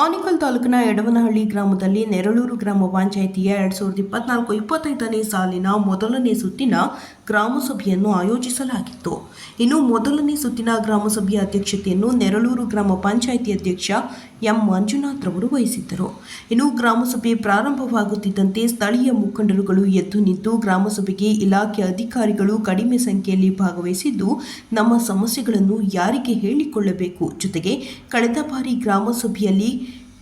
ಆನೇಕಲ್ ತಾಲೂಕಿನ ಯಡವನಹಳ್ಳಿ ಗ್ರಾಮದಲ್ಲಿ ನೆರಳೂರು ಗ್ರಾಮ ಪಂಚಾಯಿತಿಯ 2024-25ನೇ ಸಾಲಿನ ಮೊದಲನೇ ಸುತ್ತಿನ ಗ್ರಾಮಸಭೆಯನ್ನು ಆಯೋಜಿಸಲಾಗಿತ್ತು. ಇನ್ನು ಮೊದಲನೇ ಸುತ್ತಿನ ಗ್ರಾಮಸಭೆಯ ಅಧ್ಯಕ್ಷತೆಯನ್ನು ನೆರಳೂರು ಗ್ರಾಮ ಪಂಚಾಯಿತಿ ಅಧ್ಯಕ್ಷ ಎಂ ಮಂಜುನಾಥ್ ರವರು ವಹಿಸಿದ್ದರು. ಇನ್ನು ಗ್ರಾಮಸಭೆ ಪ್ರಾರಂಭವಾಗುತ್ತಿದ್ದಂತೆ ಸ್ಥಳೀಯ ಮುಖಂಡರುಗಳು ಎದ್ದು ನಿಂತು ಗ್ರಾಮಸಭೆಗೆ ಇಲಾಖೆ ಅಧಿಕಾರಿಗಳು ಕಡಿಮೆ ಸಂಖ್ಯೆಯಲ್ಲಿ ಭಾಗವಹಿಸಿದ್ದು ನಮ್ಮ ಸಮಸ್ಯೆಗಳನ್ನು ಯಾರಿಗೆ ಹೇಳಿಕೊಳ್ಳಬೇಕು, ಜೊತೆಗೆ ಕಳೆದ ಬಾರಿ ಗ್ರಾಮಸಭೆಯಲ್ಲಿ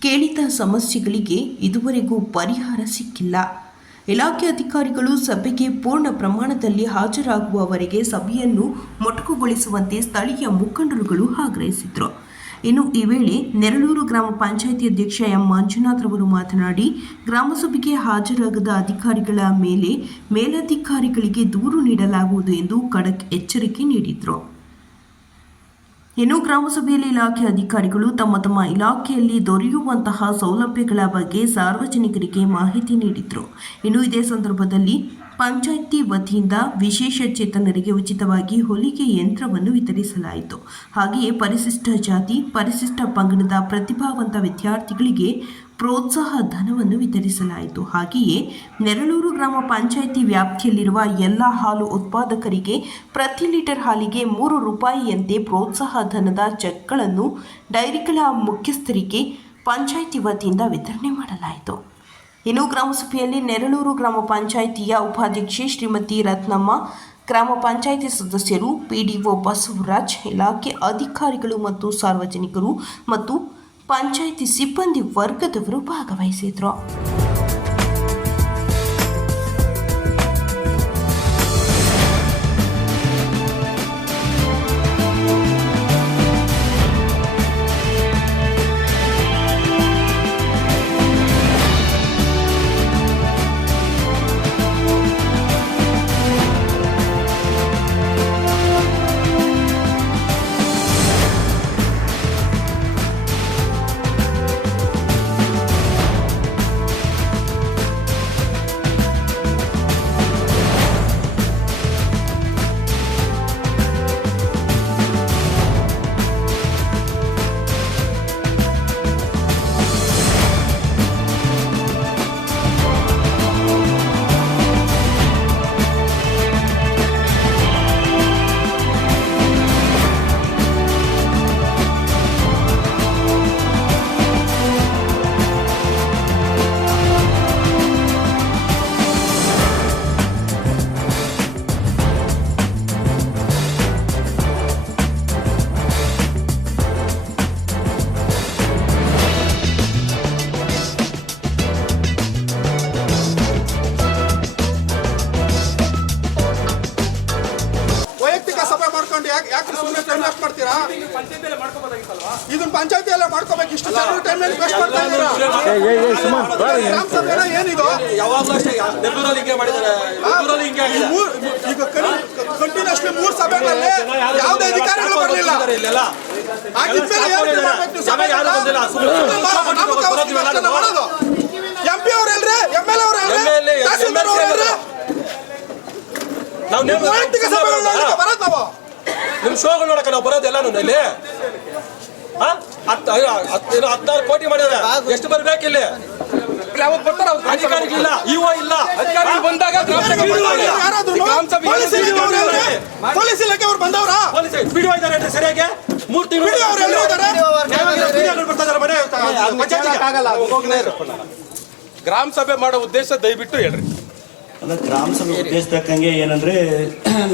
ಕೇಳಿದ ಸಮಸ್ಯೆಗಳಿಗೆ ಇದುವರೆಗೂ ಪರಿಹಾರ ಸಿಕ್ಕಿಲ್ಲ. ಇಲಾಖೆ ಅಧಿಕಾರಿಗಳು ಸಭೆಗೆ ಪೂರ್ಣ ಪ್ರಮಾಣದಲ್ಲಿ ಹಾಜರಾಗುವವರೆಗೆ ಸಭೆಯನ್ನು ಮೊಟಕುಗೊಳಿಸುವಂತೆ ಸ್ಥಳೀಯ ಮುಖಂಡರುಗಳು ಆಗ್ರಹಿಸಿದರು. ಇನ್ನು ಈ ವೇಳೆ ನೆರಳೂರು ಗ್ರಾಮ ಪಂಚಾಯಿತಿ ಅಧ್ಯಕ್ಷ ಎಂ ಮಂಜುನಾಥ್ ರವರು ಮಾತನಾಡಿ, ಗ್ರಾಮಸಭೆಗೆ ಹಾಜರಾಗದ ಅಧಿಕಾರಿಗಳ ಮೇಲೆ ಮೇಲಧಿಕಾರಿಗಳಿಗೆ ದೂರು ನೀಡಲಾಗುವುದು ಎಂದು ಖಡಕ್ ಎಚ್ಚರಿಕೆ ನೀಡಿದರು. ಇನ್ನು ಗ್ರಾಮಸಭೆಯಲ್ಲಿ ಇಲಾಖೆ ಅಧಿಕಾರಿಗಳು ತಮ್ಮ ತಮ್ಮ ಇಲಾಖೆಯಲ್ಲಿ ದೊರೆಯುವಂತಹ ಸೌಲಭ್ಯಗಳ ಬಗ್ಗೆ ಸಾರ್ವಜನಿಕರಿಗೆ ಮಾಹಿತಿ ನೀಡಿದರು. ಇನ್ನು ಇದೇ ಸಂದರ್ಭದಲ್ಲಿ ಪಂಚಾಯಿತಿ ವತಿಯಿಂದ ವಿಶೇಷ ಚೇತನರಿಗೆ ಉಚಿತವಾಗಿ ಹೊಲಿಗೆ ಯಂತ್ರವನ್ನು ವಿತರಿಸಲಾಯಿತು. ಹಾಗೆಯೇ ಪರಿಶಿಷ್ಟ ಜಾತಿ, ಪರಿಶಿಷ್ಟ ಪಂಗಡದ ಪ್ರತಿಭಾವಂತ ವಿದ್ಯಾರ್ಥಿಗಳಿಗೆ ಪ್ರೋತ್ಸಾಹ ಧನವನ್ನು ವಿತರಿಸಲಾಯಿತು. ಹಾಗೆಯೇ ನೆರಳೂರು ಗ್ರಾಮ ಪಂಚಾಯಿತಿ ವ್ಯಾಪ್ತಿಯಲ್ಲಿರುವ ಎಲ್ಲ ಹಾಲು ಉತ್ಪಾದಕರಿಗೆ ಪ್ರತಿ ಲೀಟರ್ ಹಾಲಿಗೆ 3 ರೂಪಾಯಿಯಂತೆ ಪ್ರೋತ್ಸಾಹ ಧನದ ಚೆಕ್ಗಳನ್ನು ಡೈರಿಗಳ ಮುಖ್ಯಸ್ಥರಿಗೆ ಪಂಚಾಯಿತಿ ವತಿಯಿಂದ ವಿತರಣೆ ಮಾಡಲಾಯಿತು. ಇನ್ನು ಗ್ರಾಮಸಭೆಯಲ್ಲಿ ನೆರಳೂರು ಗ್ರಾಮ ಪಂಚಾಯಿತಿಯ ಉಪಾಧ್ಯಕ್ಷೆ ಶ್ರೀಮತಿ ರತ್ನಮ್ಮ, ಗ್ರಾಮ ಪಂಚಾಯಿತಿ ಸದಸ್ಯರು, ಪಿಡಿಒ ಬಸವರಾಜ್, ಇಲಾಖೆ ಅಧಿಕಾರಿಗಳು ಮತ್ತು ಸಾರ್ವಜನಿಕರು ಮತ್ತು ಪಂಚಾಯಿತಿ ಸಿಬ್ಬಂದಿ ವರ್ಗದವರು ಭಾಗವಹಿಸಿದರು. ಇದನ್ನ ಪಂಚಾಯತಿಯಲ್ಲೇ ಮಾಡ್ಕೋಬೇಕು. ಇಷ್ಟು ಟೈಮ್ ವೇಸ್ಟ್ ಮಾಡ್ತಾ ಇದ್ದೀರಾ. ಏನಿದು ಯಾವಾಗಲೂ ಅಷ್ಟೇ ನೆಲ್ಲೂರಲ್ಲಿ ಹಿಂಗೆ ಮಾಡಿದ್ದಾರೆ. ಈಗ ಕಂಟಿನ್ಯೂಸ್ಲಿ 3 ಸಭೆಗಳಲ್ಲಿ ಯಾವುದೇ ಅಧಿಕಾರಿಗಳು ಬರಲಿಲ್ಲ. ಎಂಪಿ ಅವರಲ್ರಿ, ಎಂಎಲ್ಎ ಅವರಲ್ರಿ, ತಹಸೀಲ್ದಾರ್ ಅವರಲ್ರಿ, ನಾವು ವೈಯಕ್ತಿಕ ಸಭೆಗಳನ್ನ ಬರೋದು. ನಾವು ನಿಮ್ ಶೋಗಳು ನೋಡಕ ನಾವು ಬರೋದೆಲ್ಲ ಇಲ್ಲಿ 16 ಕೋಟಿ ಮಾಡಿದ್ರೆ ಎಷ್ಟು ಬರ್ಬೇಕು ಇಲ್ಲಿ? ಅಧಿಕಾರಿಗಳಿಲ್ಲ, ಇಒ ಇಲ್ಲ. ಅಧಿಕಾರಿಗಳು ಬಂದಾಗ ಪೊಲೀಸ್ ಇಲಾಖೆ ಅವ್ರು ಬಂದವ್ರ ವಿಡಿಯೋ ಇದ್ದಾರೆ ಸರಿಯಾಗಿ 3 ತಿಂಗಳು ಗ್ರಾಮ ಸಭೆ ಮಾಡೋ ಉದ್ದೇಶ ದಯವಿಟ್ಟು ಹೇಳ್ರಿ. ಅಲ್ಲ, ಗ್ರಾಮ ಸಭೆ ಉದ್ದೇಶ ತಕ್ಕಂಗೆ ಏನಂದ್ರೆ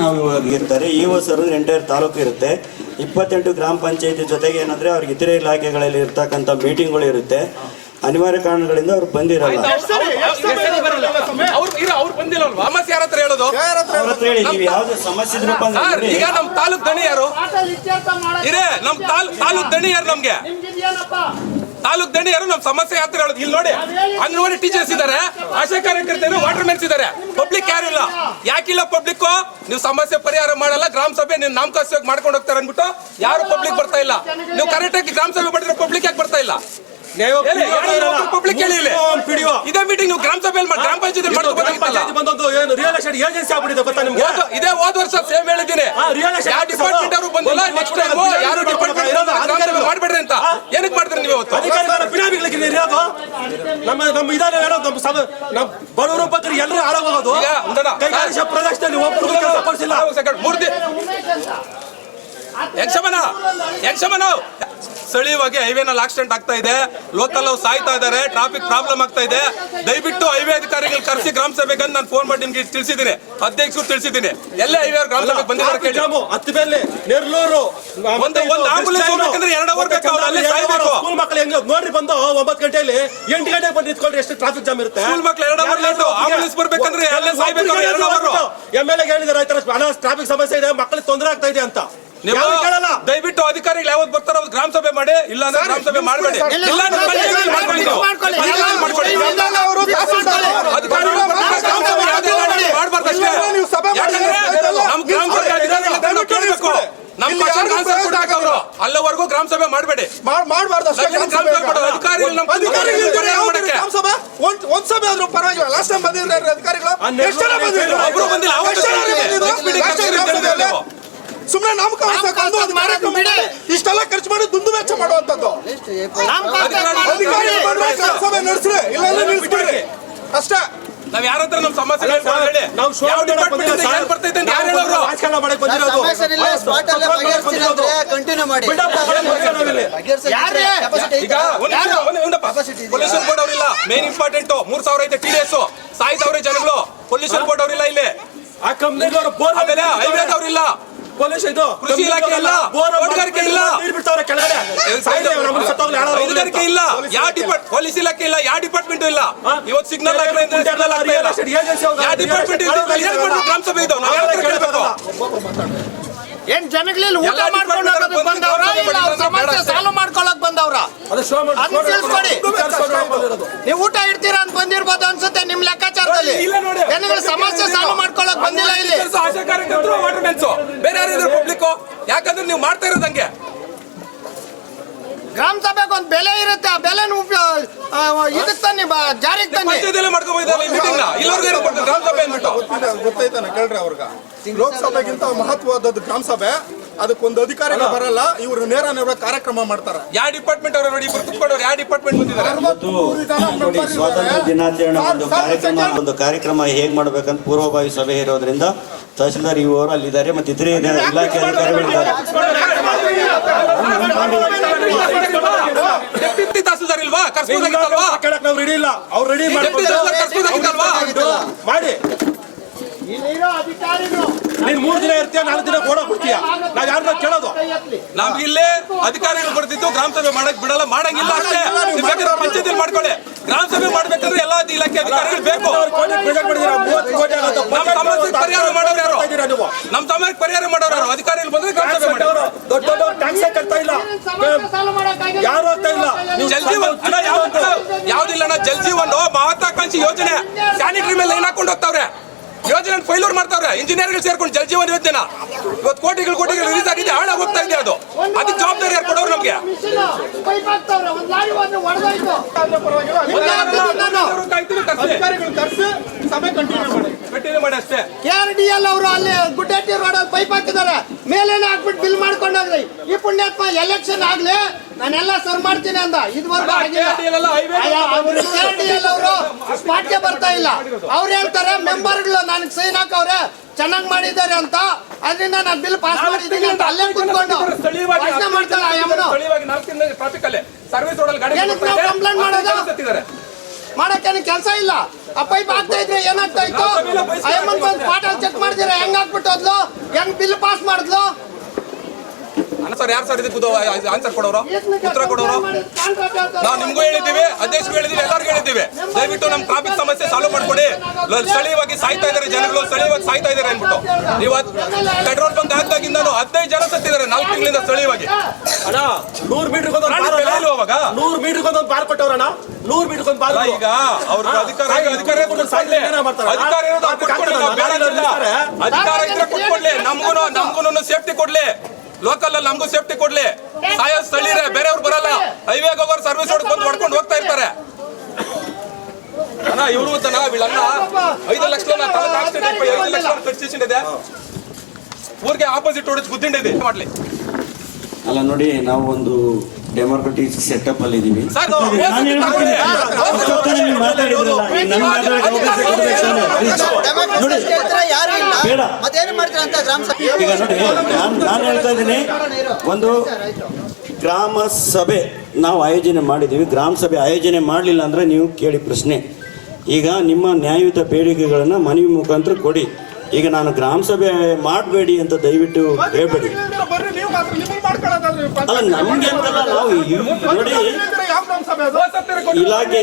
ನಾವು ಇವಾಗ ಇರ್ತಾರೆ ಇಒ ಸರ್ ಎಂಟೈರ್ ತಾಲೂಕು ಇರುತ್ತೆ. 28 ಗ್ರಾಮ ಪಂಚಾಯತಿ ಜೊತೆಗೆ ಏನಂದ್ರೆ ಅವ್ರಿಗೆ ಇತರೆ ಇಲಾಖೆಗಳಲ್ಲಿ ಇರ್ತಕ್ಕಂಥ ಮೀಟಿಂಗ್ಗಳು ಇರುತ್ತೆ. ಅನಿವಾರ್ಯ ಕಾರಣಗಳಿಂದ ಅವ್ರು ಬಂದಿರಲ್ಲ. ಸಮಸ್ಯೆ ಯಾರ ಹತ್ರ ಹೇಳೋದು? ಅವ್ರ ಹತ್ರ ಹೇಳಿ, ನೀವು ಯಾವ್ದು ಸಮಸ್ಯೆ ಇದ್ರಪ್ಪ ಅಂದ್ರೆ ಈಗ ನಮ್ ತಾಲೂಕ್ ದಣಿ ಯಾರು ಇರೇ? ನಮ್ ತಾಲೂಕ್ ದಣಿ ಯಾರು? ನಮ್ಗೆ ತಾಲೂಕ್ ದಣಿ ಯಾರು? ನಮ್ ಸಮಸ್ಯೆ ಯಾತ್ರ ಹೇಳೋದು? ಇಲ್ಲಿ ನೋಡಿ, ಅಂಗನವಾಡಿ ಟೀಚರ್ಸ್ ಇದಾರೆ, ಆಶಾ ಕಾರ್ಯಕರ್ತರು, ವಾಟರ್ ಮೆನ್ಸ್ ಇದಾರೆ. ಪಬ್ಲಿಕ್ ಯಾರು ಇಲ್ಲ. ಯಾಕಿಲ್ಲ ಪಬ್ಲಿಕ್? ನೀವು ಸಮಸ್ಯೆ ಪರಿಹಾರ ಮಾಡಲ್ಲ, ಗ್ರಾಮ ಸಭೆ ನೀವು ನಾಮಕಾಸ್ಯವಾಗಿ ಮಾಡ್ಕೊಂಡು ಹೋಗ್ತಾರೆ ಅನ್ಬಿಟ್ಟು ಯಾರು ಪಬ್ಲಿಕ್ ಬರ್ತಾ ಇಲ್ಲ. ನೀವು ಕರೆಕ್ಟ್ ಆಗಿ ಗ್ರಾಮ ಸಭೆ ಮಾಡಿದ್ರೆ ಪಬ್ಲಿಕ್ ಯಾಕೆ ಬರ್ತಾ ಇಲ್ಲ? ಪಬ್ಲಿಕ್ ಹೇಳಿ ಇದೇ ಮೀಟಿಂಗ್ ನೀವು ಗ್ರಾಮ ಸಭೆಯಲ್ಲಿ ಗ್ರಾಮ ಪಂಚಾಯತ್ ಏಜೆನ್ಸಿ ಆಗ್ಬಿಟ್ಟಿದೆ ಗೊತ್ತಾ ನಿಮ್ಗೆ? ಇದೇ ಹೋದ ವರ್ಷ ಸೇಮ್ ಹೇಳಿದ್ದೀನಿ. ಯಾವ ಡಿಪಾರ್ಟ್ಮೆಂಟ್ ಅವರು ಬಂದಿಲ್ಲ, ನೆಕ್ಸ್ಟ್ ಟೈಮ್ ಯಾರು ಡಿಪಾರ್ಟ್ಮೆಂಟ್ ಮಾಡ್ಬೇಡ್ರಿ ಅಂತ. ಏನಕ್ಕೆ ಮಾಡ್ತಾರೆ ನೀವು? ನಮ್ಮ ಇದಾರೆ ನಮ್ಮ ಬಡವರು ಬಗ್ಗೆ ಎಲ್ಲರೂ ಹಾಳಾಗೋದು ಈಗ ಒಂದನ ಕೈಗಾರಿಕಾ ಪ್ರದೇಶದಲ್ಲಿ ಒಬ್ಬರು ಕೆಲಸ ಕೊಡಿಸಿಲ್ಲ. ಮೂರ್ತಿ ಯಕ್ಷಮನ ಸ್ಥಳೀಯವಾಗಿ ಹೈವೇನಲ್ಲಿ ಆಕ್ಸಿಡೆಂಟ್ ಆಗ್ತಾ ಇದೆ, ಲೋಕಲ್ ಸಾಯ್ತಾ ಇದ್ದಾರೆ, ಟ್ರಾಫಿಕ್ ಪ್ರಾಬ್ಲಮ್ ಆಗ್ತಾ ಇದೆ. ದಯವಿಟ್ಟು ಹೈವೇ ಅಧಿಕಾರಿಗಳು ಕರೆಸಿ ಗ್ರಾಮ ಸಭೆಗೆ ನಾನು ಫೋನ್ ಮಾಡಿ ನಿಮ್ಗೆ ತಿಳಿಸಿದ್ದೀನಿ, ಅಧ್ಯಕ್ಷರು ತಿಳಿಸಿದ್ದೀನಿ. ಎಲ್ಲೇ ಹೈವೇ ಗ್ರಾಮ ಸಭೆಗೆ ಬಂದಿದ್ದಾರೆ ಕೇಳಿ. ಹತ್ತು ಬೆಲೆ ನೆರಳೂರು ಒಂದು ಆಂಬುಲೆನ್ಸ್ ಹೋಗ್ಬೇಕಂದ್ರೆ 2 ಅವರ್ ಬೇಕು, ಅಲ್ಲೇ ಸಾಯ್ಬೇಕು. ಸ್ಕೂಲ್ ಮಕ್ಕಳು ಹೆಂಗೆ ನೋಡ್ರಿ, ಬಂದು 9 ಗಂಟೆಯಲ್ಲಿ 8 ಗಂಟೆಗೆ ಬಂದು ನಿಂತ್ಕೊಂಡ್ರೆ ಎಷ್ಟು ಟ್ರಾಫಿಕ್ ಜಾಮ್ ಇರುತ್ತೆ. ಸ್ಕೂಲ್ ಮಕ್ಕಳು 2 ಅವರ್ ಲೇಟು, ಆಂಬುಲೆನ್ಸ್ ಬರ್ಬೇಕಂದ್ರೆ ಅಲ್ಲೇ ಸಾಯ್ಬೇಕು 2 ಅವರ್. MLA ಹೇಳಿದಾರೆ ಈ ತರ ಟ್ರಾಫಿಕ್ ಸಮಸ್ಯೆ ಇದೆ, ಮಕ್ಕಳಿಗೆ ತೊಂದರೆ ಆಗ್ತಾ ಇದೆ ಅಂತ. ನೀವು ಕೇಳಲ್ಲ. ದಯವಿಟ್ಟು ಅಧಿಕಾರಿಗಳು ಯಾವತ್ತು ಬರ್ತಾರೋ ಅವ್ರು ಗ್ರಾಮ ಸಭೆ ಮಾಡಿ, ಇಲ್ಲ ಅಂದ್ರೆ ಗ್ರಾಮ ಸಭೆ ಮಾಡಬೇಡಿ. ಇಲ್ಲ ಅಂದ್ರೆ ಪಂಚಾಯತಿಯಲ್ಲಿ ಮಾಡ್ಕೊಳ್ಳಿ ನೀವು. ಪಂಚಾಯತಿಯಲ್ಲಿ ಮಾಡ್ಕೊಳ್ಳಿ. ಅಧಿಕಾರಿಗಳು ಬರ್ತಾರೆ, ಗ್ರಾಮ ಸಭೆ ಯಾವುದೇ ಮಾಡಬಾರ್ದು ಅಷ್ಟೇ. ಯಾಕಂದ್ರೆ ನಮ್ಮ ಗ್ರಾಮ ಸಭೆ ಅಧಿಕಾರಿಗಳಿಂದ ನಾವು ಕೇಳಬೇಕು. ನಮ್ಮ ಕ್ವಶನ್ ಆನ್ಸರ್ ಕೂಡ ಹಾಕವ್ರು. ಅಲ್ಲಿವರೆಗೂ ಗ್ರಾಮ ಸಭೆ ಮಾಡಬೇಡಿ. ಮಾಡಬಾರ್ದು ಅಷ್ಟೇ. ಗ್ರಾಮ ಸಭೆ ಮಾಡೋದು ಅಧಿಕಾರಿಗಳು ನಮ್ಮ ಪರಿಹಾರ ಮಾಡಕ್ಕೆ. ಒಂದ್ ಸಭೆ ಆದ್ರೂ ಪರವಾಗಿಲ್ಲ. ಲಾಸ್ಟ್ ಟೈಮ್ ಬಂದಿದ್ದಾರೆ ಅಧಿಕಾರಿಗಳು, ಎಷ್ಟು ಜನ ಬಂದಿದ್ರು? ಒಬ್ರು ಬಂದಿಲ್ಲ. ಸುಮ್ಮನೆ ನಾಮಕಾವಸ್ಥೆ ಇಷ್ಟೆಲ್ಲ ಖರ್ಚು ಮಾಡಿ ದುಂದು ವೆಚ್ಚ ಮಾಡುವಂತದ್ದು. ಅಧಿಕಾರಿಗಳು ಬಂದ್ರೆ ಸಭೆ ನಡೆಸ್ರಿ, ಇಲ್ಲಾಂದ್ರೆ ನಿಲ್ಲಿಸ್ಬಿಡ್ರಿ ಅಷ್ಟೇ. ನಾವ್ ಯಾರ ಹತ್ರ ನಮ್ಮ ಸಮಸ್ಯೆ ಹೇಳಿ. ನಾವು ಯಾವ ಡಿಪಾರ್ಟ್ಮೆಂಟ್ ಇಂದ ಏನ್ ಬರ್ತೈತೆ ಅಂತ ಯಾರು ಹೇಳೋರು? ರಾಜಕಾರಣ ಮಾಡಕ್ ಬಂದಿರೋದು. ಕಂಟಿನ್ಯೂ ಮಾಡಿ. ಈಗ ಪೊಲ್ಯೂಷನ್ ಬೋರ್ಡ್ ಅವರಿಲ್ಲ, ಮೇನ್ ಇಂಪಾರ್ಟೆಂಟ್. 3000 ಐತೆ TDS, ಸಾಯ್ತವ್ರೆ ಜನಗಳು. ಪೊಲ್ಯೂಷನ್ ಬೋರ್ಡ್ ಅವರಿಲ್ಲ ಇಲ್ಲಿ. ಆ ಕಂಪ್ನಿದವರು ಬೋರ್ ಆಮೇಲೆ ಹೈವೇದ್ ಅವ್ರಿಲ್ಲ, ಪೊಲೀಸ್ ಇದು ಕೃಷಿ ಇಲಾಖೆ ಇಲ್ಲ, ತೋಟಗಾರಿಕೆ ಇಲ್ಲ, ನೀರು ಬಿಡ್ತಾವ್ರೆ ಕೆಳಗಡೆ. ಹೈನುಗಾರಿಕೆ ಇಲ್ಲ, ಯಾವ ಪೊಲೀಸ್ ಇಲಾಖೆ ಇಲ್ಲ, ಯಾವ ಡಿಪಾರ್ಟ್ಮೆಂಟ್ ಇಲ್ಲ. ಇವತ್ತು ಸಿಗ್ನಲ್ ಯಾವ ಡಿಪಾರ್ಟ್ಮೆಂಟ್ ಗ್ರಾಮ ಸಭೆ ಇದಾವೆ. ನಾವು ಯಾರ ಹತ್ರ ಕೇಳ್ಬೇಕು? ಏನ್ ಜನಗಳಲ್ಲಿ ಊಟ ಮಾಡ್ಕೊಂಡು ಹೋಗೋದಕ್ಕೆ ಬಂದವ್ರ, ಇಲ್ಲ ಅವ್ರ ಸಮಸ್ಯೆ ಸಾಲ್ವ್ ಮಾಡ್ಕೊಳಕ್ ಬಂದವ್ರ? ಅದನ್ನ ತಿಳಿಸ್ಕೊಡಿ. ನೀವು ಊಟ ಇಡ್ತೀರಾ ಅಂತ ಬಂದಿರ್ಬೋದು ಅನ್ಸುತ್ತೆ ನಿಮ್ ಲೆಕ್ಕಾಚಾರದಲ್ಲಿ. ಜನಗಳ ಸಮಸ್ಯೆ ಸಾಲ್ವ್ ಮಾಡ್ಕೊಳಕ್ ಬಂದಿಲ್ಲ ಇಲ್ಲಿ. ಆಶಾ ಕಾರ್ಯಕರ್ತರು, ವಾಟರ್ ಮೆನ್ಸ್, ಬೇರೆ ಯಾರಿದ್ರು ಪಬ್ಲಿಕ್? ಯಾಕಂದ್ರೆ ನೀವು ಮಾಡ್ತಾ ಇರೋದಂಗೆ. ಗ್ರಾಮ ಸಭೆಗೆ ಒಂದು ಬೆಲೆ ಇರುತ್ತೆ, ಆ ಬೆಲೆ ಇದಕ್ಕೆ ತನ್ನಿ, ಜಾರಿಗೆ ತನ್ನಿ. ಪಂಚಾಯತಿಯಲ್ಲೇ ಮಾಡ್ಕೋಬೋದಲ್ಲ ಈ ಮೀಟಿಂಗ್ ನ. ಇಲ್ಲವ್ರಿಗೆ ಏನು ಕೊಡ್ತಾರೆ ಗ್ರಾಮ ಸಭೆ ಅಂದ್ಬಿಟ್ಟು? ಗೊತ್ತೈತಾನೆ ಕೇಳ್ರಿ ಅವ್ರಿಗೆ. ಲೋಕಸಭೆಗಿಂತ ಮಹತ್ವವಾದದ್ದು ಗ್ರಾಮ ಸಭೆ. ಅದಕ್ಕೊಂದು ಅಧಿಕಾರಿಗಳು ಬರಲ್ಲ, ಇವರು ನೇರ ಕಾರ್ಯಕ್ರಮ ಮಾಡ್ತಾರೆ. ಯಾವ ಡಿಪಾರ್ಟ್ಮೆಂಟ್ ಅವರು ನೋಡಿ, ಇಬ್ರು ಕುತ್ಕೊಂಡವ್ರು ಯಾವ ಡಿಪಾರ್ಟ್ಮೆಂಟ್ ಬಂದಿದ್ದಾರೆ? ನೋಡಿ, ಸ್ವಾತಂತ್ರ್ಯ ದಿನಾಚರಣೆ ಒಂದು ಕಾರ್ಯಕ್ರಮ ಹೇಗ್ ಮಾಡ್ಬೇಕಂತ ಪೂರ್ವಭಾವಿ ಸಭೆ ಇರೋದ್ರಿಂದ ತಹಸೀಲ್ದಾರ್ ಇವರು ಅಲ್ಲಿದ್ದಾರೆ, ಮತ್ತೆ ಇತರೆ ಇಲಾಖೆ ಅಧಿಕಾರಿಗಳಿದ್ದಾರೆ. ಡೆಪ್ಯೂಟಿ ತಹಸೀಲ್ದಾರ್ ಇಲ್ವಾ? ಕರ್ಸ್ಬೋದಾಗಿತ್ತಲ್ವಾ? ಕೇಳಕ್ ನಾವು ರೆಡಿ ಇಲ್ಲ. ಅವ್ರು ರೆಡಿ ಡೆಪ್ಯೂಟಿ ತಹಸೀಲ್ದಾರ್ ಕರ್ಸ್ಬೋದಾಗಿತ್ತಲ್ವಾ? ಮಾಡಿ. ಇಲ್ಲಿರೋ ಅಧಿಕಾರಿಗಳು ನೀನ್ 3 ದಿನ ಇರ್ತೀಯ, 4 ದಿನ ಓಡೋಕ್ ಬಿಡ್ತೀಯ. ನಾವ್ ಯಾರನ್ನ ಕೇಳೋದು? ನಮ್ಗೆ ಇಲ್ಲೇ ಅಧಿಕಾರಿಗಳು ಬರ್ತಿದ್ದು ಗ್ರಾಮ ಸಭೆ ಮಾಡಕ್ ಬಿಡಲ್ಲ, ಮಾಡಂಗಿಲ್ಲ ಅಷ್ಟೇ. ಬೇಕಾದ್ರೆ ಪಂಚಾಯತಿಯಲ್ಲಿ ಮಾಡ್ಕೊಳ್ಳಿ. ಗ್ರಾಮ ಸಭೆ ಮಾಡ್ಬೇಕಂದ್ರೆ ಎಲ್ಲಾ ಇಲಾಖೆ ಅಧಿಕಾರಿಗಳು ಬೇಕು. ನಮ್ಮ ಸಮಸ್ಯೆ ಪರಿಹಾರ ಮಾಡೋರು ಯಾರು? ನಮ್ಮ ಸಮಸ್ಯೆ ಪರಿಹಾರ ಮಾಡೋರು ಯಾರು? ಅಧಿಕಾರಿಗಳು ಬಂದ್ರೆ ಗ್ರಾಮ ಸಭೆ ಮಾಡಿ. ದೊಡ್ಡ ಟ್ಯಾಕ್ಸ್ ಕಟ್ತಾ ಇಲ್ಲ, ಯಾರು ಆಗ್ತಾ ಇಲ್ಲ. ಜಲ್ ಜೀವನ್ ಯಾವ್ದಿಲ್ಲ ಅಣ್ಣ. ಜಲ್ ಜೀವನ್ ಮಹತ್ವಾಕಾಂಕ್ಷಿ ಯೋಜನೆ, ಸ್ಯಾನಿಟರಿ ಮೇಲೆ ಲೈನ್ ಹಾಕೊಂಡು ಹೋಗ್ತಾವ್ರೆ. ಯೋಜನೆ ಫೈಲೂರ್ ಮಾಡ್ತಾವ್ರೆ ಇಂಜಿನಿಯರ್ಗಳು ಸೇರ್ಕೊಂಡು. ಜಲ್ ಜೀವನ್ ಯೋಜನೆ ಇವತ್ತು ಕೋಟಿಗಳು ರಿಲೀಸ್ ಆಗಿದೆ, ಹಾಳಾಗಿ ಹೋಗ್ತಾ ಇದೆ. ಅದು ಅದಕ್ಕೆ ಜವಾಬ್ದಾರಿ ಯಾರು ಕೊಡೋರು ನಮ್ಗೆ? ಅಧಿಕಾರಿಗಳು ಕರೆಸಿ ಸಭೆ ಕಂಟಿನ್ಯೂ ಮಾಡಿ ಅಷ್ಟೇ. KRDL ಅವರು ಅಲ್ಲಿ ಗುಡ್ಡಟ್ಟಿ ರೋಡ್ ಪೈಪ್ ಹಾಕಿದ್ದಾರೆ, ಮೇಲೇನೆ ಹಾಕ್ಬಿಟ್ಟು ಬಿಲ್ ಮಾಡ್ಕೊಂಡೋಗ್ರಿ. ಈ ಪುಣ್ಯಾತ್ಮ ಎಲೆಕ್ಷನ್ ಆಗ್ಲಿ ನಾನೆಲ್ಲ ಸರ್ ಮಾಡ್ತೀನಿ ಅಂದ. ಇದುವರೆಗೂ KRDL ಅವರು ಸ್ಪಾಟ್ಗೆ ಬರ್ತಾ ಇಲ್ಲ. ಅವ್ರು ಹೇಳ್ತಾರೆ ಮೆಂಬರ್ಗಳು ನನಗೆ ಸೈನ್ ಹಾಕವ್ರೆ, ಚೆನ್ನಾಗಿ ಮಾಡಿದ್ದಾರೆ ಅಂತ, ಅದರಿಂದ ನಾನು ಬಿಲ್ ಪಾಸ್ ಮಾಡಿದ್ದೀನಿ ಅಂತ ಅಲ್ಲೇ ಕುತ್ಕೊಂಡು ಭಾಷಣ ಮಾಡ್ತಾಳೆ. ಕಂಪ್ಲೇಂಟ್ ಮಾಡೋದು ಮಾಡಕ್ಕೇನು ಕೆಲಸ ಇಲ್ಲ. ಆ ಪೈಪ್ ಆಗ್ತಾ ಇದ್ರೆ ಏನಾಗ್ತಾ ಇತ್ತು? ಅಯ್ಯಮ್ಮನ್ ಬಂದು ಪಾಠ ಚೆಕ್ ಮಾಡಿದ್ರೆ ಹೆಂಗ್ ಹಾಕ್ಬಿಟ್ಟು ಹೋದ್ಲು, ಹೆಂಗ್ ಬಿಲ್ ಪಾಸ್ ಮಾಡಿದ್ಲು? ಸರ್ ಯಾರು ಸರ್ ಇದಕ್ಕೆ ಆನ್ಸರ್ ಕೊಡೋರು, ಉತ್ತರ ಕೊಡೋರು? ನಾವು ನಿಮ್ಗೂ ಹೇಳಿದ್ದೀವಿ, ಅಧ್ಯಕ್ಷರು ಹೇಳಿದ್ದೀವಿ, ಎಲ್ಲರಿಗೂ ಹೇಳಿದ್ದೀವಿ. ದಯವಿಟ್ಟು ನಮ್ಮ ಟ್ರಾಫಿಕ್ ಸಮಸ್ಯೆ ಸಾಲ್ವ್ ಮಾಡ್ಕೊಡಿ. ಸ್ಥಳೀಯವಾಗಿ ಸಾಯ್ತಾ ಇದ್ದಾರೆ ಜನಗಳು, ಸ್ಥಳೀಯವಾಗಿ ಸಾಯ್ತಾ ಇದ್ದಾರೆ ಅಂದ್ಬಿಟ್ಟು. ನೀವು ಪೆಟ್ರೋಲ್ ಬಂಕ್ ಹಾಕಿದಾಗಿಂದ 15 ಜನ ಸತ್ತಿದ್ದಾರೆ 4 ತಿಂಗಳಿಂದ ಸ್ಥಳೀಯವಾಗಿ. ಅಣ್ಣ 100 ಮೀಟರ್ ಅವಾಗ 100 ಮೀಟರ್ ಬಾರ್ ಕೊಟ್ಟವ್ರಣ್ಣ. 100 ಮೀಟರ್ ಬಾರ್. ಈಗ ಅವ್ರ ಅಧಿಕಾರ ಅಧಿಕಾರ ಇದ್ರೆ ಕೊಟ್ಕೊಡ್ಲಿ, ನಮ್ಗೂ ಸೇಫ್ಟಿ ಕೊಡ್ಲಿ. ಲೋಕಲ್ ಅಲ್ಲಿ ನಮಗೂ ಸೇಫ್ಟಿ ಕೊಡ್ಲಿ. ಸಾಯೋ ಸ್ಥಳೀಯರೇ, ಬೇರೆಯವ್ರು ಬರಲ್ಲ. ಹೈವೇಗೆ ಹೋಗೋರು ಸರ್ವಿಸ್ ರೋಡ್ ಬಂದು ಹೊಡ್ಕೊಂಡು ಹೋಗ್ತಾ ಇರ್ತಾರೆ. ಅಣ್ಣ ಇವರು ಅಂತನ వీళ్ళన్న 5 ಲಕ್ಷ 5 ಲಕ್ಷ ಖರ್ಚಿಸಿದೆ. ಊರಿಗೆ ಆಪೋಸಿಟ್ ಹೊಡೆದು ಗುದ್ದಿಂಡಿದೆ ಮಾಡ್ಲಿ. ಅಲ್ಲ ನೋಡಿ, ನಾವು ಒಂದು ಡೆಮೋಕ್ರೆಟಿಕ್ ಸೆಟಪ್ ಅಲ್ಲಿ ಇದೀವಿ. ಸರ್, ನಾನು ಹೇಳ್ಬಿಡ್ತೀನಿ. ಅಷ್ಟೊತ್ತಲ್ಲಿ ನೀವು ಮಾತಾಡಿದ್ರಲ್ಲ, ಈಗ ನನ್ನ ಮಾತಾಡಕ್ಕೆ ಅವಕಾಶ ಕೊಡ್ಬೇಕು ತಾನೆ? Please. ನೋಡಿ, ಬೇಡ. ಈಗ ನೋಡಿ, ನಾನು ಹೇಳ್ತಾ ಇದ್ದೀನಿ, ಒಂದು ಗ್ರಾಮ ಸಭೆ ನಾವು ಆಯೋಜನೆ ಮಾಡಿದ್ದೀವಿ. ಗ್ರಾಮ ಸಭೆ ಆಯೋಜನೆ ಮಾಡಲಿಲ್ಲ ಅಂದರೆ ನೀವು ಕೇಳಿ ಪ್ರಶ್ನೆ. ಈಗ ನಿಮ್ಮ ನ್ಯಾಯಯುತ ಬೇಡಿಕೆಗಳನ್ನು ಮನವಿ ಮುಖಾಂತರ ಕೊಡಿ. ಈಗ ನಾನು ಗ್ರಾಮ ಸಭೆ ಮಾಡಬೇಡಿ ಅಂತ ದಯವಿಟ್ಟು ಹೇಳ್ಬೇಡಿ. ಬರ್ರಿ, ನೀವು ಮಾತ್ರ ನಿಮ್ಮನ್ನ ಮಾಡ್ಕೊಳ್ಳೋದಲ್ರಿ ಅಲ್ಲ, ನಮ್ಗೆ ಅಂತಲ್ಲ, ನಾವು ನೋಡಿ ಯಾವ ಗ್ರಾಮ ಸಭೆ ಅದು? ಇಲಾಖೆ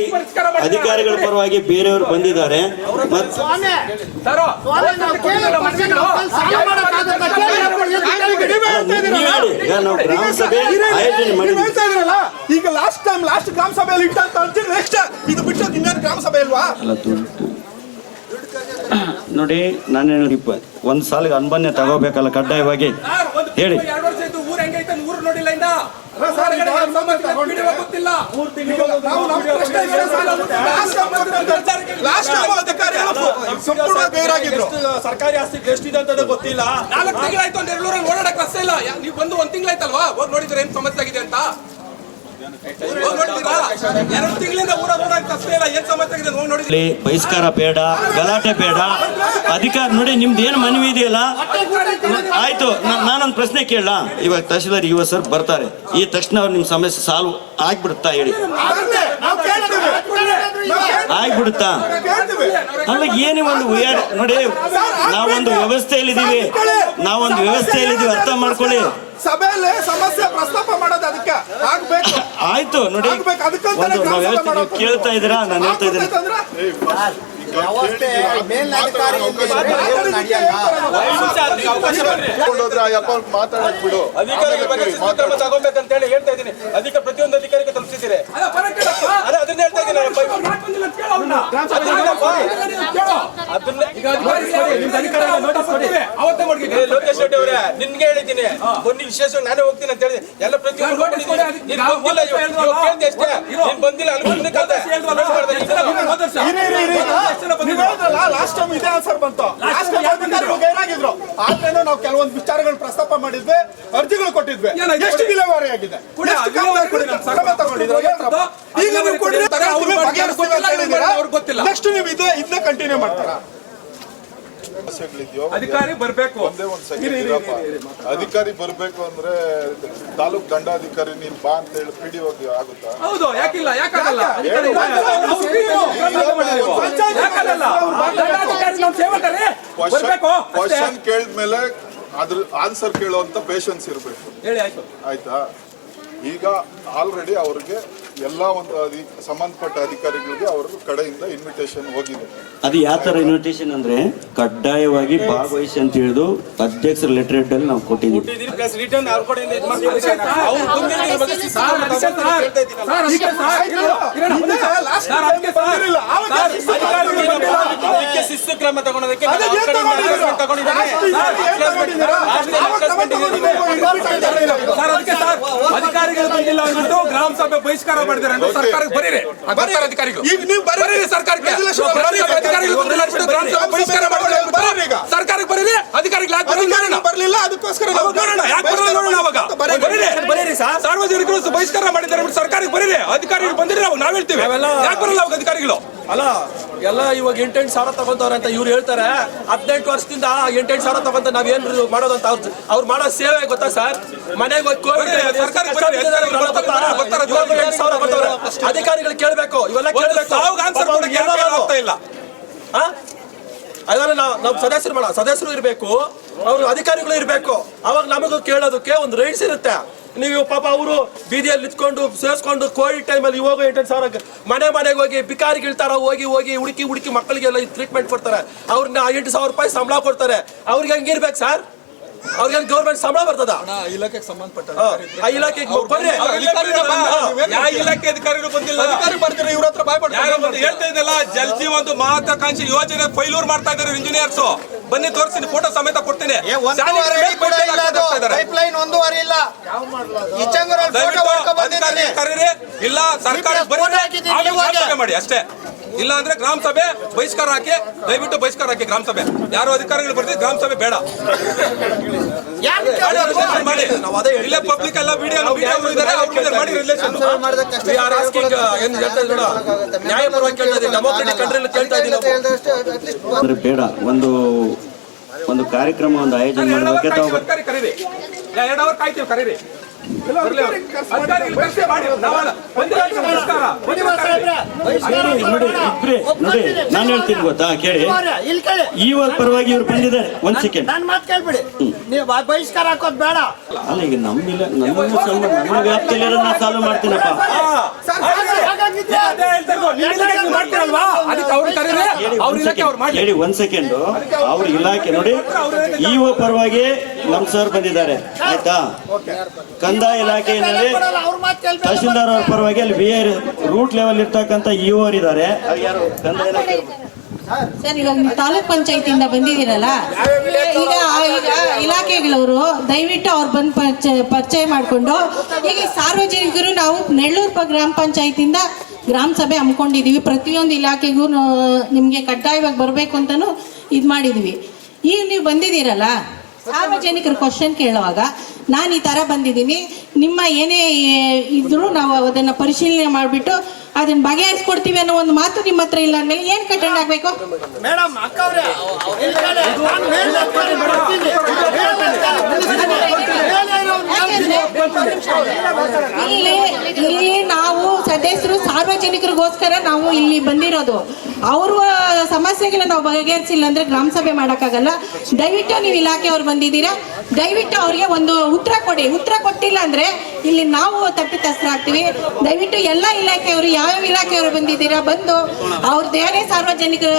ಅಧಿಕಾರಿಗಳ ಪರವಾಗಿ ಬೇರೆಯವರು ಬಂದಿದ್ದಾರೆ. ಮತ್ತು ನೀವು ಹೇಳಿ, ಈಗ ನಾವು ಗ್ರಾಮ ಸಭೆ ಆಯೋಜನೆ ಮಾಡಿದ್ವಿ. ಈಗ ಲಾಸ್ಟ್ ಗ್ರಾಮ ಸಭೆಯಲ್ಲಿ ಇಟ್ಟಂತ ಅರ್ಜಿ ನೆಕ್ಸ್ಟ್ ಇದು ಬಿಟ್ಟು ಇನ್ನೇನು ಗ್ರಾಮ ಸಭೆ ಇಲ್ವಾ? ಅಲ್ಲ, ನೋಡಿ, ನಾನು ಒಂದು ಸಾಲಿಗೆ ಅನ್ಬನ್ನೆ ತಗೋಬೇಕಲ್ಲ ಕಡ್ಡಾಯವಾಗಿ. ಹೇಳಿ. 2 ವರ್ಷ ಇದ್ದು ಊರ್ ಹೆಂಗೈತೆ ಊರು ನೋಡಿಲ್ಲ ಇನ್ನ. ಗೊತ್ತಿಲ್ಲ. ಸರ್ಕಾರಿ ಆಸ್ತಿ ಎಷ್ಟಿದೆ ಅಂತ ಗೊತ್ತಿಲ್ಲ. 4 ತಿಂಗಳಾಯ್ತು ಅಂತ ಎಲ್ಲೂರಲ್ಲಿ ಓಡಾಡಕ್ ರಸ್ತೆ ಇಲ್ಲ. ನೀವು ಬಂದು 1 ತಿಂಗಳಾಯ್ತಲ್ವಾ? ಹೋಗಿ ನೋಡಿದ್ರೆ ಏನ್ ಸಮಸ್ಯೆ ಆಗಿದೆ ಅಂತ? ಹೋಗಿ ನೋಡಿದ್ದೀರಾ? 2 ತಿಂಗಳಿಂದ ಊರ ಓಡಾಡಕ್ ರಸ್ತೆ ಇಲ್ಲ. ಏನ್ ಸಮಸ್ಯೆ ಆಗಿದೆ ಹೋಗಿ ನೋಡಿದ್ರಿ? ಬಹಿಷ್ಕಾರ ಬೇಡ, ಗಲಾಟೆ ಬೇಡ. ಅಧಿಕಾರ ನೋಡಿ, ನಿಮ್ದು ಏನು ಮನವಿ ಇದೆಯಲ್ಲ, ಆಯ್ತು. ನಾನೊಂದು ಪ್ರಶ್ನೆ ಕೇಳ. ಇವಾಗ ತಹಶೀಲ್ದಾರ್ ಯುವ ಸರ್ ಬರ್ತಾರೆ, ಈ ತಕ್ಷಣ ಅವ್ರು ನಿಮ್ಮ ಸಮಸ್ಯೆ ಸಾಲ್ವ್ ಆಗ್ಬಿಡುತ್ತಾ? ಹೇಳಿ, ಆಗ್ಬಿಡುತ್ತಾ? ಅಲ್ಲ, ಏನೇ ಒಂದು ನೋಡಿ, ನಾವೊಂದು ವ್ಯವಸ್ಥೆಯಲ್ಲಿದ್ದೀವಿ, ಅರ್ಥ ಮಾಡ್ಕೊಳ್ಳಿ. ಸಭೆಯಲ್ಲಿ ಸಮಸ್ಯೆ ಪ್ರಸ್ತಾಪ ಮಾಡೋದು ಅದಕ್ಕೆ ಆಗ್ಬೇಕು. ಆಯ್ತು ನೋಡಿ, ಒಂದು ವ್ಯವಸ್ಥೆ ನೀವು ಕೇಳ್ತಾ ಇದ್ದೀರಾ, ನಾನು ಹೇಳ್ತಾ ಇದ್ದೀನಿ. ಮಾತಾಡಕ್ ಬಿಡು. ಅಧಿಕಾರಿಗಳ ಬಗ್ಗೆ ಶಿಸ್ತುಕ್ರಮ ತಗೋಬೇಕಂತ ಹೇಳಿ ಹೇಳ್ತಾ ಇದ್ದೀನಿ. ಅದಕ್ಕೆ ಪ್ರತಿಯೊಂದು ಅಧಿಕಾರಿಗೆ ತಲುಪಿಸಿದ್ದೀರಿ. ಅದನ್ನ ಹೇಳ್ತಾ ಇದ್ದೀನಿ. ಲೋಕೇಶ್ ರೆಡ್ಡಿ ಅವರೇ, ನಿನ್ಗೆ ಹೇಳಿದ್ದೀನಿ, ಬನ್ನಿ ವಿಶೇಷ ನಾನೇ ಹೋಗ್ತೀನಿ ಅಂತ ಹೇಳಿ ಎಲ್ಲ ಪ್ರತಿಯೊಂದು ಅಷ್ಟೇ. ನೀನ್ ಬಂದಿಲ್ಲ ಲಾಸ್ಟ್ ಟೈಮ್ ಇದೇ ಆನ್ಸರ್ ಬಂತು. ಏನಾಗಿದ್ರು ಆದ್ಮೇಲೆ ನಾವು ಕೆಲವೊಂದು ವಿಚಾರಗಳು ಪ್ರಸ್ತಾಪ ಮಾಡಿದ್ವಿ, ಅರ್ಜಿಗಳು ಕೊಟ್ಟಿದ್ವಿ. ಎಷ್ಟು ವಿಲೇವಾರಿ ಆಗಿದೆ? ನೆಕ್ಸ್ಟ್ ನೀವು ಇದನ್ನ ಕಂಟಿನ್ಯೂ ಮಾಡ್ತಾರಾ? ಅಧಿಕಾರಿ ಬರ್ಬೇಕು. ಒಂದೇ ಒಂದ್ ಸೆಕೆಂಡ್ ಇರಪ್ಪ. ಅಧಿಕಾರಿ ಬರ್ಬೇಕು ಅಂದ್ರೆ ತಾಲೂಕ್ ದಂಡಾಧಿಕಾರಿ ನೀನ್ ಬಾ ಅಂತ ಹೇಳಿ PDO ಆಗುತ್ತಾ? ಹೌದು, ಯಾಕಿಲ್ಲ? ಯಾಕಾಗಲ್ಲ? ಕ್ವಶನ್ ಕೇಳಿದ್ಮೇಲೆ ಅದ್ರ ಆನ್ಸರ್ ಕೇಳುವಂತ ಪೇಷನ್ಸ್ ಇರ್ಬೇಕು. ಹೇಳಿ, ಆಯ್ತು. ಆಯ್ತಾ? ಈಗ ಆಲ್ರೆಡಿ ಅವ್ರಿಗೆ ಎಲ್ಲ ಒಂದು ಸಂಬಂಧಪಟ್ಟ ಅಧಿಕಾರಿಗಳಿಗೆ ಅವ್ರ ಕಡೆಯಿಂದ ಇನ್ವಿಟೇಷನ್ ಹೋಗಿದೆ. ಅದು ಯಾವ ತರ ಇನ್ವಿಟೇಷನ್ ಅಂದ್ರೆ, ಕಡ್ಡಾಯವಾಗಿ ಭಾಗವಹಿಸಿ ಅಂತ ಹೇಳಿದು ಅಧ್ಯಕ್ಷರ ಲೆಟರ್ ಹೆಡ್ ಅಲ್ಲಿ ನಾವು ಕೊಟ್ಟಿದ್ದೀವಿ. ಶಿಸ್ತು ಕ್ರಮ ತಗೊಳೋದಕ್ಕೆ ಅಧಿಕಾರಿಗಳು ಬಂದಿಲ್ಲ ಅಂದ್ಬಿಟ್ಟು ಗ್ರಾಮ ಸಭೆ ಬಹಿಷ್ಕಾರ ಮಾಡಿದ್ದಾರೆ ಅಂತ ಸರ್ಕಾರಕ್ಕೆ ಬರೀರಿ. ಅಧಿಕಾರಿಗಳು ಬರೀರಿ, ಸರ್ಕಾರಕ್ಕೆ ಅಧಿಕಾರಿಗಳು ಬಂದಿಲ್ಲ ಅಂದ್ಬಿಟ್ಟು ಗ್ರಾಮ ಸಭೆ ಬಹಿಷ್ಕಾರ ಮಾಡಿದ್ದಾರೆ ಸರ್ಕಾರಕ್ಕೆ ಬರೀರಿ. ಅಧಿಕಾರಿಗಳು ಬರ್ಲಿಲ್ಲ, ಅದಕ್ಕೋಸ್ಕರ ಬರೀರಿ. ಸಾರ್ವಜನಿಕರು ಬಹಿಷ್ಕಾರ ಮಾಡಿದ್ದಾರೆ ಸರ್ಕಾರಕ್ಕೆ ಬರೀರಿ. ಅಧಿಕಾರಿಗಳು ಬಂದಿರಿ, ನಾವ್ ಹೇಳ್ತೀವಿ. ಯಾಕೆ ಬರಲ್ಲ ಅವಾಗ ಅಧಿಕಾರಿಗಳು? ಅಲ್ಲ, ಎಲ್ಲ ಇವಾಗ 8-8 ಸಾವಿರ ತಗೊಂತವ್ರೆ ಅಂತ ಇವ್ರು ಹೇಳ್ತಾರೆ. 18 ವರ್ಷದಿಂದ 8-8 ಸಾವಿರ ತಗೊಂತ ನಾವೇನು ಮಾಡೋದಂತ ಅವ್ರು ಮಾಡೋ ಸೇವೆ ಗೊತ್ತಾ ಸರ್? ಮನೆಗೆ ಅಧಿಕಾರಿಗಳು ಕೇಳಬೇಕು, ಇವೆಲ್ಲ ಕೇಳಬೇಕು. ಅದೆಲ್ಲ ನಾವು ಸದಸ್ಯರು ಇರಬೇಕು, ಅವರು ಅಧಿಕಾರಿಗಳು ಇರಬೇಕು. ಅವಾಗ ನಮಗೂ ಕೇಳೋದಕ್ಕೆ ಒಂದು ರೈಟ್ಸ್ ಇರುತ್ತೆ. ನೀವು ಪಾಪ ಅವರು ಬೀದಿಯಲ್ಲಿ ನಿಂತ್ಕೊಂಡು ಸೇರಿಸ್ಕೊಂಡು ಕೋವಿಡ್ ಟೈಮಲ್ಲಿ ಇವಾಗ 8 ಸಾವಿರ ಮನೆಗೆ ಹೋಗಿ ಬಿಕಾರಿಗಿಳ್ತಾರ, ಹೋಗಿ ಹುಡುಕಿ ಮಕ್ಕಳಿಗೆಲ್ಲ ಟ್ರೀಟ್ಮೆಂಟ್ ಕೊಡ್ತಾರೆ. ಅವ್ರನ್ನ 8 ಸಾವಿರ ರೂಪಾಯಿ ಸಂಬಳ ಕೊಡ್ತಾರೆ. ಅವ್ರಿಗೆ ಹೆಂಗಿರ್ಬೇಕು ಸರ್? ಅವ್ರಿಗೆ ಗೌರ್ಮೆಂಟ್ ಸಂಬಳ ಬರ್ತದ? ಇಲಾಖೆಗೆ ಸಂಬಂಧಪಟ್ಟ ಆ ಇಲಾಖೆಗೆ ಯಾವ ಇಲಾಖೆ ಅಧಿಕಾರಿಗಳು ಬಂದಿಲ್ಲ? ಅಧಿಕಾರಿ ಬರ್ತಾರೆ, ಇವ್ರ ಹತ್ರ ಹೇಳ್ತಾ ಇದ್ದಲ್ಲ, ಜಲ್ ಜೀವನ್ ಮಹತ್ವಾಕಾಂಕ್ಷಿ ಯೋಜನೆ ಫೈಲೂರ್ ಮಾಡ್ತಾ ಇದ್ದಾರೆ ಇಂಜಿನಿಯರ್ಸ್. ಬನ್ನಿ ತೋರಿಸ್ತೀನಿ, ಫೋಟೋ ಸಮೇತ ಕೊಡ್ತೀನಿ. ಪೈಪ್ ಲೈನ್ 1 ವಾರ ಇಲ್ಲ. ಕರೀರಿ, ಇಲ್ಲ ಸರ್ಕಾರ ಮಾಡಿ ಅಷ್ಟೇ. ಇಲ್ಲ ಅಂದ್ರೆ ಗ್ರಾಮ ಸಭೆ ಬಹಿಷ್ಕಾರ ಹಾಕಿ, ದಯವಿಟ್ಟು ಬಹಿಷ್ಕಾರ ಹಾಕಿ ಗ್ರಾಮ ಸಭೆ. ಯಾರು ಅಧಿಕಾರಿಗಳು ಬರ್ತೀವಿ, ಗ್ರಾಮ ಸಭೆ ಬೇಡ. ಯಾರು ರಿಲೇಷನ್ ಮಾಡಿ ನಾವು ಅದೇ ಇಲ್ಲೇ ಪಬ್ಲಿಕ್ ಎಲ್ಲ ವಿಡಿಯೋ ಇದ್ದಾರೆ ಅವ್ರ ಮೇಲೆ ಮಾಡಿ ರಿಲೇಷನ್ We are asking, ಏನ್ ಹೇಳ್ತಾ ಇದ್ದೀವಿ ನೋಡ, ನ್ಯಾಯಪರವಾಗಿ ಕೇಳ್ತಾ ಇದ್ದೀವಿ, ಡೆಮೋಕ್ರೆಟಿಕ್ ಕಂಟ್ರಿಯಲ್ಲಿ ಕೇಳ್ತಾ ಇದ್ದೀವಿ ನಾವು. ಅಂದ್ರೆ ಬೇಡ, ಒಂದು ಕಾರ್ಯಕ್ರಮ ಒಂದು ಆಯೋಜನೆ ಮಾಡಬೇಕು. ತಾವು ಕರೀರಿ 2 ಅವರ್ ಕಾಯ್ತೀವಿ, ಕರೀರಿ ಅಧಿಕಾರಿ ಮಾಡಿ ನಾವಲ್ಲ ನೋಡಿ ನಾನು ಹೇಳ್ತೀನಿ ಗೊತ್ತಾ, ಕೇಳಿ. ಇಲ್ಲಿ ಕೇಳಿ, ಈ ಪರವಾಗಿ ಇವ್ರು ಬಂದಿದ್ದಾರೆ. ಒಂದ್ ಸೆಕೆಂಡ್ ನನ್ ಮಾತು ಕೇಳ್ಬಿಡಿ. ನೀವು ಬಹಿಷ್ಕಾರ ಹಾಕೋದ್ ಬೇಡ. ಅಲ್ಲ, ಈಗ ನಮ್ಮ ವ್ಯಾಪ್ತಿಯಲ್ಲಿ ನಾ ಸಾಲ್ವ್ ಮಾಡ್ತೀನಪ್ಪ. ಹೇಳಿ, ಒಂದ್ ಸೆಕೆಂಡ್. ಅವ್ರ ಇಲಾಖೆ ನೋಡಿ, ಈ ಪರವಾಗಿ ನಮ್ ಸರ್ ಬಂದಿದ್ದಾರೆ, ಆಯ್ತಾ. ಕಂದಾಯ ಇಲಾಖೆಯಲ್ಲಿ ತಹಶೀಲ್ದಾರ್ ಅವ್ರ ಪರವಾಗಿ ಅಲ್ಲಿ ರೂಟ್ ಲೆವೆಲ್ ಇರ್ತಕ್ಕಂಥ ಇಒರ್ ಇದ್ದಾರೆ. ಕಂದಾಯ ಇಲಾಖೆ ಸರ್, ಇವಾಗ ನೀವು ತಾಲೂಕ್ ಪಂಚಾಯತಿಯಿಂದ ಬಂದಿದ್ದೀರಲ್ಲ, ಈಗ ಇಲಾಖೆಗಳವರು ದಯವಿಟ್ಟು ಅವ್ರು ಬಂದು ಪರಿಚಯ ಮಾಡಿಕೊಂಡು, ಈಗ ಸಾರ್ವಜನಿಕರು ನಾವು ನೆಳ್ಳೂರು ಗ್ರಾಮ ಪಂಚಾಯತಿಯಿಂದ ಗ್ರಾಮ ಸಭೆ ಹಮ್ಮಿಕೊಂಡಿದ್ದೀವಿ. ಪ್ರತಿಯೊಂದು ಇಲಾಖೆಗೂ ನಿಮಗೆ ಕಡ್ಡಾಯವಾಗಿ ಬರಬೇಕು ಅಂತಲೂ ಇದು ಮಾಡಿದ್ದೀವಿ. ಈಗ ನೀವು ಬಂದಿದ್ದೀರಲ್ಲ, ಸಾರ್ವಜನಿಕರು ಕ್ವಶನ್ ಕೇಳುವಾಗ ನಾನು ಈ ಥರ ಬಂದಿದ್ದೀನಿ, ನಿಮ್ಮ ಏನೇ ಇದ್ರೂ ನಾವು ಅದನ್ನು ಪರಿಶೀಲನೆ ಮಾಡಿಬಿಟ್ಟು ಅದನ್ನ ಬಗೆಹರಿಸ್ಕೊಡ್ತೀವಿ ಅನ್ನೋ ಒಂದು ಮಾತು ನಿಮ್ಮ ಹತ್ರ ಇಲ್ಲ ಅಂದಮೇಲೆ ಏನು ಕಟ್ಟಂಡ್ ಆಗಬೇಕು? ಮೇಡಮ್ ಅಕ್ಕವ್ರೆ, ಇಲ್ಲಿ ನಾವು ಸದಸ್ಯರು ಸಾರ್ವಜನಿಕರಿಗೋಸ್ಕರ ನಾವು ಇಲ್ಲಿ ಬಂದಿರೋದು. ಅವ್ರ ಸಮಸ್ಯೆಗಳನ್ನ ನಾವು ಬಗೆಹರಿಸಿಲ್ಲ ಅಂದ್ರೆ ಗ್ರಾಮ ಸಭೆ ಮಾಡೋಕ್ಕಾಗಲ್ಲ. ದಯವಿಟ್ಟು ನೀವು ಇಲಾಖೆಯವ್ರು ಬಂದಿದ್ದೀರಾ, ದಯವಿಟ್ಟು ಅವ್ರಿಗೆ ಒಂದು ಉತ್ತರ ಕೊಡಿ. ಉತ್ತರ ಕೊಟ್ಟಿಲ್ಲ ಅಂದ್ರೆ ಇಲ್ಲಿ ನಾವು ತಪ್ಪಿತಸ್ಥರಾಗ್ತೀವಿ. ದಯವಿಟ್ಟು ಎಲ್ಲ ಇಲಾಖೆಯವರು, ಯಾವ್ಯಾವ ಇಲಾಖೆಯವರು ಬಂದಿದ್ದೀರಾ, ಬಂದು ಅವ್ರದ್ದು ಏನೇ ಸಾರ್ವಜನಿಕರ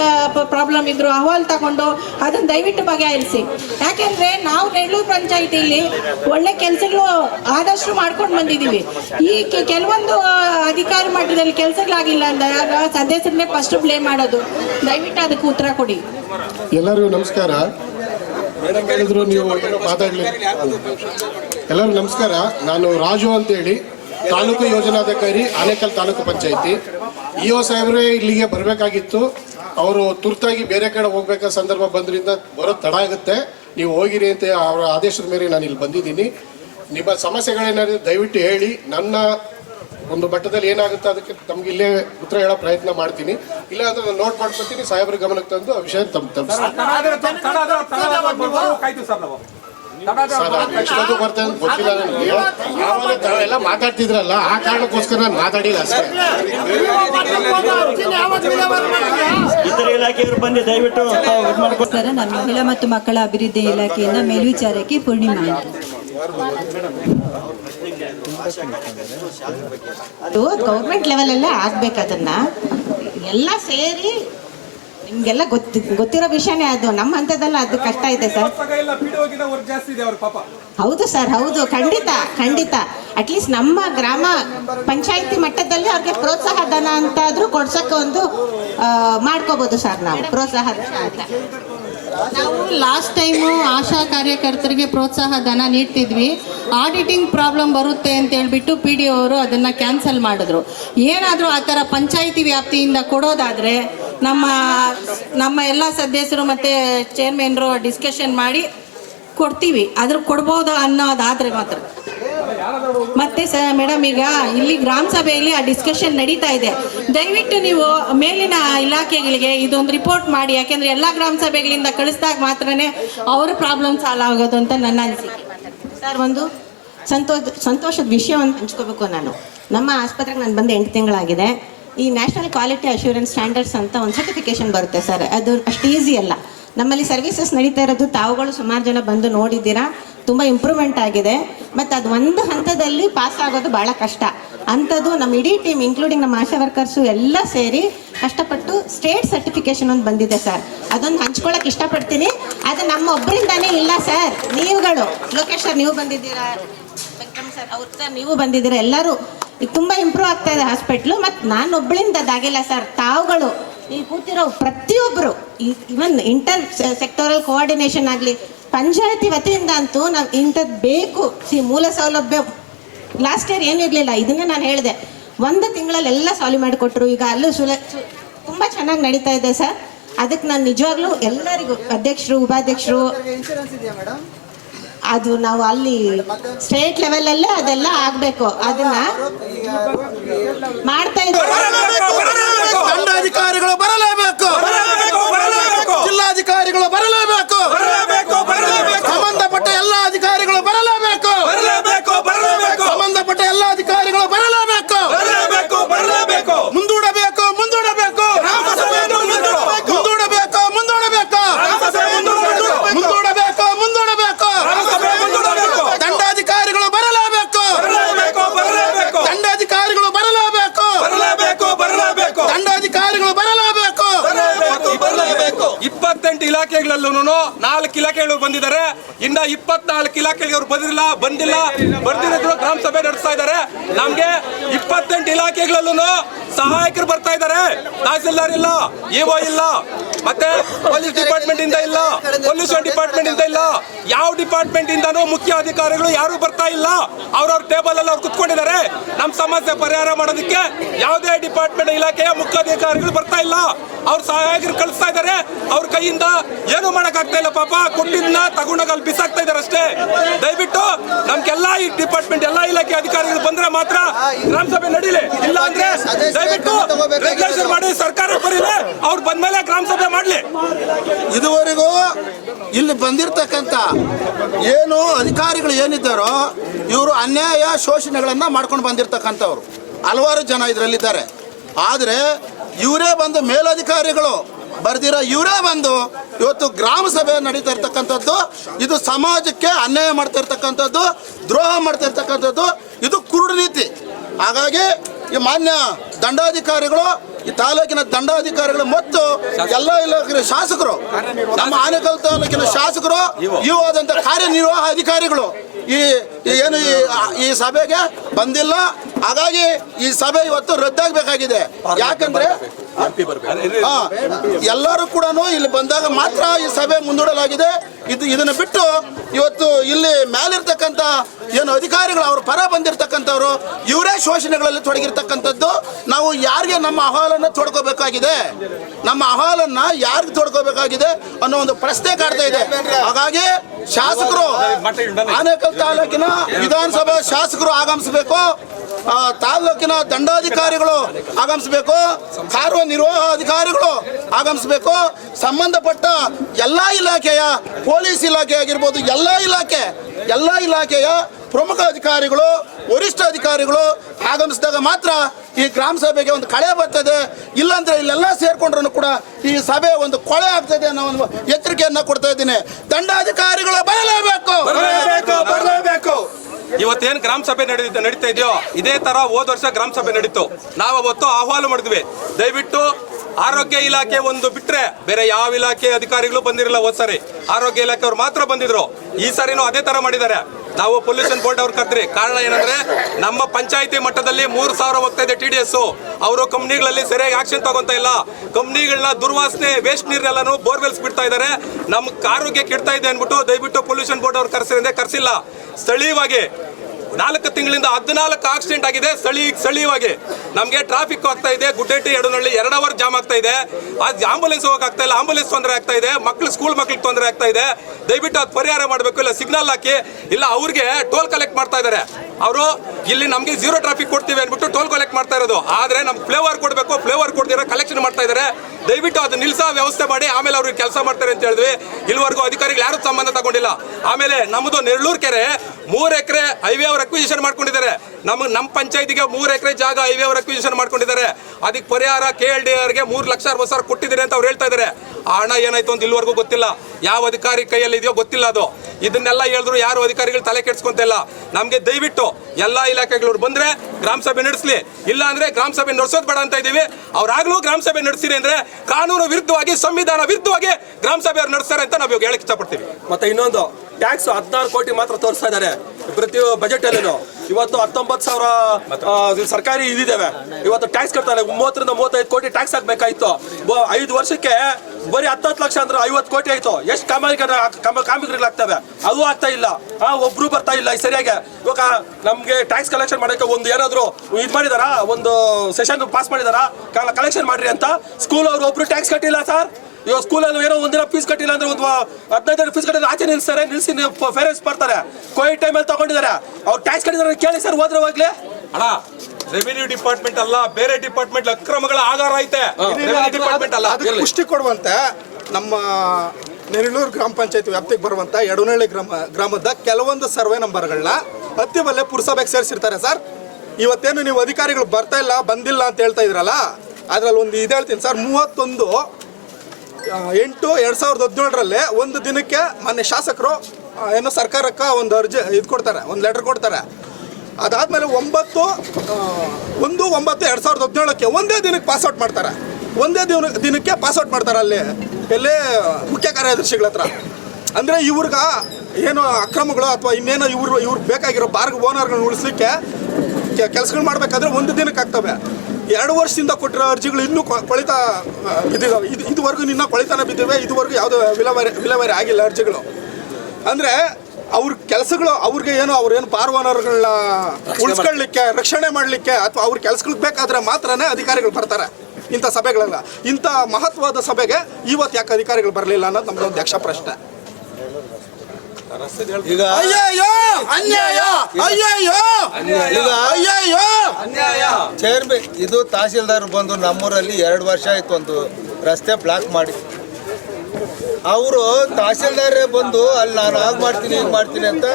ಪ್ರಾಬ್ಲಮ್ ಇದ್ರು ಅಹವಾಲು ತಗೊಂಡು ಅದನ್ನ ದಯವಿಟ್ಟು ಬಗೆಹರಿಸಿ. ಯಾಕೆಂದ್ರೆ ನಾವು ನೆಳ್ಳೂರು ಪಂಚಾಯಿತಿಯಲ್ಲಿ ಒಳ್ಳೆ ಕೆಲಸಗಳು ಆದಷ್ಟು ಮಾಡ್ಕೊಂಡು ಬಂದಿದ್ದೀವಿ. ಈ ಕೆಲವೊಂದು ಅಧಿಕಾರಿ ಮಟ್ಟದಲ್ಲಿ ಕೆಲಸಗಳಾಗಿಲ್ಲ ಅಂದಾಗ ಸದಸ್ಯರನ್ನೇ ಫಸ್ಟ್ ಬ್ಲೇಮ್ ಮಾಡೋದು. ದಯವಿಟ್ಟು ಅದಕ್ಕೆ ಉತ್ತರ ಕೊಡಿ. ಎಲ್ಲರಿಗೂ ನಮಸ್ಕಾರ. ಹೇಳಿದ್ರು ನೀವು ಮಾತಾಡ್ಲಿ. ಎಲ್ಲರಿಗೂ ನಮಸ್ಕಾರ. ನಾನು ರಾಜು ಅಂತೇಳಿ, ತಾಲೂಕು ಯೋಜನಾಧಿಕಾರಿ, ಆನೇಕಲ್ ತಾಲೂಕು ಪಂಚಾಯಿತಿ. ಇಒ ಸಾಹೇಬ್ರೆ ಇಲ್ಲಿಗೆ ಬರಬೇಕಾಗಿತ್ತು. ಅವರು ತುರ್ತಾಗಿ ಬೇರೆ ಕಡೆ ಹೋಗ್ಬೇಕಾದ ಸಂದರ್ಭ ಬಂದ್ರಿಂದ ಬರೋದು ತಡ ಆಗುತ್ತೆ, ನೀವು ಹೋಗಿರಿ ಅಂತ ಅವರ ಆದೇಶದ ಮೇರೆಗೆ ನಾನು ಇಲ್ಲಿ ಬಂದಿದ್ದೀನಿ. ನಿಮ್ಮ ಸಮಸ್ಯೆಗಳೇನಾದ್ರು ದಯವಿಟ್ಟು ಹೇಳಿ. ನನ್ನ ಒಂದು ಮಟ್ಟದಲ್ಲಿ ಏನಾಗುತ್ತೆ ಅದಕ್ಕೆ ತಮ್ಗೆ ಇಲ್ಲೇ ಉತ್ತರ ಹೇಳೋ ಪ್ರಯತ್ನ ಮಾಡ್ತೀನಿ. ಇಲ್ಲ ಅಂದ್ರೆ ನಾನು ನೋಟ್ ಮಾಡ್ಕೊತೀನಿ, ಸಾಹೇಬ್ರ ಗಮನಕ್ಕೆ ತಂದು ಆ ವಿಷಯ ಎಷ್ಟೊಂದು ಬರ್ತದೆ ಅಂತ ಗೊತ್ತಿಲ್ಲ ನನಗೆ. ಆಮೇಲೆ ತಾವೆಲ್ಲ ಮಾತಾಡ್ತಿದ್ರಲ್ಲ, ಆ ಕಾರಣಕ್ಕೋಸ್ಕರ ನಾನು ಮಾತಾಡಿಲ್ಲ ಅಷ್ಟೇ. ಇತರ ಇಲಾಖೆಯವರು ಬಂದು ದಯವಿಟ್ಟು ನಮಸ್ಕಾರ. ನಾನು ಮಹಿಳಾ ಮತ್ತು ಮಕ್ಕಳ ಅಭಿವೃದ್ಧಿ ಇಲಾಖೆಯಿಂದ ಮೇಲ್ವಿಚಾರಕಿ ಪೂರ್ಣಿಮಾ ಅಂತ. ಅದು ಗೌರ್ಮೆಂಟ್ ಲೆವೆಲ್ ಅಲ್ಲೇ ಆಗ್ಬೇಕು. ಅದನ್ನ ಎಲ್ಲ ಸೇರಿ ನಿಮ್ಗೆಲ್ಲ ಗೊತ್ತಿರೋ ವಿಷಯನೇ ಅದು. ನಮ್ಮ ಹಂತದಲ್ಲ ಅದು ಕಷ್ಟ ಇದೆ ಸರ್. ಹೌದು ಸರ್, ಹೌದು, ಖಂಡಿತ. ಅಟ್ಲೀಸ್ಟ್ ನಮ್ಮ ಗ್ರಾಮ ಪಂಚಾಯತಿ ಮಟ್ಟದಲ್ಲಿ ಅವ್ರಿಗೆ ಪ್ರೋತ್ಸಾಹ ಧನ ಅಂತಾದ್ರೂ ಕೊಡ್ಸಕ್ಕೆ ಒಂದು ಮಾಡ್ಕೋಬಹುದು ಸರ್. ನಾವು ಪ್ರೋತ್ಸಾಹ ಅಂತ ನಾವು ಲಾಸ್ಟ್ ಟೈಮು ಆಶಾ ಕಾರ್ಯಕರ್ತರಿಗೆ ಪ್ರೋತ್ಸಾಹ ಧನ ನೀಡ್ತಿದ್ವಿ. ಆಡಿಟಿಂಗ್ ಪ್ರಾಬ್ಲಮ್ ಬರುತ್ತೆ ಅಂತ ಹೇಳ್ಬಿಟ್ಟು PDO ಅವರು ಅದನ್ನು ಕ್ಯಾನ್ಸಲ್ ಮಾಡಿದ್ರು. ಏನಾದರೂ ಆ ಥರ ಪಂಚಾಯಿತಿ ವ್ಯಾಪ್ತಿಯಿಂದ ಕೊಡೋದಾದರೆ ನಮ್ಮ ಎಲ್ಲ ಸದಸ್ಯರು ಮತ್ತು ಚೇರ್ಮನ್ರು ಡಿಸ್ಕಷನ್ ಮಾಡಿ ಕೊಡ್ತೀವಿ. ಆದ್ರೂ ಕೊಡ್ಬೋದು ಅನ್ನೋದಾದರೆ ಮಾತ್ರ. ಮತ್ತೆ ಮೇಡಮ್, ಈಗ ಇಲ್ಲಿ ಗ್ರಾಮ ಸಭೆಯಲ್ಲಿ ಆ ಡಿಸ್ಕಷನ್ ನಡೀತಾ ಇದೆ. ದಯವಿಟ್ಟು ನೀವು ಮೇಲಿನ ಇಲಾಖೆಗಳಿಗೆ ಇದೊಂದು ರಿಪೋರ್ಟ್ ಮಾಡಿ. ಯಾಕೆಂದ್ರೆ ಎಲ್ಲ ಗ್ರಾಮ ಸಭೆಗಳಿಂದ ಕಳಿಸಿದಾಗ ಮಾತ್ರನೇ ಅವರ ಪ್ರಾಬ್ಲಮ್ ಸಾಲ್ವ್ ಆಗೋದು ಅಂತ ನನ್ನ ಅನಿಸಿಕೆ. ಸರ್, ಒಂದು ಸಂತೋಷದ ವಿಷಯವನ್ನು ಹಂಚ್ಕೋಬೇಕು. ನಾನು ನಮ್ಮ ಆಸ್ಪತ್ರೆಗೆ ನಾನು ಬಂದು 8 ತಿಂಗಳಾಗಿದೆ. ಈ ನ್ಯಾಷನಲ್ ಕ್ವಾಲಿಟಿ ಅಶ್ಯೂರೆನ್ಸ್ ಸ್ಟ್ಯಾಂಡರ್ಡ್ಸ್ ಅಂತ ಒಂದು ಸರ್ಟಿಫಿಕೇಶನ್ ಬರುತ್ತೆ ಸರ್. ಅದು ಅಷ್ಟು ಈಸಿ ಅಲ್ಲ. ನಮ್ಮಲ್ಲಿ ಸರ್ವಿಸಸ್ ನಡೀತಾ ಇರೋದು ತಾವುಗಳು ಸುಮಾರು ಜನ ಬಂದು ನೋಡಿದ್ದೀರಾ. ತುಂಬ ಇಂಪ್ರೂವ್ಮೆಂಟ್ ಆಗಿದೆ. ಮತ್ತು ಅದು ಒಂದು ಹಂತದಲ್ಲಿ ಪಾಸ್ ಆಗೋದು ಭಾಳ ಕಷ್ಟ. ಅಂಥದ್ದು ನಮ್ಮ ಇಡೀ ಟೀಮ್ ಇನ್ಕ್ಲೂಡಿಂಗ್ ನಮ್ಮ ಆಶಾ ವರ್ಕರ್ಸು ಎಲ್ಲ ಸೇರಿ ಕಷ್ಟಪಟ್ಟು ಸ್ಟೇಟ್ ಸರ್ಟಿಫಿಕೇಶನ್ ಒಂದು ಬಂದಿದೆ ಸರ್. ಅದೊಂದು ಹಂಚ್ಕೊಳ್ಳೋಕೆ ಇಷ್ಟಪಡ್ತೀನಿ. ಅದು ನಮ್ಮ ಒಬ್ಬರಿಂದಾನೇ ಇಲ್ಲ ಸರ್. ನೀವುಗಳು ಲೋಕೇಶ್ ಸರ್, ನೀವು ಬಂದಿದ್ದೀರಾ, ವಿಕ್ರಮ್ ಸರ್, ಅವ್ರ ಸರ್, ನೀವು ಬಂದಿದ್ದೀರಾ. ಎಲ್ಲರೂ ಈಗ ತುಂಬ ಇಂಪ್ರೂವ್ ಆಗ್ತಾ ಇದೆ ಹಾಸ್ಪಿಟ್ಲು. ಮತ್ತು ನಾನು ಒಬ್ಬಳಿಂದ ಅದಾಗಿಲ್ಲ ಸರ್. ತಾವುಗಳು ಈ ಕೂತಿರೋ ಪ್ರತಿಯೊಬ್ಬರು, ಇವನ್ ಇಂಟರ್ ಸೆಕ್ಟೋರಲ್ ಕೋಆರ್ಡಿನೇಷನ್ ಆಗಲಿ, ಪಂಚಾಯತಿ ವತಿಯಿಂದ ಅಂತೂ ನಾವು ಇಂಥದ್ದು ಬೇಕು. ಮೂಲ ಸೌಲಭ್ಯ ಲಾಸ್ಟ್ ಇಯರ್ ಏನಿರಲಿಲ್ಲ. ಇದನ್ನೇ ನಾನು ಹೇಳಿದೆ, 1 ತಿಂಗಳಲ್ಲಿ ಎಲ್ಲ ಸಾಲ್ವ್ ಮಾಡಿಕೊಟ್ರು. ಈಗ ಅಲ್ಲೂ ತುಂಬ ಚೆನ್ನಾಗಿ ನಡೀತಾ ಇದೆ ಸರ್. ಅದಕ್ಕೆ ನಾನು ನಿಜವಾಗ್ಲೂ ಎಲ್ಲರಿಗೂ, ಅಧ್ಯಕ್ಷರು, ಉಪಾಧ್ಯಕ್ಷರು, ಅದು ನಾವು ಅಲ್ಲಿ ಸ್ಟೇಟ್ ಲೆವೆಲಲ್ಲೇ ಅದೆಲ್ಲ ಆಗಬೇಕು. ಅದನ್ನ ಮಾಡ್ತಾ ಇದ್ದೀವಿ. ದಂಡಾಧಿಕಾರಿಗಳು ಬರಲೇಬೇಕು, ಜಿಲ್ಲಾಧಿಕಾರಿಗಳು ಬರಲೇಬೇಕು, ಸಂಬಂಧಪಟ್ಟ ಎಲ್ಲ ಅಧಿಕಾರಿಗಳು ಬರಲೇಬೇಕು, ಸಂಬಂಧಪಟ್ಟ ಎಲ್ಲ ಅಧಿಕಾರಿಗಳು ಬರಲೇಬೇಕು, ಮುಂದೂಡಬೇಕು, ಮುಂದೂಡಬೇಕು, ಮುಂದೂಡಬೇಕು, ಮುಂದೂಡಬೇಕು, ಮುಂದೂಡಬೇಕು, ಮುಂದೂಡಬೇಕು, ದಂಡಾಧಿಕಾರಿಗಳು ಬರಲೇಬೇಕು, ದಂಡಾಧಿಕಾರಿಗಳು ಬರಲೇಬೇಕು, ದಂಡಾಧಿಕಾರಿಗಳು ಬರಲೇಬೇಕು. 28 ಇಲಾಖೆಗಳಲ್ಲೂ 4 ಇಲಾಖೆಗಳು ಬಂದಿದ್ದಾರೆ. ಇನ್ನ 24 ಇಲಾಖೆಗಳು ಬಂದಿಲ್ಲ. ಬರ್ದಿರೋದ್ರು ಗ್ರಾಮ ಸಭೆ ನಡೆಸ್ತಾ ಇದ್ದಾರೆ. ನಮ್ಗೆ 28 ಇಲಾಖೆಗಳಲ್ಲೂ ಸಹಾಯಕರು ಬರ್ತಾ ಇದ್ದಾರೆ. ತಹಸೀಲ್ದಾರ್ ಇಲ್ಲ, ಇಒ ಇಲ್ಲ, ಮತ್ತೆ ಪೊಲೀಸ್ ಡಿಪಾರ್ಟ್ಮೆಂಟ್ ಇಂದ ಇಲ್ಲ, ಪೊಲ್ಯೂಷನ್ ಡಿಪಾರ್ಟ್ಮೆಂಟ್ ಇಂದ ಇಲ್ಲ, ಯಾವ ಡಿಪಾರ್ಟ್ಮೆಂಟ್ ಇಂದನೂ ಮುಖ್ಯ ಅಧಿಕಾರಿಗಳು ಯಾರು ಬರ್ತಾ ಇಲ್ಲ. ಅವ್ರವ್ರ ಟೇಬಲ್ ಅಲ್ಲಿ ಅವ್ರು ಕುತ್ಕೊಂಡಿದ್ದಾರೆ. ನಮ್ಮ ಸಮಸ್ಯೆ ಪರಿಹಾರ ಮಾಡೋದಕ್ಕೆ ಯಾವುದೇ ಡಿಪಾರ್ಟ್ಮೆಂಟ್ ಇಲಾಖೆಯ ಮುಖ್ಯ ಅಧಿಕಾರಿಗಳು ಬರ್ತಾ ಇಲ್ಲ. ಅವ್ರ ಸಹಾಯಕರು ಕಳಿಸ್ತಾ ಇದ್ದಾರೆ. ಅವ್ರ ಕೈಯಿಂದ ಏನು ಮಾಡಕ್ ಆಗ್ತಾ ಇಲ್ಲ. ಪಾಪ ಕೊಟ್ಟಿದ್ದನ್ನ ತಗೊಂಡಾಗ ಅಲ್ಲಿ ಬಿಸಾಕ್ತಾ ಇದಾರೆ ಅಷ್ಟೇ. ದಯವಿಟ್ಟು ನಮ್ಗೆಲ್ಲ ಈ ಡಿಪಾರ್ಟ್ಮೆಂಟ್ ಎಲ್ಲ ಇಲಾಖೆ ಅಧಿಕಾರಿಗಳು ಬಂದ್ರೆ ಮಾತ್ರ ಗ್ರಾಮ ಸಭೆ ನಡೀಲಿ. ಇಲ್ಲ ಅಂದ್ರೆ ದಯವಿಟ್ಟು ರೆಗ್ಯುಲೇಷನ್ ಮಾಡಿ ಸರ್ಕಾರ ಬರೀಲಿ. ಅವ್ರು ಬಂದ್ಮೇಲೆ ಗ್ರಾಮ ಸಭೆ ಮಾಡ್ಲಿ. ಇದುವರೆಗೂ ಇಲ್ಲಿ ಬಂದಿರತಕ್ಕಂತ ಏನು ಅಧಿಕಾರಿಗಳು ಏನಿದ್ದಾರೋ ಇವರು ಅನ್ಯಾಯ ಶೋಷಣೆಗಳನ್ನ ಮಾಡ್ಕೊಂಡು ಬಂದಿರತಕ್ಕಂಥವ್ರು ಹಲವಾರು ಜನ ಇದರಲ್ಲಿದ್ದಾರೆ. ಆದರೆ ಇವರೇ ಬಂದು ಮೇಲಧಿಕಾರಿಗಳು ಬರ್ದಿರೋ ಇವರೇ ಬಂದು ಇವತ್ತು ಗ್ರಾಮ ಸಭೆ ನಡೀತಾ ಇರ್ತಕ್ಕಂಥದ್ದು ಇದು ಸಮಾಜಕ್ಕೆ ಅನ್ಯಾಯ ಮಾಡ್ತಾ ಇರ್ತಕ್ಕಂಥದ್ದು, ದ್ರೋಹ ಮಾಡ್ತಾ ಇರ್ತಕ್ಕಂಥದ್ದು, ಇದು ಕುರುಡು ನೀತಿ. ಹಾಗಾಗಿ ಈ ಮಾನ್ಯ ದಂಡಾಧಿಕಾರಿಗಳು, ಈ ತಾಲೂಕಿನ ದಂಡಾಧಿಕಾರಿಗಳು ಮತ್ತು ಎಲ್ಲ ಇಲಾಖೆ ಶಾಸಕರು, ನಮ್ಮ ಆನೇಕಲ್ ತಾಲೂಕಿನ ಶಾಸಕರು, ಇವು ಆದಂಥ ಕಾರ್ಯನಿರ್ವಾಹ ಅಧಿಕಾರಿಗಳು ಈ ಸಭೆಗೆ ಬಂದಿಲ್ಲ. ಹಾಗಾಗಿ ಈ ಸಭೆ ಇವತ್ತು ರದ್ದಾಗಬೇಕಾಗಿದೆ. ಯಾಕಂದ್ರೆ ಎಲ್ಲರೂ ಕೂಡ ಇಲ್ಲಿ ಬಂದಾಗ ಮಾತ್ರ ಈ ಸಭೆ ಮುಂದೂಡಲಾಗಿದೆ. ಇದನ್ನು ಬಿಟ್ಟು ಇವತ್ತು ಇಲ್ಲಿ ಮೇಲಿರ್ತಕ್ಕಂಥ ಏನು ಅಧಿಕಾರಿಗಳು ಅವ್ರ ಪರ ಬಂದಿರತಕ್ಕಂಥವ್ರು ಇವರೇ ಶೋಷಣೆಗಳಲ್ಲಿ ತೊಡಗಿರ್ತಕ್ಕಂಥದ್ದು. ನಾವು ಯಾರಿಗೆ ನಮ್ಮ ಅಹವಾಲನ್ನು ತೊಡ್ಕೋಬೇಕಾಗಿದೆ, ನಮ್ಮ ಅಹವಾಲನ್ನ ಯಾರಿಗೆ ತೊಡ್ಕೋಬೇಕಾಗಿದೆ ಅನ್ನೋ ಒಂದು ಪ್ರಶ್ನೆ ಕಾಡ್ತಾ ಇದೆ. ಹಾಗಾಗಿ ಶಾಸಕರು, ಆನೇಕಲ್ ತಾಲೂಕಿನ ವಿಧಾನಸಭಾ ಶಾಸಕರು ಆಗಮಿಸಬೇಕು, ತಾಲೂಕಿನ ದಂಡಾಧಿಕಾರಿಗಳು ಆಗಮಿಸಬೇಕು, ಕಾರ್ಯನಿರ್ವಾಹ ಅಧಿಕಾರಿಗಳು ಆಗಮಿಸಬೇಕು, ಸಂಬಂಧಪಟ್ಟ ಎಲ್ಲ ಇಲಾಖೆಯ ಪೊಲೀಸ್ ಇಲಾಖೆ ಆಗಿರ್ಬೋದು, ಎಲ್ಲ ಇಲಾಖೆಯ ಪ್ರಮುಖ ಅಧಿಕಾರಿಗಳು, ವರಿಷ್ಠ ಅಧಿಕಾರಿಗಳು ಆಗಮಿಸಿದಾಗ ಮಾತ್ರ ಈ ಗ್ರಾಮ ಸಭೆಗೆ ಒಂದು ಕಳೆ ಬರ್ತದೆ. ಇಲ್ಲಾಂದ್ರೆ ಇಲ್ಲೆಲ್ಲ ಸೇರ್ಕೊಂಡ್ರು ಕೂಡ ಈ ಸಭೆ ಒಂದು ಕೊಳೆ ಆಗ್ತದೆ ಅನ್ನೋ ಒಂದು ಎಚ್ಚರಿಕೆಯನ್ನ ಕೊಡ್ತಾ ಇದ್ದೀನಿ. ದಂಡಾಧಿಕಾರಿಗಳು ಬರಲೇಬೇಕು. ಇವತ್ತೇನು ಗ್ರಾಮ ಸಭೆ ನಡೀತಾ ಇದೆಯೋ ಇದೇ ತರ ಹೋದ ವರ್ಷ ಗ್ರಾಮ ಸಭೆ ನಡೀತು. ನಾವು ಅವತ್ತು ಆಹ್ವಾನ ಮಾಡಿದ್ವಿ, ದಯವಿಟ್ಟು ಆರೋಗ್ಯ ಇಲಾಖೆ ಒಂದು ಬಿಟ್ರೆ ಬೇರೆ ಯಾವ ಇಲಾಖೆ ಅಧಿಕಾರಿಗಳು ಬಂದಿರಲಿಲ್ಲ. ಹೋದ್ ಸಾರಿ ಆರೋಗ್ಯ ಇಲಾಖೆ ಅವ್ರು ಮಾತ್ರ ಬಂದಿದ್ರು. ಈ ಸಾರಿನೂ ಅದೇ ತರ ಮಾಡಿದ್ದಾರೆ. ನಾವು ಪೊಲ್ಯೂಷನ್ ಬೋರ್ಡ್ ಅವ್ರು ಕರ್ದ್ರಿ. ಕಾರಣ ಏನಂದ್ರೆ ನಮ್ಮ ಪಂಚಾಯತಿ ಮಟ್ಟದಲ್ಲಿ 3,000 ಹೋಗ್ತಾ ಇದೆ TDS. ಅವರು ಕಂಪ್ನಿಗಳಲ್ಲಿ ಸರಿಯಾಗಿ ಆಕ್ಷನ್ ತಗೊಂತ ಇಲ್ಲ. ಕಂಪ್ನಿಗಳನ್ನ ದುರ್ವಾಸನೆ, ವೇಸ್ಟ್ ನೀರ್ನೆಲ್ಲಾನು ಬೋರ್ವೆಲ್ಸ್ ಬಿಡ್ತಾ ಇದ್ದಾರೆ. ನಮ್ಮ ಆರೋಗ್ಯ ಕೆಡ್ತಾ ಇದೆ ಅನ್ಬಿಟ್ಟು ದಯವಿಟ್ಟು ಪೊಲ್ಯೂಷನ್ ಬೋರ್ಡ್ ಅವ್ರು ಕರ್ಸಿದ್ರೆ ಕರ್ಸಿಲ್ಲ. ಸ್ಥಳೀಯವಾಗಿ 4 ತಿಂಗಳಿಂದ 14 ಆಕ್ಸಿಡೆಂಟ್ ಆಗಿದೆ. ಸ್ಥಳೀಯವಾಗಿ ನಮಗೆ ಟ್ರಾಫಿಕ್ ಆಗ್ತಾ ಇದೆ. ಗುಡ್ಡೆಟ್ಟಿ ಯಡನಹಳ್ಳಿ 2 ಅವರ್ ಜಾಮ್ ಆಗ್ತಾ ಇದೆ. ಆಂಬುಲೆನ್ಸ್ ಹೋಗಕ್ ಆಗ್ತಾ ಇಲ್ಲ, ಆಂಬುಲೆನ್ಸ್ ತೊಂದರೆ ಆಗ್ತಾ ಇದೆ, ಸ್ಕೂಲ್ ಮಕ್ಳಿಗೆ ತೊಂದರೆ ಆಗ್ತಾ ಇದೆ. ದಯವಿಟ್ಟು ಅದು ಪರಿಹಾರ ಮಾಡಬೇಕು. ಇಲ್ಲ ಸಿಗ್ನಲ್ ಹಾಕಿ, ಇಲ್ಲ ಅವ್ರಿಗೆ ಟೋಲ್ ಕಲೆಕ್ಟ್ ಮಾಡ್ತಾ ಇದ್ದಾರೆ. ಅವರು ಇಲ್ಲಿ ನಮಗೆ 0 ಟ್ರಾಫಿಕ್ ಕೊಡ್ತೀವಿ ಅಂದ್ಬಿಟ್ಟು ಟೋಲ್ ಕಲೆಕ್ಟ್ ಮಾಡ್ತಾ ಇರೋದು. ಆದ್ರೆ ನಮ್ಗೆ ಫ್ಲೇವರ್ ಕೊಡಬೇಕು, ಫ್ಲೇವರ್ ಕೊಡ್ದಿರೋ ಕಲೆಕ್ಷನ್ ಮಾಡ್ತಾ ಇದ್ದಾರೆ. ದಯವಿಟ್ಟು ಅದು ನಿಲ್ಸೋ ವ್ಯವಸ್ಥೆ ಮಾಡಿ ಆಮೇಲೆ ಅವ್ರಿಗೆ ಕೆಲಸ ಮಾಡ್ತಾರೆ ಅಂತ ಹೇಳಿದ್ವಿ. ಇಲ್ಲಿವರೆಗೂ ಅಧಿಕಾರಿಗಳು ಯಾರು ಸಂಬಂಧ ತಗೊಂಡಿಲ್ಲ. ಆಮೇಲೆ ನಮ್ಮದು ನೆರಳೂರು ಕೆರೆ 3 ಎಕರೆ ಹೈವೇ ಅವ್ರು ಅಕ್ವಿಸಿಷನ್ ಮಾಡ್ಕೊಂಡಿದ್ದಾರೆ. ನಮ್ಮ ಪಂಚಾಯತಿಗೆ 3 ಎಕರೆ ಜಾಗ ಹೈವೇ ಅವ್ರು ಅಕ್ವಿಸಿಷನ್ ಮಾಡ್ಕೊಂಡಿದ್ದಾರೆ. ಅದಕ್ಕೆ ಪರಿಹಾರ KLDRಗೆ 3,60,000 ಕೊಟ್ಟಿದ್ದಾರೆ ಅಂತ ಅವ್ರು ಹೇಳ್ತಾ ಇದ್ದಾರೆ. ಆ ಹಣ ಏನಾಯ್ತು ಅಂತ ಇಲ್ಲಿವರೆಗೂ ಗೊತ್ತಿಲ್ಲ. ಯಾವ ಅಧಿಕಾರಿ ಕೈಯಲ್ಲಿ ಇದೆಯೋ ಗೊತ್ತಿಲ್ಲ. ಅದು ಇದನ್ನೆಲ್ಲ ಹೇಳಿದ್ರು ಯಾರು ಅಧಿಕಾರಿಗಳು ತಲೆ ಕೆಡ್ಸ್ಕೊಂತ ಇಲ್ಲ. ನಮ್ಗೆ ದಯವಿಟ್ಟು ಎಲ್ಲಾ ಇಲಾಖೆಗಳು ಬಂದ್ರೆ ಗ್ರಾಮ ಸಭೆ ನಡೆಸಲಿ, ಇಲ್ಲ ಅಂದ್ರೆ ಗ್ರಾಮ ಸಭೆ ನಡೆಸೋದು ಬೇಡ ಅಂತ ಇದೀವಿ. ಅವ್ರಾಗ್ಲೂ ಗ್ರಾಮ ಸಭೆ ನಡೆಸಿರಿ ಅಂದ್ರೆ ಕಾನೂನು ವಿರುದ್ಧವಾಗಿ, ಸಂವಿಧಾನ ವಿರುದ್ಧವಾಗಿ ಗ್ರಾಮ ಸಭೆ ಅವ್ರು ನಡೆಸ್ತಾರೆ ಅಂತ ನಾವು ಹೇಳಕ್ ಇಷ್ಟಪಡ್ತೀವಿ. ಮತ್ತೆ ಇನ್ನೊಂದು ಟ್ಯಾಕ್ಸ್ 16 ಕೋಟಿ ಮಾತ್ರ ತೋರಿಸ್ತಾ ಇದ್ದಾರೆ ಪ್ರತಿ ಬಜೆಟ್ ಅಲ್ಲಿನೂ. ಇವತ್ತು 19,000 ಸರ್ಕಾರಿ ಇದಿದ್ದಾವೆ. ಇವತ್ತು ಟ್ಯಾಕ್ಸ್ ಕಟ್ತಾರೆ. 30 ರಿಂದ 35 ಕೋಟಿ ಟ್ಯಾಕ್ಸ್ ಹಾಕ್ಬೇಕಾಯ್ತು. 5 ವರ್ಷಕ್ಕೆ ಬರೀ 10 ಲಕ್ಷ ಅಂದ್ರೆ 50 ಕೋಟಿ ಆಯ್ತು. ಎಷ್ಟು ಕಾಮಗಾರಿಗಳಾಗ್ತವೆ ಅದು ಆಗ್ತಾ ಇಲ್ಲ. ಒಬ್ರು ಬರ್ತಾ ಇಲ್ಲ ಸರಿಯಾಗಿ. ಇವಾಗ ನಮ್ಗೆ ಟ್ಯಾಕ್ಸ್ ಕಲೆಕ್ಷನ್ ಮಾಡಕ್ಕೆ ಒಂದು ಏನಾದ್ರು ಇದು ಮಾಡಿದಾರ, ಒಂದು ಸೆಷನ್ ಪಾಸ್ ಮಾಡಿದಾರ, ಕಲೆಕ್ಷನ್ ಮಾಡ್ರಿ ಅಂತ. ಸ್ಕೂಲ್ ಅವ್ರು ಒಬ್ರು ಟ್ಯಾಕ್ಸ್ ಕಟ್ಟಿಲ್ಲ ಸರ್. ಇವಾಗ ಸ್ಕೂಲಲ್ಲಿ ಏನೋ ಒಂದಿನ ಫೀಸ್ ಕಟ್ಟಿಲ್ಲ ಅಂದ್ರೆ ಒಂದು 15 ಫೀಸ್ ಕಟ್ಟಿದ್ರೆ ಆಚೆ ನಿಲ್ಸ್ತಾರೆ, ನಿಲ್ಸಿ ಪೇರೆಂಟ್ಸ್ ಬರ್ತಾರೆ. ಕೋವಿಡ್ ಟೈಮಲ್ಲಿ ತಗೊಂಡಿದ್ದಾರೆ, ಅವ್ರು ಟ್ಯಾಕ್ಸ್ ಕಟ್ಟಿದಾರೆ ಕೇಳಿ ಸರ್. ಹೋದ್ರೆ ಹೋಗ್ಲಿ ಅಣ್ಣ, ರೆವಿನ್ಯೂ ಡಿಪಾರ್ಟ್ಮೆಂಟ್ ಅಲ್ಲ, ಬೇರೆ ಡಿಪಾರ್ಟ್ಮೆಂಟ್ ಅಕ್ರಮಗಳ ಆಗಾರ ಐತೆ. ರೆವಿನ್ಯೂ ಡಿಪಾರ್ಟ್ಮೆಂಟ್ ಅಲ್ಲ. ಅದಕ್ಕೆ ಪುಷ್ಟಿ ಕೊಡುವಂತೆ ನಮ್ಮ ನೆರಳೂರು ಗ್ರಾಮ ಪಂಚಾಯತ್ ವ್ಯಾಪ್ತಿಗೆ ಬರುವಂತ ಯಡನಹಳ್ಳಿ ಗ್ರಾಮದ ಕೆಲವೊಂದು ಸರ್ವೆ ನಂಬರ್ಗಳನ್ನ ಹತ್ತಿಬಲ್ಲೆ ಪುರಸಭೆಗೆ ಸೇರಿಸಿರ್ತಾರೆ ಸರ್. ಇವತ್ತೇನು ನೀವು ಅಧಿಕಾರಿಗಳು ಬರ್ತಾ ಇಲ್ಲ, ಬಂದಿಲ್ಲ ಅಂತ ಹೇಳ್ತಾ ಇದ್ರಲ್ಲ, ಅದ್ರಲ್ಲಿ ಒಂದು ಇದು ಹೇಳ್ತೀನಿ ಸರ್. 31/8/2017 ಒಂದು ದಿನಕ್ಕೆ ಮಾನ್ಯ ಶಾಸಕರು ಏನೋ ಸರ್ಕಾರಕ್ಕೆ ಒಂದು ಅರ್ಜಿ ಇದು ಕೊಡ್ತಾರೆ, ಒಂದು ಲೆಟರ್ ಕೊಡ್ತಾರೆ. ಅದಾದ್ಮೇಲೆ 9/1/2017 ಒಂದೇ ದಿನಕ್ಕೆ ಪಾಸ್ಔಟ್ ಮಾಡ್ತಾರೆ. ಒಂದೇ ದಿನಕ್ಕೆ ಪಾಸ್ಔಟ್ ಮಾಡ್ತಾರೆ ಅಲ್ಲಿ ಎಲ್ಲೇ ಮುಖ್ಯ ಕಾರ್ಯದರ್ಶಿಗಳ ಹತ್ರ. ಅಂದರೆ ಇವ್ರಿಗೆ ಏನೋ ಅಕ್ರಮಗಳು ಅಥವಾ ಇನ್ನೇನೋ ಇವ್ರಿಗೆ ಬೇಕಾಗಿರೋ ಬಾರ್ಗ್ ಓನರ್ಗಳನ್ನ ಉಳಿಸ್ಲಿಕ್ಕೆ ಕೆಲಸಗಳು ಮಾಡಬೇಕಾದ್ರೆ ಒಂದು ದಿನಕ್ಕೆ ಆಗ್ತವೆ. 2 ವರ್ಷದಿಂದ ಕೊಟ್ಟಿರೋ ಅರ್ಜಿಗಳು ಇನ್ನೂ ಕೊಳಿತಾ ಬಿದ್ದಿದ್ದಾವೆ. ಇದುವರೆಗೂ ಇನ್ನೂ ಕೊಳಿತಾನೆ ಬಿದ್ದಿವೆ. ಇದುವರೆಗೂ ಯಾವುದೋ ವಿಲೇವಾರಿ ಆಗಿಲ್ಲ ಅರ್ಜಿಗಳು. ಅಂದರೆ ಅವ್ರ ಕೆಲಸಗಳು ಅವ್ರಿಗೆ ಏನೋ ಅವ್ರೇನು ಬಾರ್ ಓನರ್ಗಳನ್ನ ಉಳಿಸ್ಕೊಳ್ಳಿಕ್ಕೆ, ರಕ್ಷಣೆ ಮಾಡಲಿಕ್ಕೆ ಅಥವಾ ಅವ್ರ ಕೆಲಸಗಳಿಗೆ ಬೇಕಾದ್ರೆ ಮಾತ್ರನೇ ಅಧಿಕಾರಿಗಳು ಬರ್ತಾರೆ ಇಂಥ ಸಭೆಗಳೆಲ್ಲ. ಇಂಥ ಮಹತ್ವದ ಸಭೆಗೆ ಇವತ್ತು ಯಾಕೆ ಅಧಿಕಾರಿಗಳು ಬರಲಿಲ್ಲ ಅನ್ನೋದು ನಮ್ದೊಂದು ಯಕ್ಷ ಪ್ರಶ್ನೆ. ಈಗ ಅಯ್ಯಯ್ಯೋ ಅನ್ಯಾಯ, ಅಯ್ಯಯ್ಯೋ ಅನ್ಯಾಯ. ಚೇರ್ಮನ್ ಇದು ತಹಸೀಲ್ದಾರ್ ಬಂದು ನಮ್ಮೂರಲ್ಲಿ 2 ವರ್ಷ ಆಯ್ತು ಒಂದು ರಸ್ತೆ ಬ್ಲಾಕ್ ಮಾಡಿ. ಅವರು ತಹಸೀಲ್ದಾರೇ ಬಂದು ಅಲ್ಲಿ ನಾನು ಹಾಗೆ ಮಾಡ್ತೀನಿ ಹಿಂಗೆ ಮಾಡ್ತೀನಿ ಅಂತ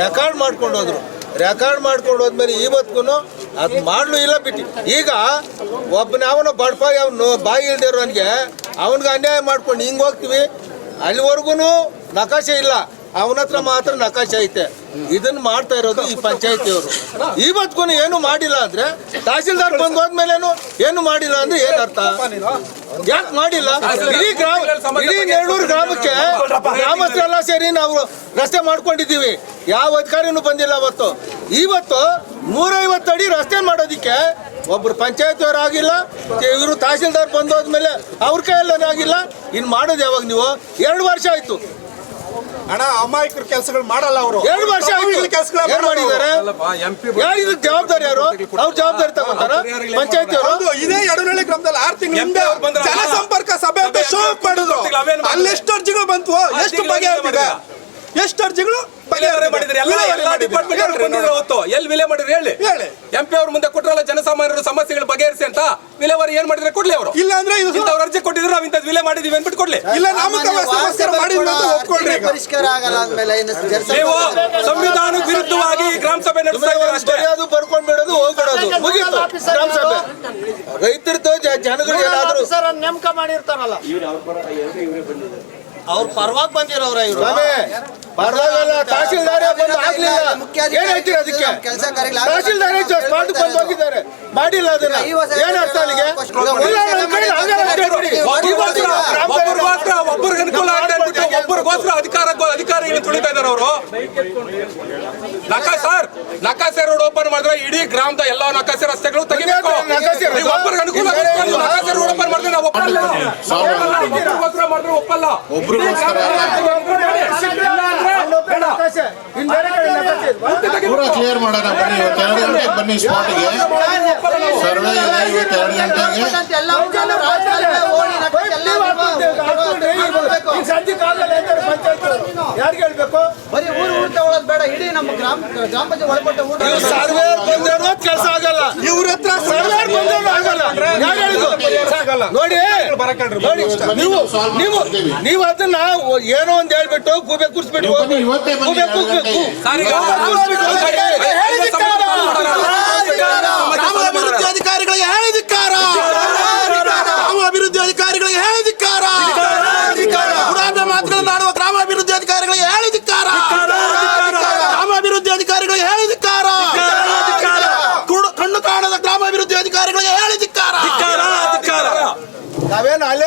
ರೆಕಾರ್ಡ್ ಮಾಡ್ಕೊಂಡು ಹೋದ್ರು. ರೆಕಾರ್ಡ್ ಮಾಡ್ಕೊಂಡು ಹೋದ್ಮೇಲೆ ಇವತ್ತಿಗೂ ಅದು ಮಾಡಲು ಇಲ್ಲ ಬಿಟ್ಟು. ಈಗ ಅವನ ಬಡಪಾಗಿ ಅವನು ಬಾಯಿ ಇಲ್ದಿರೋನಿಗೆ ಅವನಿಗೆ ಅನ್ಯಾಯ ಮಾಡ್ಕೊಂಡು ಹಿಂಗೆ ಹೋಗ್ತೀವಿ. ಅಲ್ಲಿವರೆಗೂ ನಕಾಶೆ ಇಲ್ಲ, ಅವನ ಹತ್ರ ಮಾತ್ರ ನಕಾಶೆ ಐತೆ. ಇದನ್ನ ಮಾಡ್ತಾ ಇರೋದು ಈ ಪಂಚಾಯತಿಯವರು. ಇವತ್ತಿಗೂ ಏನು ಮಾಡಿಲ್ಲ ಅಂದ್ರೆ, ತಹಸೀಲ್ದಾರ್ ಬಂದು ಹೋದ್ಮೇಲೇನು ಏನು ಮಾಡಿಲ್ಲ ಅಂದ್ರೆ ಏನ್ ಅರ್ಥ? ಯಾಕೆ ಮಾಡಿಲ್ಲ? ಇಡೀ ನೆರಳೂರು ಗ್ರಾಮಕ್ಕೆ ಗ್ರಾಮಸ್ಥರೆಲ್ಲ ಸೇರಿ ನಾವು ರಸ್ತೆ ಮಾಡ್ಕೊಂಡಿದ್ದೀವಿ. ಯಾವ ಅಧಿಕಾರಿನೂ ಬಂದಿಲ್ಲ ಅವತ್ತು. ಇವತ್ತು 150 ಅಡಿ ರಸ್ತೆ ಮಾಡೋದಿಕ್ಕೆ ಒಬ್ರು ಪಂಚಾಯತಿಯವರು ಆಗಿಲ್ಲ, ಇವರು ತಹಸೀಲ್ದಾರ್ ಬಂದೋದ್ಮೇಲೆ ಅವ್ರ ಕೈಯಲ್ಲೇ ಆಗಿಲ್ಲ. ಇನ್ನು ಮಾಡೋದು ಯಾವಾಗ ನೀವು? 2 ವರ್ಷ ಆಯ್ತು ಅಣ್ಣ. ಅಮಾಯಕರ ಕೆಲಸಗಳು ಮಾಡಲ್ಲ ಅವರು. 2 ವರ್ಷ ಏನ್ ಮಾಡಿದ್ದಾರೆ? ಯಾರು ಇದಕ್ಕೆ ಜವಾಬ್ದಾರಿ? ಯಾರು ಅವ್ರ ಜವಾಬ್ದಾರಿ ತಗೊಂತಾರ? ಪಂಚಾಯತಿಯವರು. ಇದೇ ಯಡನಹಳ್ಳಿ ಗ್ರಾಮದಲ್ಲಿ 6 ತಿಂಗಳಿಂದ ಜನಸಂಪರ್ಕ ಸಭೆ ಅಂತ ಶೋ ಮಾಡಿದ್ರು. ಅಲ್ಲಿ ಎಷ್ಟು ಅರ್ಜಿಗಳು ಬಂತು, ಎಷ್ಟು ಬಗೆಹರಿದಿದೆ, ಎಷ್ಟು ಅರ್ಜಿಗಳು ಮಾಡಿದ್ರೆ ಎಲ್ಲ ಡಿಪಾರ್ಟ್ಮೆಂಟ್ ಬಂದಿದ್ರು ಅವತ್ತು. ಎಲ್ಲಿ ವಿಲೇ ಮಾಡಿದ್ರು ಹೇಳಿ. MP ಅವ್ರ ಮುಂದೆ ಕೊಟ್ಟರಲ್ಲ ಜನಸಾಮಾನ್ಯರ ಸಮಸ್ಯೆಗಳು ಬಗೆಹರಿಸಿ ಅಂತ. ವಿಲೇವಾರಿ ಏನ್ ಮಾಡಿದ್ರೆ ಕೊಡ್ಲಿ ಅವರು. ಇಲ್ಲ ಅಂದ್ರೆ ಇಂಥವ್ರ ಅರ್ಜಿ ಕೊಟ್ಟಿದ್ರು, ನಾವು ಇಂಥದ್ದು ವಿಲೇ ಮಾಡಿದೀವಿ ಅಂದ್ಬಿಟ್ಟು ಕೊಡ್ಲಿ. ಇಲ್ಲ ಸಮಸ್ಯೆ ಮಾಡಿಲ್ಲ ಅಂತ ಒಪ್ಕೊಳ್ರಿ. ಪರಿಷ್ಕಾರ ಆಗಲ್ಲ ಅಂದ್ಮೇಲೆ ನೀವು ಸಂವಿಧಾನ ವಿರುದ್ಧವಾಗಿ ಗ್ರಾಮ ಸಭೆ ನಡೆಸ್ತಾ ಇದ್ದೀರಾ ಅಷ್ಟೇ. ಅದು ಬರ್ಕೊಂಡ್ ಬಿಡೋದು, ಹೋಗ್ಬಿಡೋದು, ಮುಗೀತು ಗ್ರಾಮ ಸಭೆ. ರೈತರದ್ದು ಜನಗಳು ಏನಾದ್ರು ನೇಮಕ ಮಾಡಿರ್ತಾರಲ್ಲ, ಅವ್ರ ಪರವಾಗಿ ಬಂದಿರೋರ ಇವರು. ಪರವಾಗಿಲ್ಲ, ತಹಸೀಲ್ದಾರ್ ಬಂದು ಆಗ್ಲಿಲ್ಲ. ಏನಾಯ್ತು ಅದಕ್ಕೆ? ತಹಸೀಲ್ದಾರ್ ಸ್ಪಾಟ್ ಬಂದು ಹೋಗಿದ್ದಾರೆ, ಮಾಡಿಲ್ಲ ಅದನ್ನ. ಏನ್ ಅರ್ಥ ಅಲ್ಲಿಗೆ? ಒಬ್ಬರಿಗೆ ಅನುಕೂಲ ಆಗ್ತಾ ಒಬ್ಬರಿಗೋಸ್ಕರ ಅಧಿಕಾರಿಗಳು ತುಳಿತಾ ಇದಾರೆ ಅವರು. ನಕಾಸೆ ರೋಡ್ ಓಪನ್ ಮಾಡಿದ್ರೆ ಇಡೀ ಗ್ರಾಮದ ಎಲ್ಲ ನಕಾಸೆ ರಸ್ತೆಗಳು ತೆಗಿಬೇಕು. ಒಬ್ಬರಿಗೆ ಅನುಕೂಲ ನಕಾಸೆ ರೋಡ್ ಓಪನ್ ಮಾಡಿದ್ರೆ ನಾವು ಒಪ್ಪಲ್ಲ. ಒಬ್ಬರಿಗೋಸ್ಕರ ಮಾಡಿದ್ರೆ ಒಪ್ಪಲ್ಲ. ಪೂರ ಕ್ಲಿಯರ್ ಮಾಡೋಣ. ಬನ್ನಿ, ಇವತ್ತು 2 ಗಂಟೆಗೆ ಬನ್ನಿ ಸ್ಪಾಟ್ಗೆ. ಸರ್ವೆ ಇದೆ ಇವತ್ತು 2 ಗಂಟೆಗೆ. ಯಾರಿಗೆ ಹೇಳ್ಬೇಕು? ಬರೀ ಊರು ಊಟ ಒಳಗ್ ಬೇಡ, ಇಡೀ ನಮ್ಮ ಗ್ರಾಮ ಪಂಚಾಯತ್ ಒಳಪಟ್ಟ ಊಟ ಸರ್ವೆ ಬಂದಿರೋ ಕೆಲಸ ಆಗಲ್ಲ. ಇವ್ರ ಹತ್ರ ಸರ್ವೆ ಬಂದಿರೋ ಆಗಲ್ಲ. ಯಾರು ಹೇಳಿದ್ರು? ನೋಡಿ ನೀವು ಅದನ್ನ ಏನೋ ಒಂದ್ ಹೇಳ್ಬಿಟ್ಟು ಗೂಬೆ ಕೂರಿಸ್ಬಿಟ್ಟು ಅಧಿಕಾರಿಗಳಿಗೆ ಹೇಳಿದಿಕ್ಕಾರ, ಗ್ರಾಮಾಭಿವೃದ್ಧಿ ಅಧಿಕಾರಿಗಳಿಗೆ ಹೇಳಿದಿಕ್ಕಾರ, ಗುಡಾಂಬೆ ಮಾತುಗಳನ್ನಾಡುವ ಗ್ರಾಮಾಭಿವೃದ್ಧಿ ಅಧಿಕಾರಿಗಳಿಗೆ ಹೇಳಿದಿಕ್ಕಾರ, ಗ್ರಾಮಾಭಿವೃದ್ಧಿ ಅಧಿಕಾರಿಗಳಿಗೆ ಹೇಳಿದಿಕ್ಕಾರ, ಕಣ್ಣು ಕಾಣದ ಗ್ರಾಮಾಭಿವೃದ್ಧಿ ಅಧಿಕಾರಿಗಳಿಗೆ ಹೇಳಿದಿಕ್ಕಾರ. ನಾವೇನು ಅಲ್ಲೇ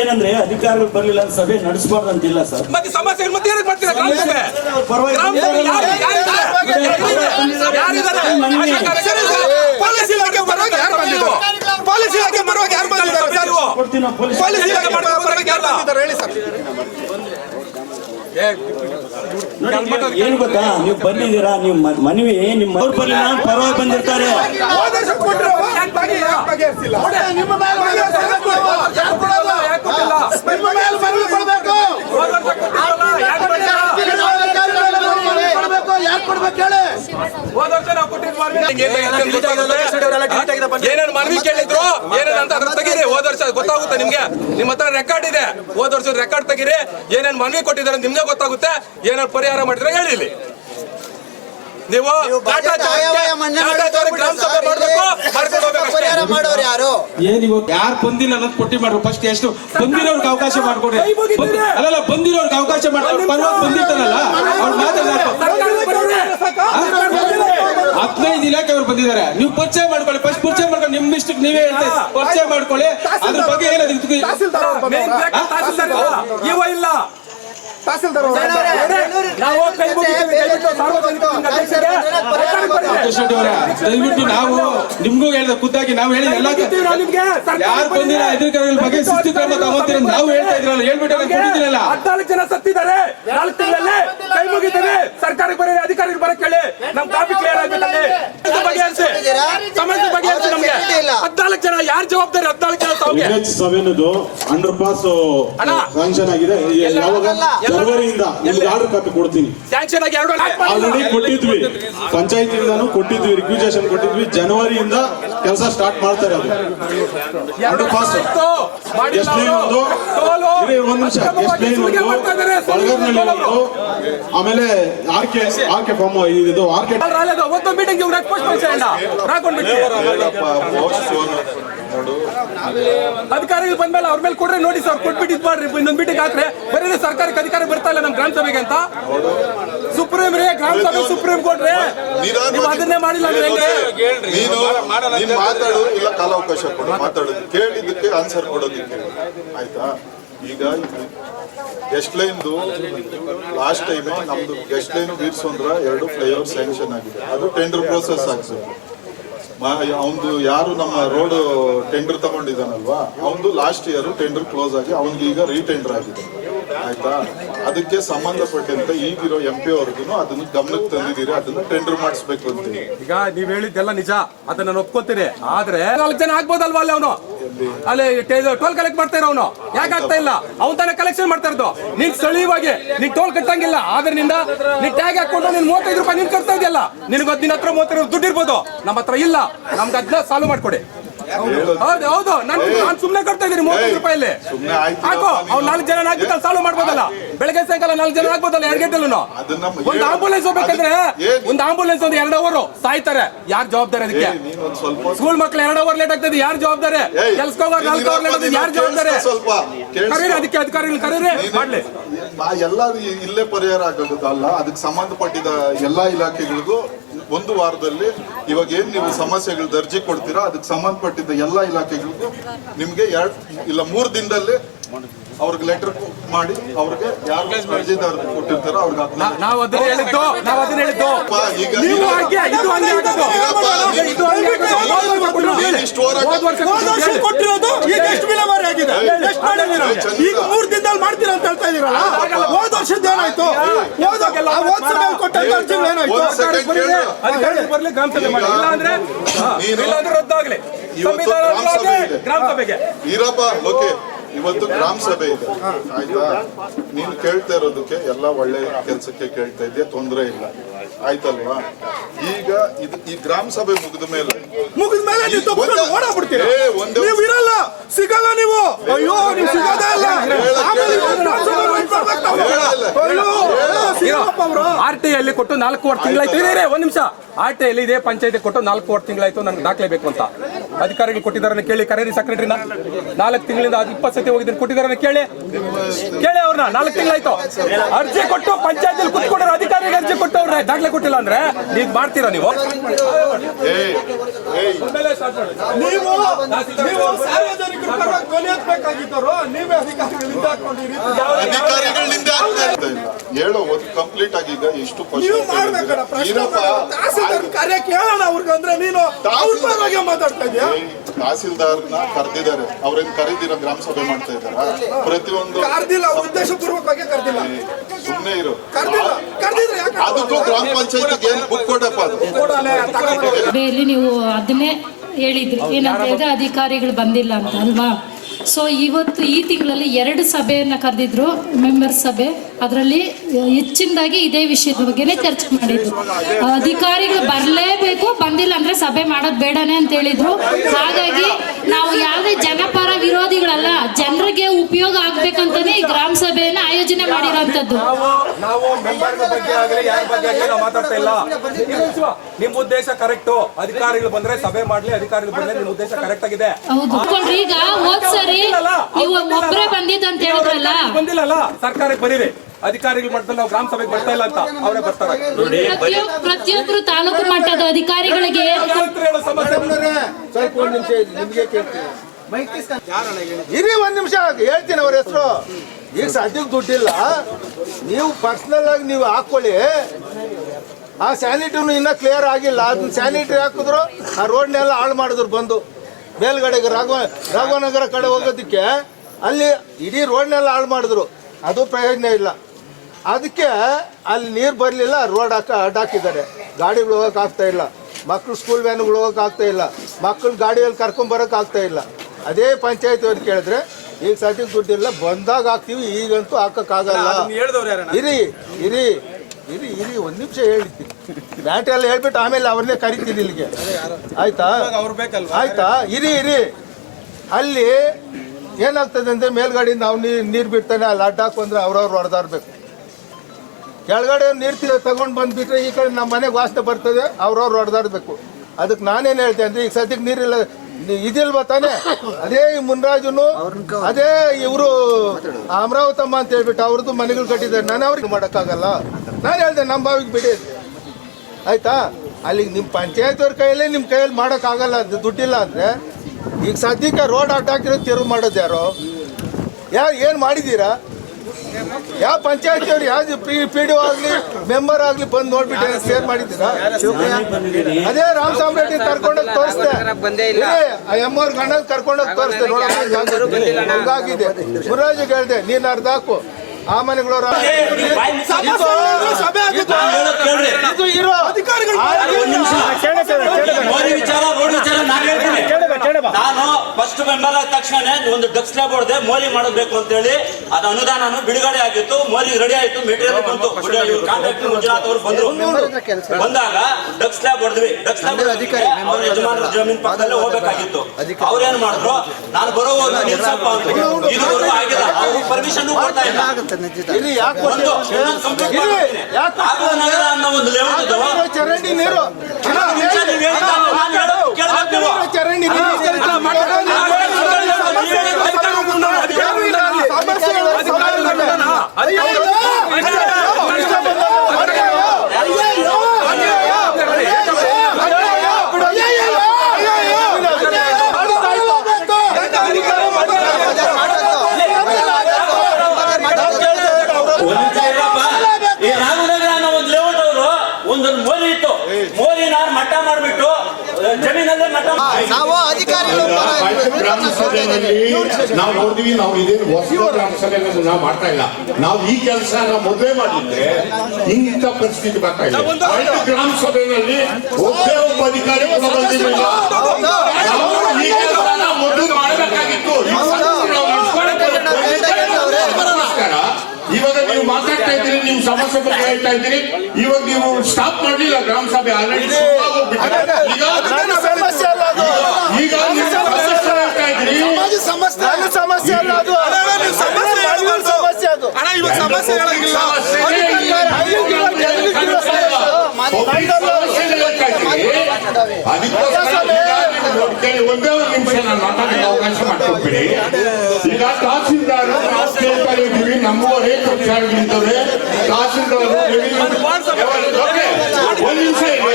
ಏನಂದ್ರೆ ಅಧಿಕಾರಿಗಳು ಬರ್ಲಿಲ್ಲ ಸಭೆ ನಡೆಸಬಾರ್ದು ಅಂತಿಲ್ಲ ಸರ್. ಮತ್ತೆ ಸಮಸ್ಯೆ ಮತ್ತೆ ಏನಕ್ಕೆ ಮಾಡ್ತೀರಾ? ಗ್ರಾಮ ಸಭೆ ಪೊಲೀಸ್ ಇಲಾಖೆ ಬರೋದು ಯಾರು ಬಂದಿದ್ರು? ಮಾಡ್ತೀವಿ ನಾವು ಪೊಲೀಸ್ ಪೊಲೀಸ್ ಇಲಾಖೆ ಬಂದಿದ್ದಾರೆ ಹೇಳಿ ಸರ್. ಏನು ಗೊತ್ತಾ, ನೀವು ಬಂದಿದ್ದೀರಾ, ನೀವು ಮನವಿ ನಿಮ್ಮ ಅವ್ರ ಬರಲಿ ನಾನು ಪರವಾಗಿ ಬಂದಿರ್ತಾರೆ. ನಿಮ್ಮ ಮೇಲೆ ಯಾಕೆ ಕೊಡ್ಬೇಕು ಹೇಳಿ? ಏನೇನು ಮನವಿ ಕೇಳಿದ್ರು ಏನೇನಂತ ಅದ್ರ ತೆಗೀರಿ. ಹೋದ ವರ್ಷ ಗೊತ್ತಾಗುತ್ತೆ ನಿಮ್ಗೆ. ನಿಮ್ಮ ಹತ್ರ ರೆಕಾರ್ಡ್ ಇದೆ. ಹೋದ ವರ್ಷದ ರೆಕಾರ್ಡ್ ತೆಗೀರಿ. ಏನೇನು ಮನವಿ ಕೊಟ್ಟಿದ್ದಾರೆ ನಿಮ್ಗೆ ಗೊತ್ತಾಗುತ್ತೆ. ಏನೇನು ಪರಿಹಾರ ಮಾಡಿದ್ರೆ ಹೇಳಿ. ನೀವು ಮಾಡೋರು ಯಾರು? ಯಾರು ಬಂದಿಲ್ಲ ಅನ್ನೋದು ಪಟ್ಟಿ ಮಾಡ್ರು. ಫಸ್ಟ್ ಎಷ್ಟು ಬಂದಿರೋರ್ಗೆ ಅವಕಾಶ ಮಾಡ್ಕೊಡ್ರಿ. ಅಲ್ಲಲ್ಲ, ಬಂದಿರೋರ್ಗೆ ಅವಕಾಶ ಮಾಡ್ಕೊಡ್ರಿ. ಪರವಾಗಿ ಬಂದಿರ್ತಾರಲ್ಲ ಅವ್ರು ಮಾತಾಡ್ತಾರೆ. 15 ಇಲಾಖೆ ಅವ್ರು ಬಂದಿದ್ದಾರೆ. ನೀವು ಪರಿಚಯ ಮಾಡ್ಕೊಳ್ಳಿ. ಫಸ್ಟ್ ಪರಿಚಯ ಮಾಡ್ಕೊಂಡು ನಿಮ್ಮ ಇಷ್ಟಕ್ಕೆ ನೀವೇ ಹೇಳ್ತೀವಿ. ಪರಿಚಯ ಮಾಡ್ಕೊಳ್ಳಿ. ಅದ್ರ ಬಗ್ಗೆ ಏನಾದ್ರು ಇವ ಇಲ್ಲ. ದಯವಿಟ್ಟು ನಾವು ನಿಮ್ಗೂ ಹೇಳಿದ ಖುದ್ದಾಗಿ ನಾವು ಹೇಳಿದ ಎಲ್ಲ ಯಾರು ಬಂದಿಲ್ಲ ಎದುರುಗಳ ಬಗ್ಗೆ ಶಿಸ್ತು ಕ್ರಮ ತಗೊಂತೀರ ನಾವು ಹೇಳ್ತಾ ಇದ್ರಲ್ಲ, ಹೇಳ್ಬಿಟ್ಟು ಕೊಟ್ಟಿದ್ದೀರಲ್ಲ. 14 ಜನ ಸತ್ತಿದ್ದಾರೆ 4 ತಿಂಗಳಲ್ಲಿ. ಕೈ ಮುಗಿತೀವಿ. ಸರ್ಕಾರಕ್ಕೆ ಬರೀ ಅಧಿಕಾರಿಗಳು ಬರಕ್ಕೆ ಹೇಳಿ. ನಮ್ ಕಾಪಿ ಕ್ಲಿಯರ್ ಆಗಬೇಕಲ್ಲಿ. ಬಗೆಹರಿಸಿ ಸಮಸ್ಯೆ ಬಗೆಹರಿಸಿ. ನಮ್ಗೆ 14 ಜನ ಯಾರು ಜವಾಬ್ದಾರಿ? 14 ಜನ ತಾವು ಸಭೆನದು ಅಂಡರ್ ಪಾಸ್ ಸ್ಯಾಂಕ್ಷನ್ ಆಗಿದೆ. ಯಾವಾಗ ಜನವರಿಯಿಂದ ನಿಮ್ಗೆ ಆರ್ಡರ್ ಕಾಪಿ ಕೊಡ್ತೀನಿ. ಸ್ಯಾಂಕ್ಷನ್ ಆಗಿ ಆಲ್ರೆಡಿ ಕೊಟ್ಟಿದ್ವಿ, ಪಂಚಾಯತಿಂದಾನು ಕೊಟ್ಟಿದ್ವಿ, ರಿಕ್ವಿಸೇಷನ್ ಕೊಟ್ಟಿದ್ವಿ. ಜನವರಿಯಿಂದ ಕೆಲಸ ಸ್ಟಾರ್ಟ್ ಮಾಡ್ತಾರೆ. ಅದು ಅಂಡರ್ ಪಾಸ್ ಎಷ್ಟು ಲೈನ್ ಒಂದು ನಿಮಿಷ, ಎಷ್ಟು ಲೈನ್ ಒಂದು ಬಳಗರ್ನಲ್ಲಿ ಒಂದು, ಆಮೇಲೆ ಆರ್ಕೆ ಫಾರ್ಮ್ ಇದು ಆರ್ಕೆ ಒಂದು ಮೀಟಿಂಗ್ ಅಧಿಕಾರಿಗಳು ಬಂದ್ಮೇಲೆ ಅವ್ರ ಮೇಲೆ ಕೊಡ್ರೆ ನೋಡಿ ಸರ್, ಕೊಟ್ಬಿಟ್ಟು ಇದು ಮಾಡ್ರಿ. ಇನ್ನೊಂದು ಮೀಟಿಂಗ್ ಹಾಕ್ರೆ ಬರೀ ಸರ್ಕಾರಕ್ಕೆ ಅಧಿಕಾರಿ ಬರ್ತಾ ಇಲ್ಲ ನಮ್ಮ ಗ್ರಾಮ ಸಭೆಗೆ ಅಂತ. ಸುಪ್ರೀಂ ರೇ ಗ್ರಾಮ ಸಭೆ ಸುಪ್ರೀಂ ಕೋರ್ಟ್ ರೇ, ನೀವು ಅದನ್ನೇ ಮಾಡಿಲ್ಲ ಅಂದ್ರೆ ನೀನು ಮಾತಾಡು ಇಲ್ಲ ಕಾಲಾವಕಾಶ ಕೊಡು. ಮಾತಾಡೋದು ಕೇಳಿದ್ದಕ್ಕೆ ಆನ್ಸರ್ ಕೊಡೋದಕ್ಕೆ ಆಯ್ತಾ. ಈಗ ಗೆಸ್ಟ್ ಲೈನ್ದು ಲಾಸ್ಟ್ ಟೈಮ್ ನಮ್ದು ಗೆಸ್ಟ್ ಲೈನ್ ವೀರಸಂದ್ರ 2 ಫ್ಲೈಓವರ್ ಸ್ಯಾಂಕ್ಷನ್ ಆಗಿದೆ. ಅದು ಟೆಂಡರ್ ಪ್ರೋಸೆಸ್ ಆಗ್ತದೆ. ಅವನು ಯಾರು ನಮ್ಮ ರೋಡ್ ಟೆಂಡರ್ ತಗೊಂಡಿದ್ದಾನಲ್ವಾ, ಅವನು ಲಾಸ್ಟ್ ಇಯರ್ ಟೆಂಡರ್ ಕ್ಲೋಸ್ ಆಗಿ ಅವನಿಗೆ ಈಗ ರೀಟೆಂಡರ್ ಆಗಿದೆ. ಆಯ್ತಾ, ಅದಕ್ಕೆ ಸಂಬಂಧಪಟ್ಟಂತೆ ಈಗಿರೋ MP ಅವ್ರಿಗೂ ಅದನ್ನ ಗಮನಕ್ಕೆ ತಂದಿದ್ದೀರಿ. ಅದನ್ನ ಟೆಂಡರ್ ಮಾಡಿಸ್ಬೇಕು ಅಂತ. ಈಗ ನೀವ್ ಹೇಳಿದ್ದೆಲ್ಲ ನಿಜ, ಅದನ್ನ ನಾನು ಒಪ್ಕೋತೀನಿ. ಆದ್ರೆ 4 ಜನ ಆಗ್ಬೋದಲ್ವಾ ಅಲ್ಲಿ? ಅವನು ಅಲ್ಲಿ ಟೋಲ್ ಕಲೆಕ್ಟ್ ಮಾಡ್ತಾ ಇರೋ ಅವನು ಯಾಕೆ ಆಗ್ತಾ ಇಲ್ಲ? ಅವನ್ ತಾನೇ ಕಲೆಕ್ಷನ್ ಮಾಡ್ತಾ ಇರೋದು. ನೀನ್ ಸ್ಥಳೀಯವಾಗಿ ನೀನ್ ಟೋಲ್ ಕಟ್ಟಂಗಿಲ್ಲ. ಆದ್ರಿಂದ ನೀನ್ ಟ್ಯಾಗ್ ಹಾಕೊಂಡು ನೀನ್ 35 ರೂಪಾಯಿ ನೀನ್ ಕಟ್ತಾ ಇದೆಯಲ್ಲ. ನಿನ್ ಹತ್ರ 30 ದುಡ್ಡು ಇರ್ಬೋದು, ನಮ್ಮ ಹತ್ರ ಇಲ್ಲ. ನಮ್ಗೆ ಅದನ್ನ ಸಾಲ್ವ್ ಮಾಡ್ಕೊಡಿ. ಹೌದು ಹೌದು, ನಾನು ಸುಮ್ನೆ ಕಟ್ತಾ ಇದ್ದೀನಿ 35 ರೂಪಾಯಲ್ಲಿ. ಹಾಕು, ಅವ್ನು 4 ಜನ ಹಾಕಿದ್ರೆ ಸಾಲ್ವ್ ಮಾಡ್ಬೋದಲ್ಲ. ಬೆಳಗ್ಗೆ ಸಾಯಂಕಾಲ 4 ಜನ ಆಗ್ಬೋದಲ್ಲ 2 ಗಂಟೆಲ್ಲೂ. ಒಂದು ಆಂಬುಲೆನ್ಸ್ ಹೋಗ್ಬೇಕಂದ್ರೆ ಒಂದು ಆಂಬುಲೆನ್ಸ್ ಒಂದು 2 ಅವರ್ ಸಾಯ್ತಾರೆ. ಯಾರು ಜವಾಬ್ದಾರಿ ಅದಕ್ಕೆ? ಸ್ಕೂಲ್ ಮಕ್ಳು 2 ಅವರ್ ಲೇಟ್ ಆಗ್ತದೆ, ಯಾರು ಜವಾಬ್ದಾರಿ? ಕೆಲ್ಸಕ್ಕೆ ಹೋಗೋರು 4 ಅವರ್ ಲೇಟ್ ಆಗ್ತದೆ, ಯಾರು ಜವಾಬ್ದಾರಿ? ಕರೀರಿ ಅದಕ್ಕೆ ಅಧಿಕಾರಿಗಳು ಕರೀರಿ, ಮಾಡ್ಲಿ. ಎಲ್ಲ ಇಲ್ಲೇ ಪರಿಹಾರ ಆಗೋದಲ್ಲ. ಅದಕ್ಕೆ ಸಂಬಂಧಪಟ್ಟಿದ ಎಲ್ಲಾ ಇಲಾಖೆಗಳಿಗೂ 1 ವಾರದಲ್ಲಿ ಇವಾಗ ಏನ್ ನೀವು ಸಮಸ್ಯೆಗಳು ದರ್ಜಿ ಕೊಡ್ತೀರಾ, ಅದಕ್ಕೆ ಸಂಬಂಧಪಟ್ಟಿದ್ದ ಎಲ್ಲಾ ಇಲಾಖೆಗಳಿಗೂ ನಿಮ್ಗೆ 2 ಇಲ್ಲ 3 ದಿನದಲ್ಲಿ ಅವ್ರಿಗೆ ಲೆಟರ್ ಮಾಡಿ ಅವ್ರಿಗೆ ಯಾರು ಅರ್ಜಿದಾರ ಕೊಟ್ಟಿರ್ತಾರೋ ಅವ್ರಿಗೆ ನಾವು ಅದನ್ನ ಹೇಳಿದ್ದು ನೀವು ಹಾಗೆ ಇದು ಹಂಗೆ ಆಗೋದು. ಇದು ಹಂಗೆ ಕೊಟ್ಟಿರೋದು ಈಗ ಎಷ್ಟು ವಿಲೇವಾರಿ ಆಗಿದೆ? ಎಷ್ಟು ಮಾಡಿದ್ದೀರಾ? ಈಗ 3 ದಿನದಲ್ಲಿ ಮಾಡ್ತೀರಾ ಅಂತ ಹೇಳ್ತಾ ಇದೀರಲ್ಲ. ಹೋದ ವರ್ಷದ ಏನಾಯ್ತು? ಹೋದ ಸಭೆ ಕೊಟ್ಟಂತ ಅರ್ಜಿಗಳು ಏನಾಯ್ತು? ಬರ್ಲಿ ಗ್ರಾಮ ಸಭೆ ಮಾಡಿ, ಇಲ್ಲಾಂದ್ರೆ ರದ್ದಾಗ್ಲಿ ಗ್ರಾಮ ಸಭೆಗೆ. ಈರಪ್ಪ ಲೋಕೆ ಇವತ್ತು ಗ್ರಾಮ ಸಭೆ ಇದೆ ಆಯ್ತಾ. ನೀನು ಕೇಳ್ತಾ ಇರೋದಕ್ಕೆ ಎಲ್ಲ ಒಳ್ಳೆ ಕೆಲಸಕ್ಕೆ ಕೇಳ್ತಾ ಇದೆಯಾ, ತೊಂದರೆ ಇಲ್ಲ ಆಯ್ತಲ್ವಾ. ಈಗ ಇದು ಈ ಗ್ರಾಮ ಸಭೆ ಮುಗಿದ ಮೇಲೆ ಓಡಾಡ್ಬಿಡ್ತೀರಾ? ನೀವು ಇರಲ್ಲ, ಸಿಗಲ್ಲ ನೀವು. ಅಯ್ಯೋ, ನೀವು ಸಿಗೋದೇ ಇಲ್ಲ. RTI ಅಲ್ಲಿ ಕೊಟ್ಟು 4 ತಿಂಗಳಾಯ್ತು. ಒಂದ್ ನಿಮಿಷ, RTI ಅಲ್ಲಿ ಇದೆ ಪಂಚಾಯತಿ ಕೊಟ್ಟು 4 ತಿಂಗಳಾಯ್ತು. ನನ್ಗೆ ದಾಖಲೆ ಬೇಕು ಅಂತ ಅಧಿಕಾರಿಗಳು ಕೊಟ್ಟಿದ್ದಾರೆ. ಕೇಳಿ, ಕರೀರಿ ಸೆಕ್ರೆಟರಿನ. 4 ತಿಂಗಳಿಂದ 20 ಸತಿ ಹೋಗಿದ್ದೀನಿ, ಕೊಟ್ಟಿದ್ದಾರೆ. ಕೇಳಿ ಅವ್ರನ್ನ. 4 ತಿಂಗಳಾಯ್ತು ಅರ್ಜಿ ಕೊಟ್ಟು ಪಂಚಾಯತ್ ಕುತ್ಕೊಂಡ್ರೆ ಅಧಿಕಾರಿಗೆ ಅರ್ಜಿ ಕೊಟ್ಟವ್ರೆ ದಾಖಲೆ ಕೊಟ್ಟಿಲ್ಲ ಅಂದ್ರೆ ನೀವು ಮಾಡ್ತೀರಾ? ನೀವು ಸಾರ್ವಜನಿಕರು ಧ್ವನಿ ಹಾಕ್ಬೇಕಾಗಿದ್ದವರು ನೀವೇ ಅಧಿಕಾರಿಗಳಿಂದ ಹಾಕೊಂಡಿರಿ. ಅಧಿಕಾರಿಗಳಿಂದ ಹೇಳೋ ಕಂಪ್ಲೀಟ್ ಆಗಿ ಈಗ ಎಷ್ಟು ನೀವು ಮಾಡ್ಬೇಕಲ್ಲ ಪ್ರಶ್ನೆ ತಹಸೀಲ್ದಾರ್ ಕಾರ್ಯ ಕೇಳೋಣ ಅವ್ರಿಗೆ ಅಂದ್ರೆ ನೀನು ಅವ್ರ ಪರವಾಗಿ ಮಾತಾಡ್ತಾ ಇದೀಯಾ. ತಹಸೀಲ್ದಾರ್ನ ಕರೆದಿದ್ದಾರೆ, ಅವ್ರೇನ್ ಕರೀದಿರ ಗ್ರಾಮ ಸಭೆ ಮಾಡ್ತಾ ಇದ್ದಾರಾ? ಪ್ರತಿಯೊಂದು ಕರ್ದಿಲ್ಲ, ಉದ್ದೇಶಪೂರ್ವಕವಾಗಿ ಕರ್ದಿಲ್ಲ. ಸುಮ್ಮನೆ ಇರು. ಕರ್ದಿದ್ರೆ ಯಾಕೆ ಅದಕ್ಕೂ ಗ್ರಾಮ ಪಂಚಾಯತಿಗೆ ಏನ್ ಬುಕ್ ಕೊಡಪ್ಪ ಅದು ಸಭೆಯಲ್ಲಿ ನೀವು ಅದನ್ನೇ ಹೇಳಿದ್ರಿ, ಏನಂತ ಹೇಳಿದ್ರೆ ಅಧಿಕಾರಿಗಳು ಬಂದಿಲ್ಲ ಅಂತ ಅಲ್ವಾ. ಸೊ ಇವತ್ತು ಈ ತಿಂಗಳಲ್ಲಿ 2 ಸಭೆಯನ್ನು ಕರೆದಿದ್ರು, ಮೆಂಬರ್ಸ್ ಸಭೆ. ಅದರಲ್ಲಿ ಹೆಚ್ಚಿನದಾಗಿ ಇದೇ ವಿಷಯದ ಬಗ್ಗೆನೇ ಚರ್ಚೆ ಮಾಡಿದ್ರು. ಅಧಿಕಾರಿಗಳು ಬರಲೇಬೇಕು, ಬಂದಿಲ್ಲ ಅಂದ್ರೆ ಸಭೆ ಮಾಡೋದು ಬೇಡನೆ ಅಂತ ಹೇಳಿದ್ರು. ಹಾಗಾಗಿ ನಾವು ಯಾವುದೇ ಜನಪರ ವಿರೋಧಿಗಳಲ್ಲ, ಜನರಿಗೆ ಉಪಯೋಗ ಆಗ್ಬೇಕಂತಾನೆ ಈ ಗ್ರಾಮ ಸಭೆಯನ್ನ ಆಯೋಜನೆ ಮಾಡಿರೋಂಥದ್ದು. ನಾವು ಮೆಂಬರ್ ಬಗ್ಗೆ ಆಗಲಿ ಯಾರ ಬಗ್ಗೆ ಆಗಲಿ ನಾವು ಮಾತಾಡ್ತಾ ಇಲ್ಲ. ನಿಮ್ ಉದ್ದೇಶ ಕರೆಕ್ಟ್. ಅಧಿಕಾರಿಗಳು ಬಂದ್ರೆ ಸಭೆ ಮಾಡ್ಲಿ, ಅಧಿಕಾರಿಗಳು ಬಂದ್ರೆ ನಿಮ್ ಉದ್ದೇಶ ಕರೆಕ್ಟ್ ಆಗಿದೆ. ಹೌದು. ಈಗ ಹೋದ್ ಸರಿ ನೀವು ಒಬ್ಬರೇ ಬಂದಿದ್ದು ಅಂತ ಹೇಳಿದ್ರಲ್ಲ, ಬಂದಿಲ್ಲಲ್ಲ ಸರ್ಕಾರಕ್ಕೆ ಬರೀರಿ. ಅಧಿಕಾರಿಗಳ ಮಟ್ಟದಲ್ಲಿ ನಾವು ಗ್ರಾಮ ಸಭೆಗೆ ಬರ್ತಾ ಇಲ್ಲ ಅಂತ ಅವರೇ ಬರ್ತಾರೆ. ಪ್ರತಿಯೊಬ್ಬರು ತಾಲೂಕು ಮಟ್ಟದ ಅಧಿಕಾರಿಗಳಿಗೆ ಸ್ವಲ್ಪ ಒಂದ್ ನಿಮಿಷ ನಿಮ್ಗೆ ಕೇಳ್ತೀನಿ. ಇರಿ ಒಂದ್ ನಿಮಿಷ ಹೇಳ್ತೀನಿ ಅವ್ರ ಹೆಸರು. ಈಗ ಸದ್ಯಕ್ಕೆ ದುಡ್ಡಿಲ್ಲ, ನೀವು ಪರ್ಸನಲ್ ಆಗಿ ನೀವು ಹಾಕೊಳ್ಳಿ. ಆ ಸ್ಯಾನಿಟರಿನು ಇನ್ನೂ ಕ್ಲಿಯರ್ ಆಗಿಲ್ಲ. ಅದನ್ನ ಸ್ಯಾನಿಟರಿ ಹಾಕಿದ್ರು, ಆ ರೋಡ್ನೆಲ್ಲ ಹಾಳು ಮಾಡಿದ್ರು ಬಂದು ಮೇಲ್ಗಡೆಗೆ ರಾಘವನಗರ ಕಡೆ ಹೋಗೋದಕ್ಕೆ ಅಲ್ಲಿ ಇಡೀ ರೋಡ್ನೆಲ್ಲ ಹಾಳು ಮಾಡಿದ್ರು. ಅದು ಪ್ರಯೋಜನ ಇಲ್ಲ. ಅದಕ್ಕೆ ಅಲ್ಲಿ ನೀರು ಬರಲಿಲ್ಲ, ರೋಡ್ ಅಡ್ಡಾಕಿದ್ದಾರೆ. ಗಾಡಿಗಳು ಹೋಗೋಕೆ ಆಗ್ತಾ ಇಲ್ಲ, ಮಕ್ಕಳು ಸ್ಕೂಲ್ ವ್ಯಾನ್ಗಳು ಹೋಗೋಕೆ ಆಗ್ತಾ ಇಲ್ಲ, ಮಕ್ಕಳು ಗಾಡಿಯಲ್ಲಿ ಕರ್ಕೊಂಬರೋಕೆ ಆಗ್ತಾ ಇಲ್ಲ. ಅದೇ ಪಂಚಾಯತ್ ಅವ್ರು ಕೇಳಿದ್ರೆ ಈಗ ಸದ್ಯಕ್ಕೆ ದುಡ್ಡಿಲ್ಲ, ಬಂದಾಗ ಹಾಕ್ತೀವಿ, ಈಗಂತೂ ಹಾಕೋಕ್ಕಾಗಲ್ಲ. ಇರಿ ಇರಿ ಇರಿ ಇರಿ ಒಂದು ನಿಮಿಷ ಹೇಳ್ತೀನಿ. ಬ್ಯಾಟಿ ಎಲ್ಲ ಹೇಳ್ಬಿಟ್ಟು ಆಮೇಲೆ ಅವ್ರನ್ನೇ ಕರಿತೀನಿ ಇಲ್ಲಿಗೆ, ಆಯ್ತಾ? ಆಯ್ತಾ? ಇರಿ ಇರಿ. ಅಲ್ಲಿ ಏನಾಗ್ತದೆ ಅಂದರೆ ಮೇಲ್ಗಡೆಯಿಂದ ಅವ್ನು ನೀರು ಬಿಡ್ತಾನೆ, ಅಲ್ಲಿ ಅಡ್ಡ ಹಾಕೊಂಡ್ರೆ ಅವ್ರವ್ರು ಹೊಡೆದಾಡ್ಬೇಕು. ಕೆಳಗಡೆ ನೀರು ತಗೊಂಡು ಬಂದುಬಿಟ್ರೆ ಈ ಕಡೆ ನಮ್ಮ ಮನೆಗೆ ವಾಸನೆ ಬರ್ತದೆ, ಅವ್ರವ್ರು ಹೊಡೆದಾಡ್ಬೇಕು. ಅದಕ್ಕೆ ನಾನೇನು ಹೇಳ್ತೇನೆ ಅಂದರೆ ಈಗ ಸದ್ಯಕ್ಕೆ ನೀರಿಲ್ಲ, ಇದಿಲ್ವಾ ತಾನೆ? ಅದೇ ಈ ಮುನ್ರಾಜುನು, ಅದೇ ಇವರು ಅಮರಾವತಮ್ಮ ಅಂತ ಹೇಳ್ಬಿಟ್ಟು ಅವ್ರದ್ದು ಮನೆಗಳು ಕಟ್ಟಿದ್ದಾರೆ. ನಾನು ಅವ್ರಿಗೆ ಮಾಡೋಕ್ಕಾಗಲ್ಲ. ನಾನು ಹೇಳ್ದೆ ನಮ್ಮ ಬಾವಿಗೆ ಬಿಡಿ, ಆಯ್ತಾ? ಅಲ್ಲಿಗೆ ನಿಮ್ಮ ಪಂಚಾಯತ್ ಅವ್ರ ಕೈಯಲ್ಲೇ ನಿಮ್ಮ ಕೈಯಲ್ಲಿ ಮಾಡೋಕ್ಕಾಗಲ್ಲ, ಅದು ದುಡ್ಡಿಲ್ಲ ಅಂದರೆ. ಈಗ ಸದ್ಯಕ್ಕೆ ರೋಡ್ ಅಡ್ಡಾಕಿರೋದು ತೆರವು ಮಾಡೋದು ಯಾರು? ಏನು ಮಾಡಿದ್ದೀರಾ? ಯಾವ ಪಂಚಾಯತಿಯವ್ರು ಯಾವ ಪಿ ಡಿ ಆಗಲಿ ಮೆಂಬರ್ ಆಗಲಿ ಬಂದು ನೋಡ್ಬಿಟ್ಟು ಶೇರ್ ಮಾಡಿದ್ದೀರಾ? ಅದೇ ರಾಮ್ ಸಾಮ್ರಾಟಿ ಕರ್ಕೊಂಡೋಗಿ ತೋರಿಸ್ದೆ, ಎಮ್ಮವ್ರ ಗಂಡ ಕರ್ಕೊಂಡೋಗಿ ತೋರಿಸ್ದೆ, ನೋಡೋಂಗಾಗಿದೆ. ಮುರಾಜಿಗೆ ಹೇಳ್ದೆ, ನೀನು ಅರ್ಧ ಹಾಕು, ಆ ಮನೆಗಳವ್ರ ನಾನು ಫಸ್ಟ್ ಮೆಂಬರ್ ಆದ ತಕ್ಷಣ ಒಂದು ಡಕ್ ಸ್ಲಾಬ್ ಹೊಡೆದೆ, ಮೋರಿ ಮಾಡಬೇಕು ಅಂತ ಹೇಳಿ. ಅದು ಅನುದಾನ ಬಿಡುಗಡೆ ಆಗಿತ್ತು, ಮೋರಿ ರೆಡಿ ಆಯ್ತು, ಮೆಟೀರಿಯಲ್ ಬಂತು. ಕಾಂಟ್ರಾಕ್ಟರ್ ಮಂಜುನಾಥ್ ಅವರು ಬಂದ್ರು. ಬಂದಾಗ ಡಕ್ ಸ್ಲಾಬ್ ಹೊಡೆದ್ವಿ. ಡಕ್ ಸ್ಲಾಬ್ ಅವ್ರ ಯಜಮಾನರ ಜಮೀನ್ ಪಕ್ಕದಲ್ಲೇ ಹೋಗ್ಬೇಕಾಗಿತ್ತು. ಅವ್ರೇನ್ ಮಾಡಿದ್ರು, ನಾನು ಬರೋ ನಿಲ್ಸಪ್ಪ ಅಂತ. ಇದುವರೆಗೂ ಆಗಿಲ್ಲ, ಅವ್ರು ಪರ್ಮಿಷನ್ ಕೊಡ್ತಾ ಇಲ್ಲ. ನಗರ ಅನ್ನೋ ಒಂದು ಲೇಔಟ್ ಚರಂಡಿ ನೀರು ಚರಂಡಿ ನಾವು ಅಧಿಕಾರಿಗಳು ಗ್ರಾಮ ಸಭೆಯಲ್ಲಿ ನಾವು ನೋಡಿದ್ವಿ. ನಾವು ಇದೇನು ಹೊಸ ಗ್ರಾಮ ಸಭೆಯನ್ನು ನಾವು ಮಾಡ್ತಾ ಇಲ್ಲ. ನಾವು ಈ ಕೆಲಸ ನಾವು ಮೊದಲೇ ಮಾಡಿದ್ರೆ ಇಂಥ ಪರಿಸ್ಥಿತಿ ಬರ್ತಾ ಇಲ್ಲ. ಗ್ರಾಮ ಸಭೆಯಲ್ಲಿ ಒಬ್ಬೇ ಒಬ್ಬ ಅಧಿಕಾರಿ ಬಂದಿರಲಿಲ್ಲ. ನಾವು ಈ ಕೆಲಸ ನಾವು ಮೊದಲು ಮಾಡಬೇಕಾಗಿತ್ತು. ಇವಾಗ ನೀವು ಮಾತಾಡ್ತಾ ಇದ್ದೀರಿ, ನೀವು ಸಮಸ್ಯೆ ಬಗ್ಗೆ ಹೇಳ್ತಾ ಇದ್ದೀರಿ. ಇವಾಗ ನೀವು ಸ್ಟಾಪ್ ಮಾಡಲಿಲ್ಲ ಗ್ರಾಮ ಸಭೆ, ಆಲ್ರೆಡಿ ಸಮಸ್ಯೆ ಅಲ್ಲ ಅದು. ಸಮಸ್ಯೆ ಒಂದೇ ಒಂದು ನಿಮಿಷ ನಾನು ಮಾತಾಡಲಿಕ್ಕೆ ಅವಕಾಶ ಮಾಡ್ಕೊಡ್ಬಿಡಿ. ಈಗ ತಹಸೀಲ್ದಾರ್ ನಾವು ಕೇಳ್ತಾ ಇದ್ದೀವಿ, ನಮ್ಮೂ ಅನೇಕ ವಿಚಾರಗಳಿದ್ದಾವೆ. ತಹಸೀಲ್ದಾರ್ ಒಂದು ನಿಮಿಷ ಇದೆ.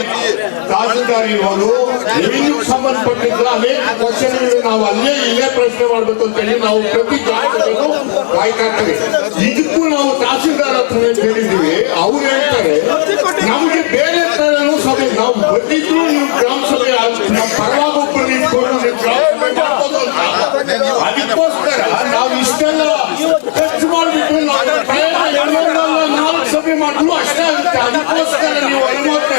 ತಹಸೀಲ್ದಾರ್ ಇರ್ಬೋದು, ರೆವಿನ್ಯೂ ಸಂಬಂಧಪಟ್ಟಿದ್ದು ಅನೇಕ ಕ್ವಶನ್ಗಳು ನಾವು ಅಲ್ಲೇ ಇಲ್ಲೇ ಪ್ರಶ್ನೆ ಮಾಡಬೇಕು ಅಂತ ಹೇಳಿ ನಾವು ಪ್ರತಿ ಜಾಗದಲ್ಲೂ ಕಾಯ್ಕಾಗ್ತೇವೆ. ಇದಕ್ಕೂ ನಾವು ತಹಸೀಲ್ದಾರ್ ಹತ್ರ ಹೇಳಿದ್ದೀವಿ. ಅವ್ರು ಹೇಳ್ತಾರೆ ನಮಗೆ ಬೇರೆ ತರನು ಸಭೆ ನಾವು ಬಂದಿದ್ರು ನೀವು ಗ್ರಾಮ ಸಭೆ ನಮ್ಮ ಪರವಾಗಿ ಒಬ್ಬರು ನಿಂತ್ಕೊಂಡು ನೀವು ಗ್ರಾಮ ಸಭೆ ಮಾಡ್ಬೋದು ಅಂತ. ಅದಕ್ಕೋಸ್ಕರ ನಾವು ಇಷ್ಟೆಲ್ಲ ಖರ್ಚು ಮಾಡಿಬಿಟ್ಟು ನಾವು 4 ಸಭೆ ಮಾಡಿದ್ರು ಅಷ್ಟೇ ಆಗುತ್ತೆ. ಅದಕ್ಕೋಸ್ಕರ ನೀವು ಅನುಮತಿ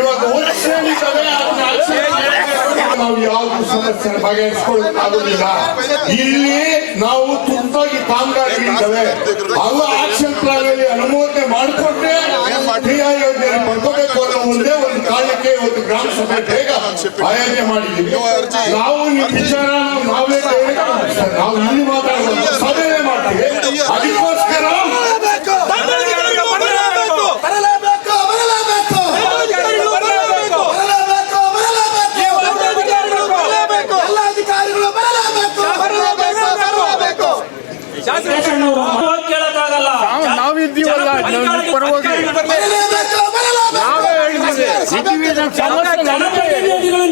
ಇವಾಗ ಹೋಗ್ತೇವೆ ನಾವು ಯಾವ್ದು ಸಮಸ್ಯೆ ಬಗೆಹರಿಸ್ಕೊಳ್ಳೋಕ್ಕಾಗೋದಿಲ್ಲ. ಇಲ್ಲಿ ನಾವು ತುರ್ತಾಗಿ ಕಾಮಗಾರಿಗಳಿದ್ದಾವೆ ಅವು ಆಕ್ಷನ್ ಪ್ಲಾನ್ ಅಲ್ಲಿ ಅನುಮೋದನೆ ಮಾಡಿಕೊಂಡ್ರೆ ಕ್ರಿಯಾ ಯೋಜನೆಯಲ್ಲಿ ಪಡ್ಕೋಬೇಕು ಅನ್ನೋ ಮುಂದೆ ಒಂದು ಕಾರಣಕ್ಕೆ ಇವತ್ತು ಗ್ರಾಮ ಸಭೆ ಬೇಗ ಆಯೋಜನೆ ಮಾಡಿದ್ದೀವಿ. ನಾವು ನಿಮ್ಮ ವಿಚಾರ ನಾವೇ ನಾವು ಇಲ್ಲಿ ಮಾತಾಡೋದು ಸಭೆಯೇ ಮಾಡ್ತೀವಿ. ಅದಕ್ಕೋಸ್ಕರ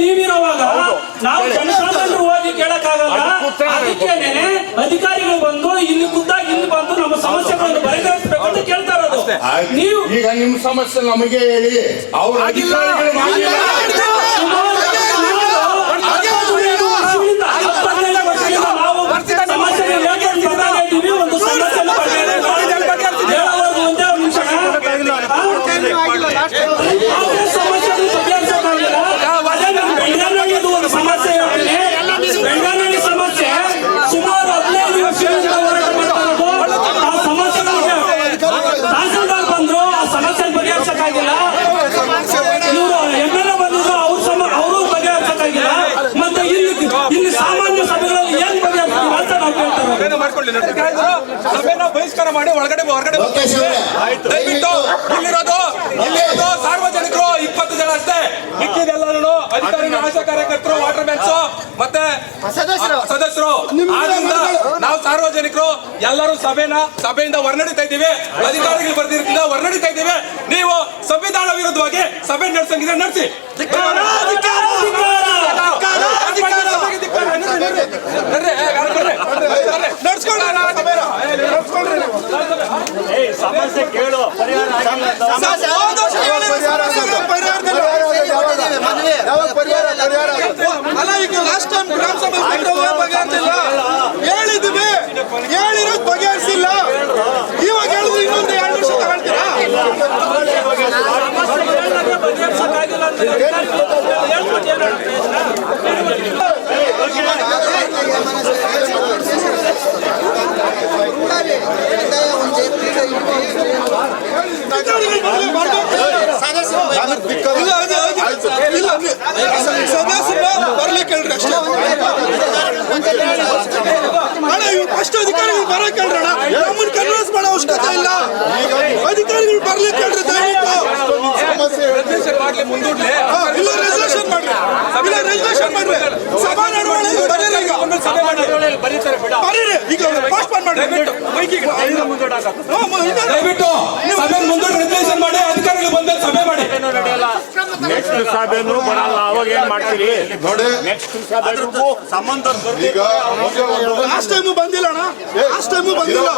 ನೀವಿರುವಾಗ ನಾವು ಜನಸಾಮಾನ್ಯರು ಹೋಗಿ ಕೇಳಕ್ಕಾಗಲ್ಲ. ಅದಕ್ಕೇನೆ ಅಧಿಕಾರಿಗಳು ಬಂದು ಇಲ್ಲಿ ಖುದ್ದಾಗಿ ಇಲ್ಲಿ ಬಂದು ನಮ್ಮ ಸಮಸ್ಯೆಗಳನ್ನು ಬಗೆಹರಿಸಬೇಕು ಅಂತ ಕೇಳ್ತಾ ಇರೋದು. ನೀವು ಈಗ ನಿಮ್ಮ ಸಮಸ್ಯೆ ನಮಗೆ ಹೇಳಿ. ಅವ್ರ ಅಧಿಕಾರಿಗಳು ಸಭೆನ ಬಹಿಷ್ಕಾರ ಮಾಡಿ ಒಳಗಡೆ ದಯವಿಟ್ಟು ಇಲ್ಲಿರೋದು ಸಾರ್ವಜನಿಕರು 20 ಜನ ಅಷ್ಟೇ. ಮಿಕ್ಕಿದೆಲ್ಲರೂ ಅಧಿಕಾರಿಗಳು, ಆಶಾ ಕಾರ್ಯಕರ್ತರು, ವಾಟರ್ ಮ್ಯಾನ್ಸ್ ಮತ್ತೆ ಸದಸ್ಯರು. ಆದ್ರಿಂದ ನಾವು ಸಾರ್ವಜನಿಕರು ಎಲ್ಲರೂ ಸಭೆಯಿಂದ ಹೊರನಡೀತಾ ಇದ್ದೀವಿ. ಅಧಿಕಾರಿಗಳು ಬರ್ದಿರ್ತಿದ್ದ ಹೊರನಡೀತಾ ಇದ್ದೀವಿ. ನೀವು ಸಂವಿಧಾನ ವಿರುದ್ಧವಾಗಿ ಸಭೆ ನಡೆಸಂಗಿದ್ರೆ ನಡೆಸಿ. ಸಮಸ್ಯೆ ಕೇಳು ಅಲ್ಲ, ಈಗ ಲಾಸ್ಟ್ ಟೈಮ್ ಗ್ರಾಮ ಸಭೆ ಬಗೆಹರಿಸಿಲ್ಲ ಹೇಳಿದ್ವಿ, ಹೇಳಿರೋದು ಬಗೆಹರಿಸಿಲ್ಲ. ಇವಾಗ ಹೇಳಿದ್ರೆ ಇನ್ನೊಂದು 2 ವರ್ಷ ತಗೊಳ್ತೀರಾ? ಸದಸ್ಯರನ್ನ ಬರ್ಲಿಕ್ಕೆ ಹೇಳ್ರಿ ಅಷ್ಟೇ. ಅಣ್ಣ ಇವ್ರು ಫಸ್ಟ್ ಅಧಿಕಾರಿಗಳು ಬರಕ್ಕೆ ಹೇಳ್ರಣ. ನಮ್ಮನ್ನು ಕನ್ವಿನ್ಸ್ ಮಾಡೋ ಅವಶ್ಯಕತೆ ಇಲ್ಲ. ಅಧಿಕಾರಿಗಳು ಬರ್ಲಿಕ್ಕೆ ಹೇಳ್ರಿ ದಯವಿಟ್ಟು. ಮುಂದೂಡ್ಲಿ ಇಲ್ಲ ರೆಸಲ್ಯೂಷನ್ ಮಾಡ್ರಿ, ಇಲ್ಲ ರೆಸಲ್ಯೂಷನ್ ಮಾಡ್ರಿ. ಸಭಾ ನಡವಳಿಕೆ ಬರೀರಿ, ಈಗ ಬರೀರಿ, ಈಗ ಪೋಸ್ಟ್ಪೋನ್ ಮಾಡ್ರಿ. ದಯವಿಟ್ಟು ಸಭೆ ಮುಂದೂಡಿ ರೆಸಲ್ಯೂಷನ್ ಮಾಡಿ. ಅಧಿಕಾರಿಗಳು ಬಂದ್ಮೇಲೆ ಸಭೆ ಮಾಡಿ. ನೆಕ್ಸ್ಟ್ ಸಭೆನೂ ಬರಲ್ಲ. ಅವಾಗ ಏನ್ ಮಾಡ್ತೀರಿ ನೋಡಿ? ನೆಕ್ಸ್ಟ್ ಸಭೆಗೂ ಸಂಬಂಧ ಈಗ ಲಾಸ್ಟ್ ಟೈಮು ಬಂದಿಲ್ಲ ಅಣ್ಣ, ಲಾಸ್ಟ್ ಟೈಮು ಬಂದಿಲ್ಲ.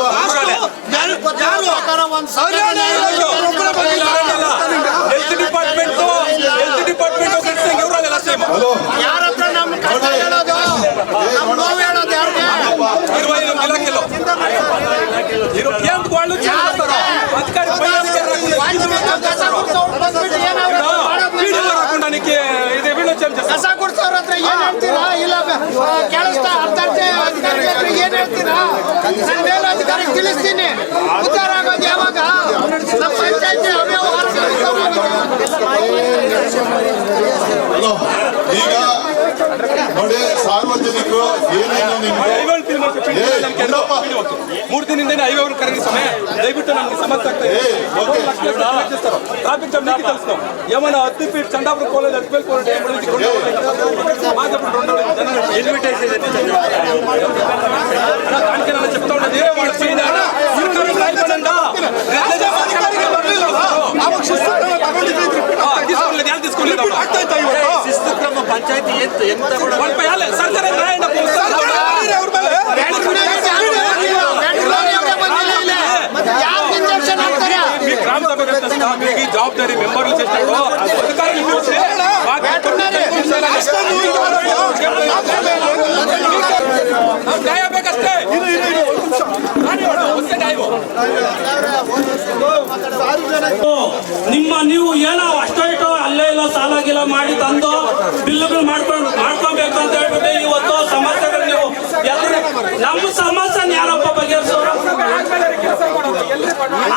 ಯಾರ ಹತ್ರ ನಮ್ಮ ಕಷ್ಟ ಹೇಳೋದು, ನಮ್ಮ ನೋವು ಹೇಳೋದು ಯಾರಿಗೆ? ಕಸ ಕೊಡ್ಸೋರ ಹತ್ರ ಏನ್ ಹೇಳ್ತೀರಾ? ಇಲ್ಲ ಕೇಳಿಸ್ತಾ ಅರ್ಥಾರ್ಥಿ ಅಧಿಕಾರಿ ಹತ್ರ ಏನ್ ಹೇಳ್ತೀರಾ? ನಾನು ಮೇಲಧಿಕಾರಿಗೆ ತಿಳಿಸ್ತೀನಿ. ಉದ್ದಾರ ಆಗೋದು ಯಾವಾಗ? ನಮ್ಮ ಪಂಚಾಯತಿ ಅವ್ಯವಹಾರ ಈಗ ನೋಡಿ, ಸಾರ್ವಜನಿಕರು ಏನೇನು ನಿಮ್ಗೆ 3 ದಿನದಿಂದ ಐವರು ಕರೆದಿ ಸಮಯ. ದಯವಿಟ್ಟು ನಮ್ಗೆ ಸಮಸ್ಯೆ ಆಗ್ತಾ ಇದೆ. ಟ್ರಾಫಿಕ್ ಜಾಮ್ ನೀತಿ ಕಲಿಸ್ತು. ಯಮನ 10 ಫೀಟ್ ಚಂದಾಪುರ ಕಾಲೇಜ್ ಅಜ್ಮೇಲ್ ಕೋರ್ಟ್ చెప్తా ఉన్నది తీసుకోలేదు. ಸ್ವಲ್ಪ ಎಲ್ಲ ಸರ್ಕಾರ ನ್ಯಾಯನ ಅವ್ರ ಮೇಲೆ మీ గ్రామ సభ మీకు జవాబారి మెంబర్లు చేస్తాడు అధికారులు న్యాయ ಬೇಕಷ್ಟೇ ನೀವು ಏನೋ ಅಷ್ಟೋ ಇಷ್ಟೋ ಅಲ್ಲೇ ಇಲ್ಲ ಸಾಲ ಗಿಲ ಮಾಡಿ ತಂದು ಬಿಲ್ಗಳು ಮಾಡ್ಕೊಬೇಕು ಅಂತ ಹೇಳ್ಬಿಟ್ಟು ಇವತ್ತು ಸಮಸ್ಯೆಗಳು ನೀವು ಎಲ್ಲರೂ ನಮ್ಮ ಸಮಸ್ಯೆ ಯಾರಪ್ಪ ಬಗೆಹರಿಸೋರು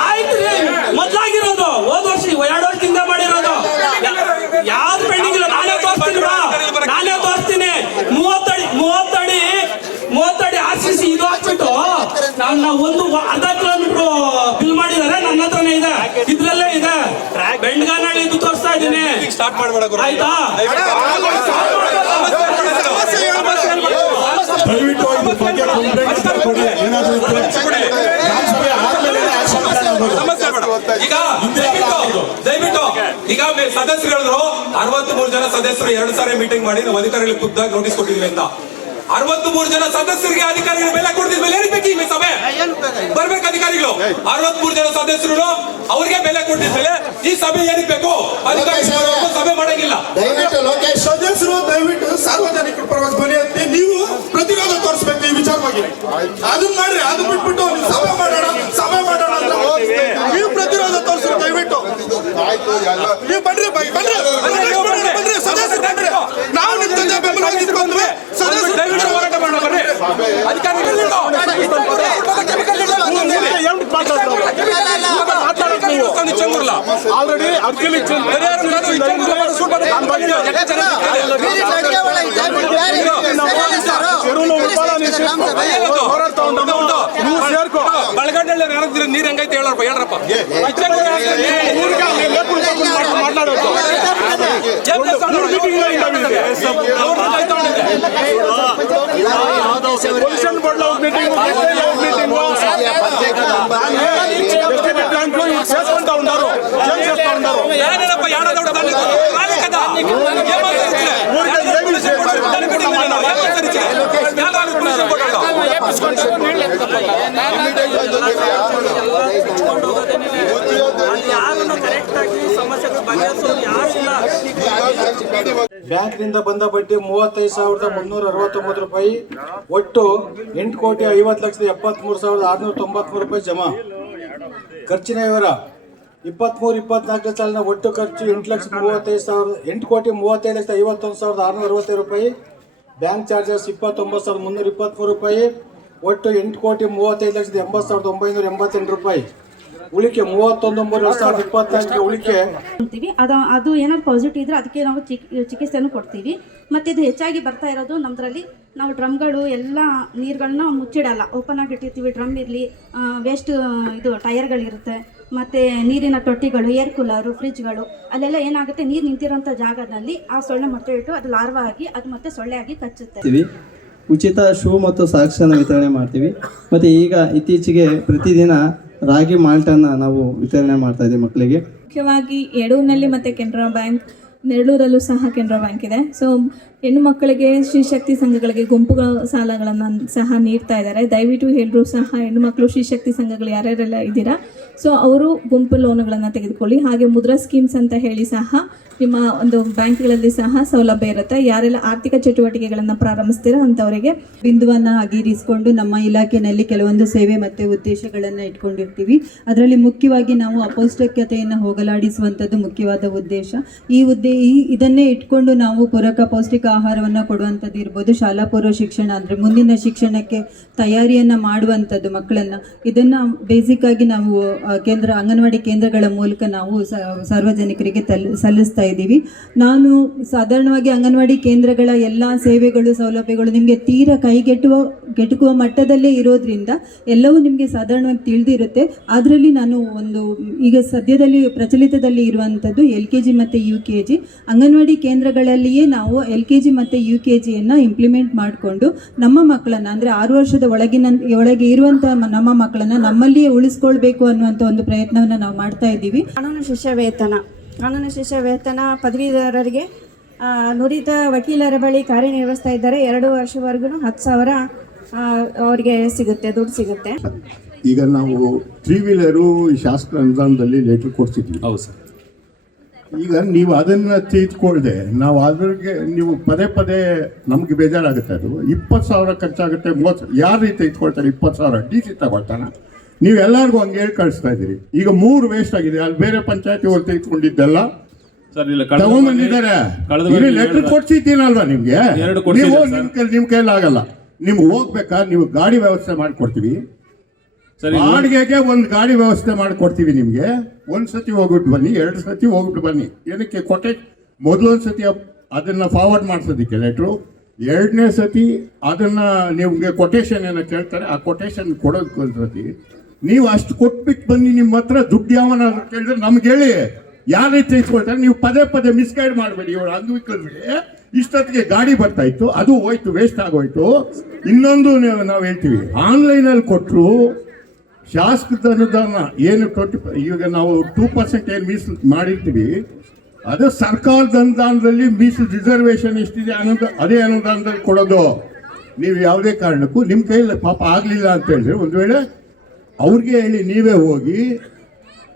ಆಯ್ತು ರೀ ಮೊದ್ಲಾಗಿರೋದು ಹೋದ ವರ್ಷ 2 ವರ್ಷದಿಂದ ಮಾಡಿರೋದು ಯಾವ್ದು ಪೆಂಡಿಂಗ್ ಇಲ್ಲ. ನಾನೇ ತೋರಿಸ್ತೀನಿ 30 ಅಡಿ RCC ಇದು ಹಾಕ್ಬಿಟ್ಟು ನನ್ನ ಒಂದು ಅರ್ಧ ಕಿಲೋಮೀಟರ್ ಬಿಲ್ ಮಾಡಿದ್ದಾರೆ. ನನ್ನ ಹತ್ರನೇ ಇದೆ, ಇದ್ರಲ್ಲೇ ಇದೆ. ಬೆಂಡ್ಗಾನಹಳ್ಳಿ ಇದು ತೋರಿಸ್ತಾ ಇದ್ದೀನಿ. ಸ್ಟಾರ್ಟ್ ಮಾಡಬೇಡ ಆಯ್ತಾ? ದಯವಿಟ್ಟು ಇದ್ರ ಬಗ್ಗೆ ಕಂಪ್ಲೇಂಟ್ ಕೊಡಿ. ಏನಾದರೂ ಇದ್ರೆ ಗ್ರಾಮಸಭೆ ಆದ್ಮೇಲೆ ಆಕ್ಷನ್ ತಗೊಳ್ಬೋದು. ಸಮಸ್ಯೆ ಬೇಡ. ಈಗ ದಯವಿಟ್ಟು ಈಗ ಸದಸ್ಯರು ಹೇಳಿದ್ರು 63 ಜನ ಸದಸ್ಯರು 2 ಸಾರಿ ಮೀಟಿಂಗ್ ಮಾಡಿ ನಾವು ಅಧಿಕಾರಿಗಳಿಗೆ ಖುದ್ದಾಗಿ ನೋಟಿಸ್ ಕೊಟ್ಟಿದ್ವಿ ಅಂತ. 63 ಜನ ಸದಸ್ಯರಿಗೆ ಅಧಿಕಾರಿಗಳ ಬೆಲೆ ಕೊಡ್ತಿದ್ ಮೇಲೆ ಏನಕ್ಕೆ ಈ ಸಭೆ ಬರ್ಬೇಕು? ಅಧಿಕಾರಿಗಳು 63 ಜನ ಸದಸ್ಯರು ಅವ್ರಿಗೆ ಬೆಲೆ ಕೊಟ್ಟಿದ್ಮೇಲೆ ಈ ಸಭೆ ಏನಕ್ಕೆ ಬೇಕು? ಅಧಿಕಾರಿಗಳು ಸಭೆ ಮಾಡಂಗಿಲ್ಲ. ಸದಸ್ಯರು ದಯವಿಟ್ಟು ಸಾರ್ವಜನಿಕರ ಪರವಾಗಿ ಧ್ವನಿ ಎತ್ತಿ ನೀವು ಪ್ರತಿರೋಧ ತೋರಿಸ್ಬೇಕು ಈ ವಿಚಾರವಾಗಿ. ಅದನ್ನ ಮಾಡ್ರಿ, ಅದು ಬಿಟ್ಬಿಟ್ಟು ನೀವು ಸಭೆ ಮಾಡೋಣ ಅಂತ ನೀವು ಪ್ರತಿರೋಧ ತೋರಿಸ್ರಿ ದಯವಿಟ್ಟು. ನೀವು ಬನ್ರಿ ಸದಸ್ಯರು ಬನ್ರಿ, ನಾವು ನಿಮ್ಮ ಜೊತೆ ಬೆಂಬಲವಾಗಿ ನಿಂತ್ಕೊಂಡ್ವಿ. ಸದಸ್ಯರು ದಯವಿಟ್ಟು ಹೋರಾಟ ಮಾಡೋಣ ಬರ್ರಿ. ಅಧಿಕಾರಿಗಳು ಆಲ್ರೆಡಿ ಅರ್ಜಿಲಿ ಬಳಗಡ್ಡೆ ನೀರ್ ಹೆಂಗೈತೆ ಹೇಳ್ರಪ್ಪ. ಮಾತಾಡೋದು ಪೊಲ್ಯೂಷನ್ ಬೋರ್ಡ್ ಮೀಟಿಂಗ್ చేసుకుంటా ఉన్నారు. ಬ್ಯಾಂಕ್ನಿಂದ ಬಂದ ಬಡ್ಡಿ 35,369 ರೂಪಾಯಿ. ಒಟ್ಟು 8,50,73,693 ರೂಪಾಯಿ ಜಮಾ. ಖರ್ಚಿನ ವಿವರ 23-24 ಸಾಲಿನ ಒಟ್ಟು ಖರ್ಚು 8,35,51,667 ರೂಪಾಯಿ. ಬ್ಯಾಂಕ್ ಚಾರ್ಜಸ್ 29,323 ರೂಪಾಯಿ. ಒಟ್ಟು 8,35,80,988 ರೂಪಾಯಿ. ಉಳಿಕೆ 31/3/2024 ಉಳಿಕೆ ಅದು ಏನಾದ್ರು ಪಾಸಿಟಿವ್ ಇದ್ರೆ ಅದಕ್ಕೆ ನಾವು ಚಿಕಿತ್ಸೆನೂ ಕೊಡ್ತೀವಿ. ಮತ್ತು ಇದು ಹೆಚ್ಚಾಗಿ ಬರ್ತಾ ಇರೋದು ನಮ್ಮದ್ರಲ್ಲಿ ನಾವು ಡ್ರಮ್ಗಳು ಎಲ್ಲ ನೀರುಗಳನ್ನ ಮುಚ್ಚಿಡಲ್ಲ, ಓಪನ್ ಆಗಿ ಇಟ್ಟಿರ್ತೀವಿ. ಡ್ರಮ್ ಇರಲಿ, ವೇಸ್ಟ್ ಇದು ಟೈರ್ಗಳಿರುತ್ತೆ, ಮತ್ತು ನೀರಿನ ತೊಟ್ಟಿಗಳು, ಏರ್ ಕೂಲರು, ಫ್ರಿಜ್ಗಳು, ಅಲ್ಲೆಲ್ಲ ಏನಾಗುತ್ತೆ, ನೀರು ನಿಂತಿರೋಂಥ ಜಾಗದಲ್ಲಿ ಆ ಸೊಳ್ಳೆ ಮೊಟ್ಟೆ ಇಟ್ಟು ಅದು ಲಾರ್ವಾ ಆಗಿ ಅದು ಮತ್ತೆ ಸೊಳ್ಳೆ ಆಗಿ ಕಚ್ಚುತ್ತೆ. ಉಚಿತ ಶೂ ಮತ್ತು ಸಾಕ್ಸನ್ನು ವಿತರಣೆ ಮಾಡ್ತೀವಿ. ಮತ್ತು ಈಗ ಇತ್ತೀಚೆಗೆ ಪ್ರತಿದಿನ ರಾಗಿ ಮಾಲ್ಟನ್ನು ನಾವು ವಿತರಣೆ ಮಾಡ್ತಾ ಇದ್ದೀವಿ ಮಕ್ಕಳಿಗೆ. ಮುಖ್ಯವಾಗಿ ಯಡೂರಿನಲ್ಲಿ ಮತ್ತು ಕೆನರಾ ಬ್ಯಾಂಕ್, ನೆರಳೂರಲ್ಲೂ ಸಹ ಕೆನರಾ ಬ್ಯಾಂಕ್ ಇದೆ. ಸೊ ಹೆಣ್ಣು ಮಕ್ಕಳಿಗೆ ಶ್ರೀಶಕ್ತಿ ಸಂಘಗಳಿಗೆ ಗುಂಪುಗಳ ಸಾಲಗಳನ್ನು ಸಹ ನೀಡ್ತಾ ಇದ್ದಾರೆ. ದಯವಿಟ್ಟು ಎಲ್ಲರೂ ಸಹ ಹೆಣ್ಣು ಮಕ್ಕಳು ಶ್ರೀಶಕ್ತಿ ಸಂಘಗಳು ಯಾರ್ಯಾರೆಲ್ಲ ಇದ್ದೀರಾ, ಸೊ ಅವರು ಗುಂಪು ಲೋನುಗಳನ್ನು ತೆಗೆದುಕೊಳ್ಳಿ. ಹಾಗೆ ಮುದ್ರಾ ಸ್ಕೀಮ್ಸ್ ಅಂತ ಹೇಳಿ ಸಹ ನಿಮ್ಮ ಒಂದು ಬ್ಯಾಂಕ್ಗಳಲ್ಲಿ ಸಹ ಸೌಲಭ್ಯ ಇರುತ್ತೆ. ಯಾರೆಲ್ಲ ಆರ್ಥಿಕ ಚಟುವಟಿಕೆಗಳನ್ನು ಪ್ರಾರಂಭಿಸ್ತೀರಾ ಅಂಥವರಿಗೆ ಬಿಂದುವನ್ನು ಆಗಿರಿಸಿಕೊಂಡು ನಮ್ಮ ಇಲಾಖೆಯಲ್ಲಿ ಕೆಲವೊಂದು ಸೇವೆ ಮತ್ತು ಉದ್ದೇಶಗಳನ್ನು ಇಟ್ಕೊಂಡಿರ್ತೀವಿ. ಅದರಲ್ಲಿ ಮುಖ್ಯವಾಗಿ ನಾವು ಅಪೌಷ್ಟಿಕತೆಯನ್ನು ಹೋಗಲಾಡಿಸುವಂಥದ್ದು ಮುಖ್ಯವಾದ ಉದ್ದೇಶ. ಇದನ್ನೇ ಇಟ್ಕೊಂಡು ನಾವು ಪೂರಕ ಪೌಷ್ಟಿಕ ಆಹಾರವನ್ನು ಕೊಡುವಂಥದ್ದು ಇರ್ಬೋದು. ಶಾಲಾ ಪೂರ್ವ ಶಿಕ್ಷಣ ಅಂದರೆ ಮುಂದಿನ ಶಿಕ್ಷಣಕ್ಕೆ ತಯಾರಿಯನ್ನು ಮಾಡುವಂಥದ್ದು ಮಕ್ಕಳನ್ನು. ಇದನ್ನು ಬೇಸಿಕ್ ಆಗಿ ನಾವು ಅಂಗನವಾಡಿ ಕೇಂದ್ರಗಳ ಮೂಲಕ ನಾವು ಸಾರ್ವಜನಿಕರಿಗೆ ಸಲ್ಲಿಸ್ತಾ ಇದ್ದೀವಿ. ನಾನು ಸಾಧಾರಣವಾಗಿ ಅಂಗನವಾಡಿ ಕೇಂದ್ರಗಳ ಎಲ್ಲ ಸೇವೆಗಳು ಸೌಲಭ್ಯಗಳು ನಿಮಗೆ ತೀರಾ ಕೆಟುಕುವ ಮಟ್ಟದಲ್ಲೇ ಇರೋದ್ರಿಂದ ಎಲ್ಲವೂ ನಿಮಗೆ ಸಾಧಾರಣವಾಗಿ ತಿಳಿದಿರುತ್ತೆ. ಅದರಲ್ಲಿ ನಾನು ಈಗ ಸದ್ಯದಲ್ಲಿ ಪ್ರಚಲಿತದಲ್ಲಿ ಇರುವಂಥದ್ದು LKG ಮತ್ತು UKG ಅಂಗನವಾಡಿ ಕೇಂದ್ರಗಳಲ್ಲಿಯೇ ನಾವು LKG ಮತ್ತು UKGಯನ್ನು ಇಂಪ್ಲಿಮೆಂಟ್ ಮಾಡಿಕೊಂಡು ನಮ್ಮ ಮಕ್ಕಳನ್ನು ಅಂದರೆ 6 ವರ್ಷದ ಒಳಗೆ ಇರುವಂಥ ನಮ್ಮ ಮಕ್ಕಳನ್ನು ನಮ್ಮಲ್ಲಿಯೇ ಉಳಿಸ್ಕೊಳ್ಬೇಕು ಅನ್ನುವಂಥ ಒಂದು ಪ್ರಯತ್ನವನ್ನು ನಾವು ಮಾಡ್ತಾ ಇದ್ದೀವಿ. ಕಾನೂನು ಶಿಷ್ಯ ವೇತನ ಪದವೀಧರರಿಗೆ ನುರಿತ ವಕೀಲರ ಬಳಿ ಕಾರ್ಯನಿರ್ವಹಿಸ್ತಾ ಇದ್ದಾರೆ. 2 ವರ್ಷವರೆಗೂ 10,000 ಅವರಿಗೆ ಸಿಗುತ್ತೆ, ದುಡ್ಡು ಸಿಗುತ್ತೆ. ಈಗ ನಾವು 3 ವೀಲರು ಶಾಸಕರ ಅನುದಾನದಲ್ಲಿ ಲೆಟರ್ ಕೊಡ್ತಿದ್ವಿ. ಹೌದು ಸರ್. ಈಗ ನೀವು ಅದನ್ನು ತೆಗೆದುಕೊಳ್ಳದೆ ನಾವು ಅದ್ರಿಗೆ ನೀವು ಪದೇ ಪದೇ ನಮ್ಗೆ ಬೇಜಾರಾಗುತ್ತೆ. ಅದು 20,000 ಖರ್ಚಾಗುತ್ತೆ, 30 ಯಾರು ತೆಗೆದುಕೊಳ್ತಾರೆ? 20,000 ಡಿ ಸಿ ತಗೊಳ್ತಾನೆ. ನೀವು ಎಲ್ಲರಿಗೂ ಹಂಗೆ ಹೇಳಿ ಕಳಿಸ್ತಾ ಇದ್ದೀರಿ. ಈಗ 3 ವೇಸ್ಟ್ ಆಗಿದೆ. ಅಲ್ಲಿ ಬೇರೆ ಪಂಚಾಯತಿ ಅವ್ರು ತೆಗೆದುಕೊಂಡಿದ್ದೆಲ್ಲ ತಗೊಂಡ್ಬಂದಿದ್ದಾರೆ. ಲೆಟರ್ ಕೊಡ್ಸಿದ್ದೀನಲ್ವಾ ನಿಮ್ಗೆ? ನೀವು ನಿಮ್ ಕೈಲಾಗಲ್ಲ. ನಿಮ್ಗೆ ಹೋಗ್ಬೇಕಾ? ನೀವು ಗಾಡಿ ವ್ಯವಸ್ಥೆ ಮಾಡಿಕೊಡ್ತೀವಿ. ಬಾಡಿಗೆಗೆ ಒಂದು ಗಾಡಿ ವ್ಯವಸ್ಥೆ ಮಾಡಿಕೊಡ್ತೀವಿ ನಿಮ್ಗೆ. 1 ಸತಿ ಹೋಗ್ಬಿಟ್ಟು ಬನ್ನಿ, 2 ಸತಿ ಹೋಗ್ಬಿಟ್ಟು ಬನ್ನಿ. ಏನಕ್ಕೆ ಮೊದಲೊಂದು ಸತಿ ಅದನ್ನ ಫಾರ್ವರ್ಡ್ ಮಾಡಿಸೋದಕ್ಕೆ ಲೆಟ್ರು, 2ನೇ ಸತಿ ಅದನ್ನ ನಿಮ್ಗೆ ಕೊಟೇಶನ್ ಏನೋ ಕೇಳ್ತಾರೆ, ಆ ಕೊಟೇಶನ್ ಕೊಡೋದಕ್ಕೆ ಒಂದು ಸತಿ ನೀವು ಅಷ್ಟು ಕೊಟ್ಬಿಟ್ಟು ಬನ್ನಿ. ನಿಮ್ಮ ಹತ್ರ ದುಡ್ಡು ಯಾವನ ಕೇಳಿದ್ರೆ ನಮ್ಗೆ ಹೇಳಿ, ಯಾರ ರೀತಿ ತೆಗೆದುಕೊಳ್ತಾರೆ. ನೀವು ಪದೇ ಪದೇ ಮಿಸ್ಗೈಡ್ ಮಾಡಬೇಡಿ. ಇವ್ರು ಅಂಗವಿಕಲರಿಗೆ ಇಷ್ಟೊತ್ತಿಗೆ ಗಾಡಿ ಬರ್ತಾ ಇತ್ತು, ಅದು ಹೋಯ್ತು, ವೇಸ್ಟ್ ಆಗೋಯ್ತು. ಇನ್ನೊಂದು ನಾವು ಹೇಳ್ತೀವಿ, ಆನ್ಲೈನಲ್ಲಿ ಕೊಟ್ಟರು ಶಾಸಕದ ಅನುದಾನ ಏನು 20, ಈಗ ನಾವು 2% ಏನು ಮೀಸಲು ಮಾಡಿರ್ತೀವಿ, ಅದು ಸರ್ಕಾರದ ಅನುದಾನದಲ್ಲಿ ಮೀಸಲು ರಿಸರ್ವೇಶನ್ ಎಷ್ಟಿದೆ ಅದೇ ಅನುದಾನದಲ್ಲಿ ಕೊಡೋದು. ನೀವು ಯಾವುದೇ ಕಾರಣಕ್ಕೂ ನಿಮ್ಮ ಕೈಯಲ್ಲಿ ಪಾಪ ಆಗಲಿಲ್ಲ ಅಂತ ಹೇಳಿದ್ರೆ ಒಂದು ವೇಳೆ ಅವ್ರಿಗೆ ಹೇಳಿ, ನೀವೇ ಹೋಗಿ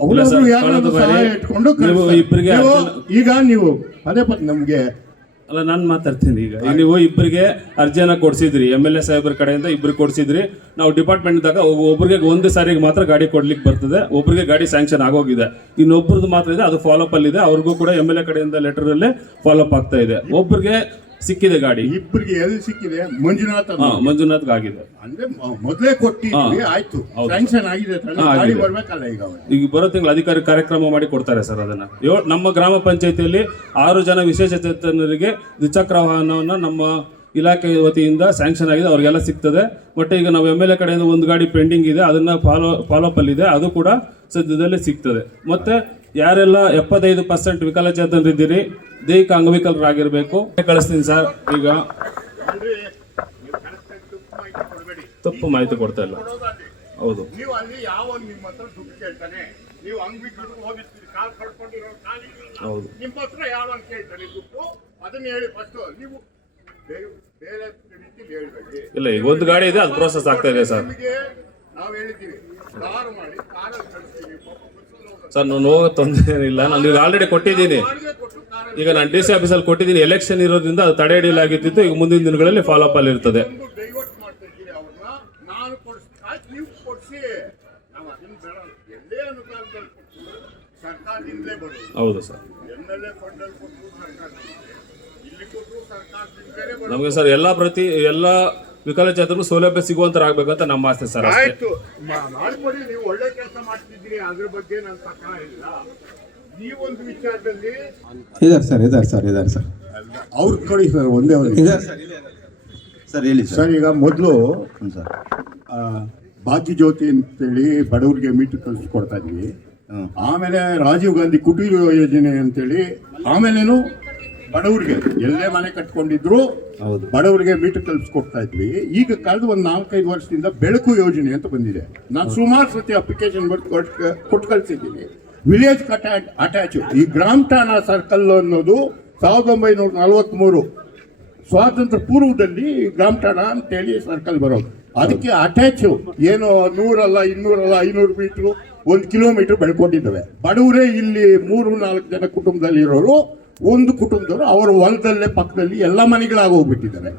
ಅವರು ಯಾರಾದ್ರೂ ಸಹಾಯ ಇಟ್ಕೊಂಡು ಈಗ ನೀವು ಪದೇ ಪದೇ ನಮಗೆ ಅಲ್ಲ, ನಾನು ಮಾತಾಡ್ತೀನಿ. ಈಗ ನೀವು ಇಬ್ಬರಿಗೆ ಅರ್ಜಿಯನ್ನ ಕೊಡ್ಸಿದ್ರಿ, MLA ಸಾಹೇಬ್ರ ಕಡೆಯಿಂದ ಇಬ್ಬರಿಗೆ ಕೊಡ್ಸಿದ್ರಿ. ನಾವು ಡಿಪಾರ್ಟ್ಮೆಂಟ್ದಾಗ ಒಬ್ಬರಿಗೆ ಒಂದು ಸಾರಿಗೆ ಮಾತ್ರ ಗಾಡಿ ಕೊಡ್ಲಿಕ್ಕೆ ಬರ್ತದೆ, ಒಬ್ಬರಿಗೆ ಗಾಡಿ ಸ್ಯಾಂಕ್ಷನ್ ಆಗೋಗಿದೆ. ಇನ್ನೊಬ್ಬರದ್ದು ಮಾತ್ರ ಇದೆ, ಅದು ಫಾಲೋ ಅಪ್ ಅಲ್ಲಿ ಇದೆ. ಅವ್ರಿಗೂ ಕೂಡ MLA ಕಡೆಯಿಂದ ಲೆಟರ್ ಅಲ್ಲೇ ಫಾಲೋ ಅಪ್ ಆಗ್ತಾ ಇದೆ. ಒಬ್ಬರಿಗೆ ಸಿಕ್ಕಿದೆ ಗಾಡಿ, ಇಬ್ಬರಿಗೆ ಎಲ್ಲಿ ಸಿಕ್ಕಿದೆ? ಮಂಜುನಾಥ್ ಆಗಿದೆ. ಅಂದ್ರೆ ಮೊದಲೇ ಕೊಟ್ಟಿದ್ವಿ, ಆಯ್ತು, ಸ್ಯಾಂಕ್ಷನ್ ಆಗಿದೆ. ಗಾಡಿ ಬರ್ಬೇಕಲ್ಲ. ಈಗ ಬರೋ ತಿಂಗಳು ಅಧಿಕಾರಿ ಕಾರ್ಯಕ್ರಮ ಮಾಡಿ ಕೊಡ್ತಾರೆ ಸರ್. ಅದನ್ನ ನಮ್ಮ ಗ್ರಾಮ ಪಂಚಾಯತಿಯಲ್ಲಿ 6 ಜನ ವಿಶೇಷಚೇತನರಿಗೆ ದ್ವಿಚಕ್ರ ವಾಹನವನ್ನ ನಮ್ಮ ಇಲಾಖೆ ವತಿಯಿಂದ ಸ್ಯಾಂಕ್ಷನ್ ಆಗಿದೆ, ಅವ್ರಿಗೆಲ್ಲ ಸಿಗ್ತದೆ. ಬಟ್ ಈಗ ನಾವು MLA ಕಡೆಯಿಂದ ಒಂದು ಗಾಡಿ ಪೆಂಡಿಂಗ್ ಇದೆ, ಅದನ್ನ ಫಾಲೋ ಅಪ್ ಅಲ್ಲಿ ಇದೆ, ಅದು ಕೂಡ ಸದ್ಯದಲ್ಲೇ ಸಿಗ್ತದೆ. ಮತ್ತೆ ಯಾರೆಲ್ಲ 75% ವಿಕಲಚೇತನರಿದ್ದೀರಿ, ದೈಹಿಕ ಅಂಗವಿಕಲರಾಗಿರ್ಬೇಕು, ಕಳಿಸ್ತೀನಿ ಸರ್. ಈಗ ತಪ್ಪು ಮಾಹಿತಿ ಕೊಡ್ತಾ ಇಲ್ಲ. ಹೌದು, ನೀವು ಅಲ್ಲಿ ಯಾವ ನಿಮ್ಮ ಹತ್ರ ದುಡ್ಡು ಕೇಳ್ತಾನೆ, ನೀವು ಅಂಗವಿಕಲರು ಹೋಗಿರ್ತೀರಿ, ಕಾಲ್ ಕಳ್ಕೊಂಡಿರೋ ಹೌದು, ನಿಮ್ಮ ಹತ್ರ ಯಾವನ್ ಕೇಳ್ತಾನೆ ದುಡ್ಡು, ಅದನ್ನ ಹೇಳಿ ಫಸ್ಟ್. ನೀವು ಬೇರೆ ರೀತಿಯಲ್ಲಿ ಹೇಳ್ಬೇಡಿ. ಇಲ್ಲ, ಈಗ ಒಂದು ಗಾಡಿ ಇದೆ, ಅದು ಪ್ರೋಸೆಸ್ ಆಗ್ತಾ ಇದೆ ಸರ್. ನಾವು ಹೇಳಿದ್ದೀವಿ, ಕಾರು ಮಾಡಿ ಕಾರಲ್ಲಿ ಕಳಿಸ್ತೀವಿ ಸರ್. ನಾನು ಹೋಗೋ ತೊಂದರೆ ಏನಿಲ್ಲ, ನಾನು ಈಗ ಆಲ್ರೆಡಿ ಕೊಟ್ಟಿದ್ದೀನಿ. ಈಗ ನಾನು DC ಆಫೀಸಲ್ಲಿ ಕೊಟ್ಟಿದ್ದೀನಿ. ಎಲೆಕ್ಷನ್ ಇರೋದ್ರಿಂದ ಅದು ತಡೆ ಹಿಡಿಯಲಾಗಿತ್ತು. ಈಗ ಮುಂದಿನ ದಿನಗಳಲ್ಲಿ ಫಾಲೋ ಅಪ್ ಅಲ್ಲಿ ಇರ್ತದೆ. ಹೌದು ಸರ್. ನಮಗೆ ಸರ್ ಎಲ್ಲ ವಿಕಲಚೇತನರು ಸೌಲಭ್ಯ ಸಿಗುವಂತರಾಗಬೇಕಂತ ನಮ್ಮ ಆಸೆ ಸರ್. ಆಯ್ತು, ಮಾಡ್ಕೊಡಿ. ನೀವು ಒಳ್ಳೆ ಕೆಲಸ ಮಾಡ್ತಿದ್ದೀರಿ, ಅದ್ರ ಬಗ್ಗೆ ನಾನು ತಕ್ಕ ಇಲ್ಲ. ಈ ಒಂದು ವಿಚಾರದಲ್ಲಿ ಇದಾರೆ ಸರ್ ಅವ್ರು ಕೊಡಿ ಸರ್, ಒಂದೇ ಸರ್ ಹೇಳಿ ಸರ್. ಈಗ ಮೊದಲು ಭಾಗ್ಯ ಜ್ಯೋತಿ ಅಂತೇಳಿ ಬಡವರಿಗೆ ಮೀಟರ್ ಕಳಿಸ್ಕೊಡ್ತಾ ಇದ್ವಿ. ಆಮೇಲೆ ರಾಜೀವ್ ಗಾಂಧಿ ಕುಟೀರ ಯೋಜನೆ ಅಂತೇಳಿ, ಆಮೇಲೇನು ಬಡವರಿಗೆ ಎಲ್ಲೇ ಮನೆ ಕಟ್ಕೊಂಡಿದ್ರು ಬಡವರಿಗೆ ಮೀಟರ್ ಕಲ್ಪಿಸ್ಕೊಡ್ತಾ ಇದ್ವಿ. ಈಗ ಕಳೆದ ಒಂದು 4-5 ವರ್ಷದಿಂದ ಬೆಳಕು ಯೋಜನೆ ಅಂತ ಬಂದಿದೆ. ನಾನು ಸುಮಾರು ಸತಿ ಅಪ್ಲಿಕೇಶನ್ ಕೊಟ್ಟು ಕಳಿಸಿದ್ದೀನಿ. Village attach. ಈ ಗ್ರಾಮ ಠಾಣಾ ಸರ್ಕಲ್ ಅನ್ನೋದು 1943 ಸ್ವಾತಂತ್ರ್ಯ ಪೂರ್ವದಲ್ಲಿ ಗ್ರಾಮ ಠಾಣಾ ಅಂತೇಳಿ ಸರ್ಕಲ್ ಬರೋದು. ಅದಕ್ಕೆ ಅಟ್ಯಾಚು ಏನು 100 ಅಲ್ಲ 200 ಅಲ್ಲ 500 ಮೀಟ್ರು 1 ಕಿಲೋಮೀಟರ್ ಬೆಳ್ಕೊಂಡಿದ್ದಾವೆ. ಬಡವರೇ ಇಲ್ಲಿ 3-4 ಜನ ಕುಟುಂಬದಲ್ಲಿ ಇರೋರು, ಒಂದು ಕುಟುಂಬದವರು ಅವರ ಹೊಲದಲ್ಲೇ ಪಕ್ಕದಲ್ಲಿ ಎಲ್ಲ ಮನೆಗಳಾಗೋಗ್ಬಿಟ್ಟಿದ್ದಾರೆ.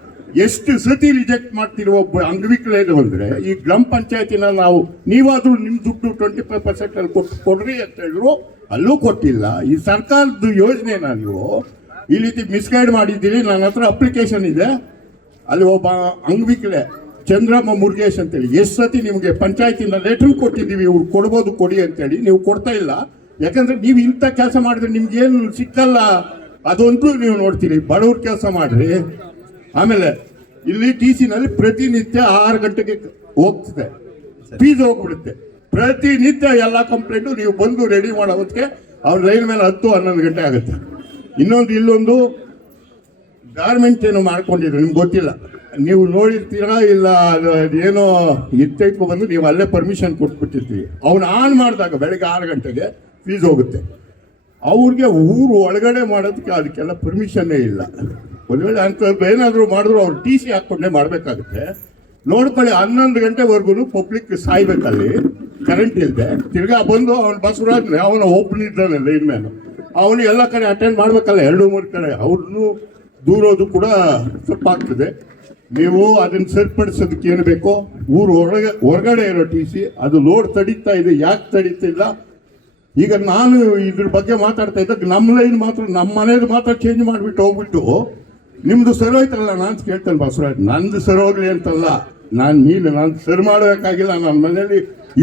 ಎಷ್ಟು ಸತಿ ರಿಜೆಕ್ಟ್ ಮಾಡ್ತಿರುವ ಒಬ್ಬ ಅಂಗವಿಕಲ ಅಂದ್ರೆ ಈ ಗ್ರಾಮ ಪಂಚಾಯತಿನ ನಾವು ನೀವಾದ್ರೂ ನಿಮ್ಮ ದುಡ್ಡು 25% ಅಲ್ಲಿ ಕೊಡ್ರಿ ಅಂತ ಹೇಳಿದ್ರು, ಅಲ್ಲೂ ಕೊಟ್ಟಿಲ್ಲ. ಈ ಸರ್ಕಾರದ ಯೋಜನೆನ ನೀವು ಈ ರೀತಿ ಮಿಸ್ಗೈಡ್ ಮಾಡಿದ್ದೀರಿ. ನನ್ನ ಹತ್ರ ಅಪ್ಲಿಕೇಶನ್ ಇದೆ. ಅಲ್ಲಿ ಒಬ್ಬ ಅಂಗವಿಕಲೆ ಚಂದ್ರಮ್ಮ ಮುರುಗೇಶ್ ಅಂತೇಳಿ ಎಷ್ಟು ಸತಿ ನಿಮಗೆ ಪಂಚಾಯತಿನ ಲೆಟರ್ ಕೊಟ್ಟಿದ್ದೀವಿ, ಇವ್ರು ಕೊಡ್ಬೋದು ಕೊಡಿ ಅಂತೇಳಿ, ನೀವು ಕೊಡ್ತಾ ಇಲ್ಲ. ಯಾಕಂದ್ರೆ ನೀವು ಇಂಥ ಕೆಲಸ ಮಾಡಿದ್ರೆ ನಿಮ್ಗೇನು ಸಿಕ್ಕಲ್ಲ, ಅದಂತೂ ನೀವು ನೋಡ್ತೀರಿ. ಬಡವ್ರ ಕೆಲಸ ಮಾಡ್ರಿ. ಆಮೇಲೆ ಇಲ್ಲಿ TC ನಲ್ಲಿ ಪ್ರತಿನಿತ್ಯ 6 ಗಂಟೆಗೆ ಹೋಗ್ತದೆ, ಫೀಸ್ ಹೋಗ್ಬಿಡುತ್ತೆ. ಪ್ರತಿನಿತ್ಯ ಎಲ್ಲ ಕಂಪ್ಲೇಂಟು ನೀವು ಬಂದು ರೆಡಿ ಮಾಡೋ ಹೊತ್ತಿಗೆ ಅವ್ರ ಲೈನ್ ಮೇಲೆ 10-11 ಗಂಟೆ ಆಗುತ್ತೆ. ಇಲ್ಲೊಂದು ಗಾರ್ಮೆಂಟ್ ಏನೋ ಮಾಡ್ಕೊಂಡಿದ್ರು, ನಿಮ್ಗೆ ಗೊತ್ತಿಲ್ಲ, ನೀವು ನೋಡಿರ್ತೀರಾ ಇಲ್ಲ, ಅದೇನೋ ಇತ್ತೈಕು ಬಂದು ನೀವು ಅಲ್ಲೇ ಪರ್ಮಿಷನ್ ಕೊಟ್ಬಿಟ್ಟಿರ್ತೀವಿ. ಅವ್ನು ಆನ್ ಮಾಡಿದಾಗ ಬೆಳಗ್ಗೆ 6 ಗಂಟೆಗೆ ಫೀಸ್ ಹೋಗುತ್ತೆ. ಅವ್ರಿಗೆ ಊರು ಒಳಗಡೆ ಮಾಡೋದಕ್ಕೆ ಅದಕ್ಕೆಲ್ಲ ಪರ್ಮಿಷನ್ನೇ ಇಲ್ಲ. ಒಂದು ವೇಳೆ ಅಂಥದ್ದು ಏನಾದರೂ ಮಾಡಿದ್ರು ಅವ್ರು ಟಿ ಸಿ ಹಾಕ್ಕೊಂಡೇ ಮಾಡಬೇಕಾಗುತ್ತೆ. ನೋಡ್ಕೊಳ್ಳಿ, 11 ಗಂಟೆವರೆಗೂ ಪಬ್ಲಿಕ್ ಸಾಯ್ಬೇಕಲ್ಲಿ ಕರೆಂಟ್ ಇಲ್ಲದೆ. ತಿರ್ಗಾ ಬಂದು ಅವನು ಬಸವರಾಜ್ ಅವನು ಓಪನ್ ಇದ್ದಾನೆ ಲೈನ್ ಮ್ಯಾನು, ಅವನು ಎಲ್ಲ ಕಡೆ ಅಟೆಂಡ್ ಮಾಡಬೇಕಲ್ಲ, 2-3 ಕಡೆ ಅವ್ರನ್ನೂ ದೂರೋದು ಕೂಡ ತಪ್ಪಾಗ್ತದೆ. ನೀವು ಅದನ್ನು ಸರಿಪಡಿಸೋದಕ್ಕೆ ಏನು ಬೇಕೋ ಊರು ಹೊರಗಡೆ ಇರೋ ಟಿ ಸಿ ಅದು ಲೋಡ್ ತಡೀತಾ ಇದೆ. ಯಾಕೆ ತಡೀತಿಲ್ಲ? ಈಗ ನಾನು ಇದ್ರ ಬಗ್ಗೆ ಮಾತಾಡ್ತಾ ಇದ್ದಾಗ ನಮ್ಮ ಲೈನ್ ಮಾತ್ರ, ನಮ್ಮ ಮನೇದು ಮಾತ್ರ ಚೇಂಜ್ ಮಾಡಿಬಿಟ್ಟು ಹೋಗ್ಬಿಟ್ಟು ನಿಮ್ಮದು ಸರಿ ಹೋಯ್ತಲ್ಲ ನಾನು ಕೇಳ್ತೇನೆ ಬಸವರಾಜ್, ನಂದು ಸರಿ ಹೋಗ್ಲಿ ಅಂತಲ್ಲ, ನಾನು ಸರಿ ಮಾಡಬೇಕಾಗಿಲ್ಲ. ನನ್ನ ಮನೇಲಿ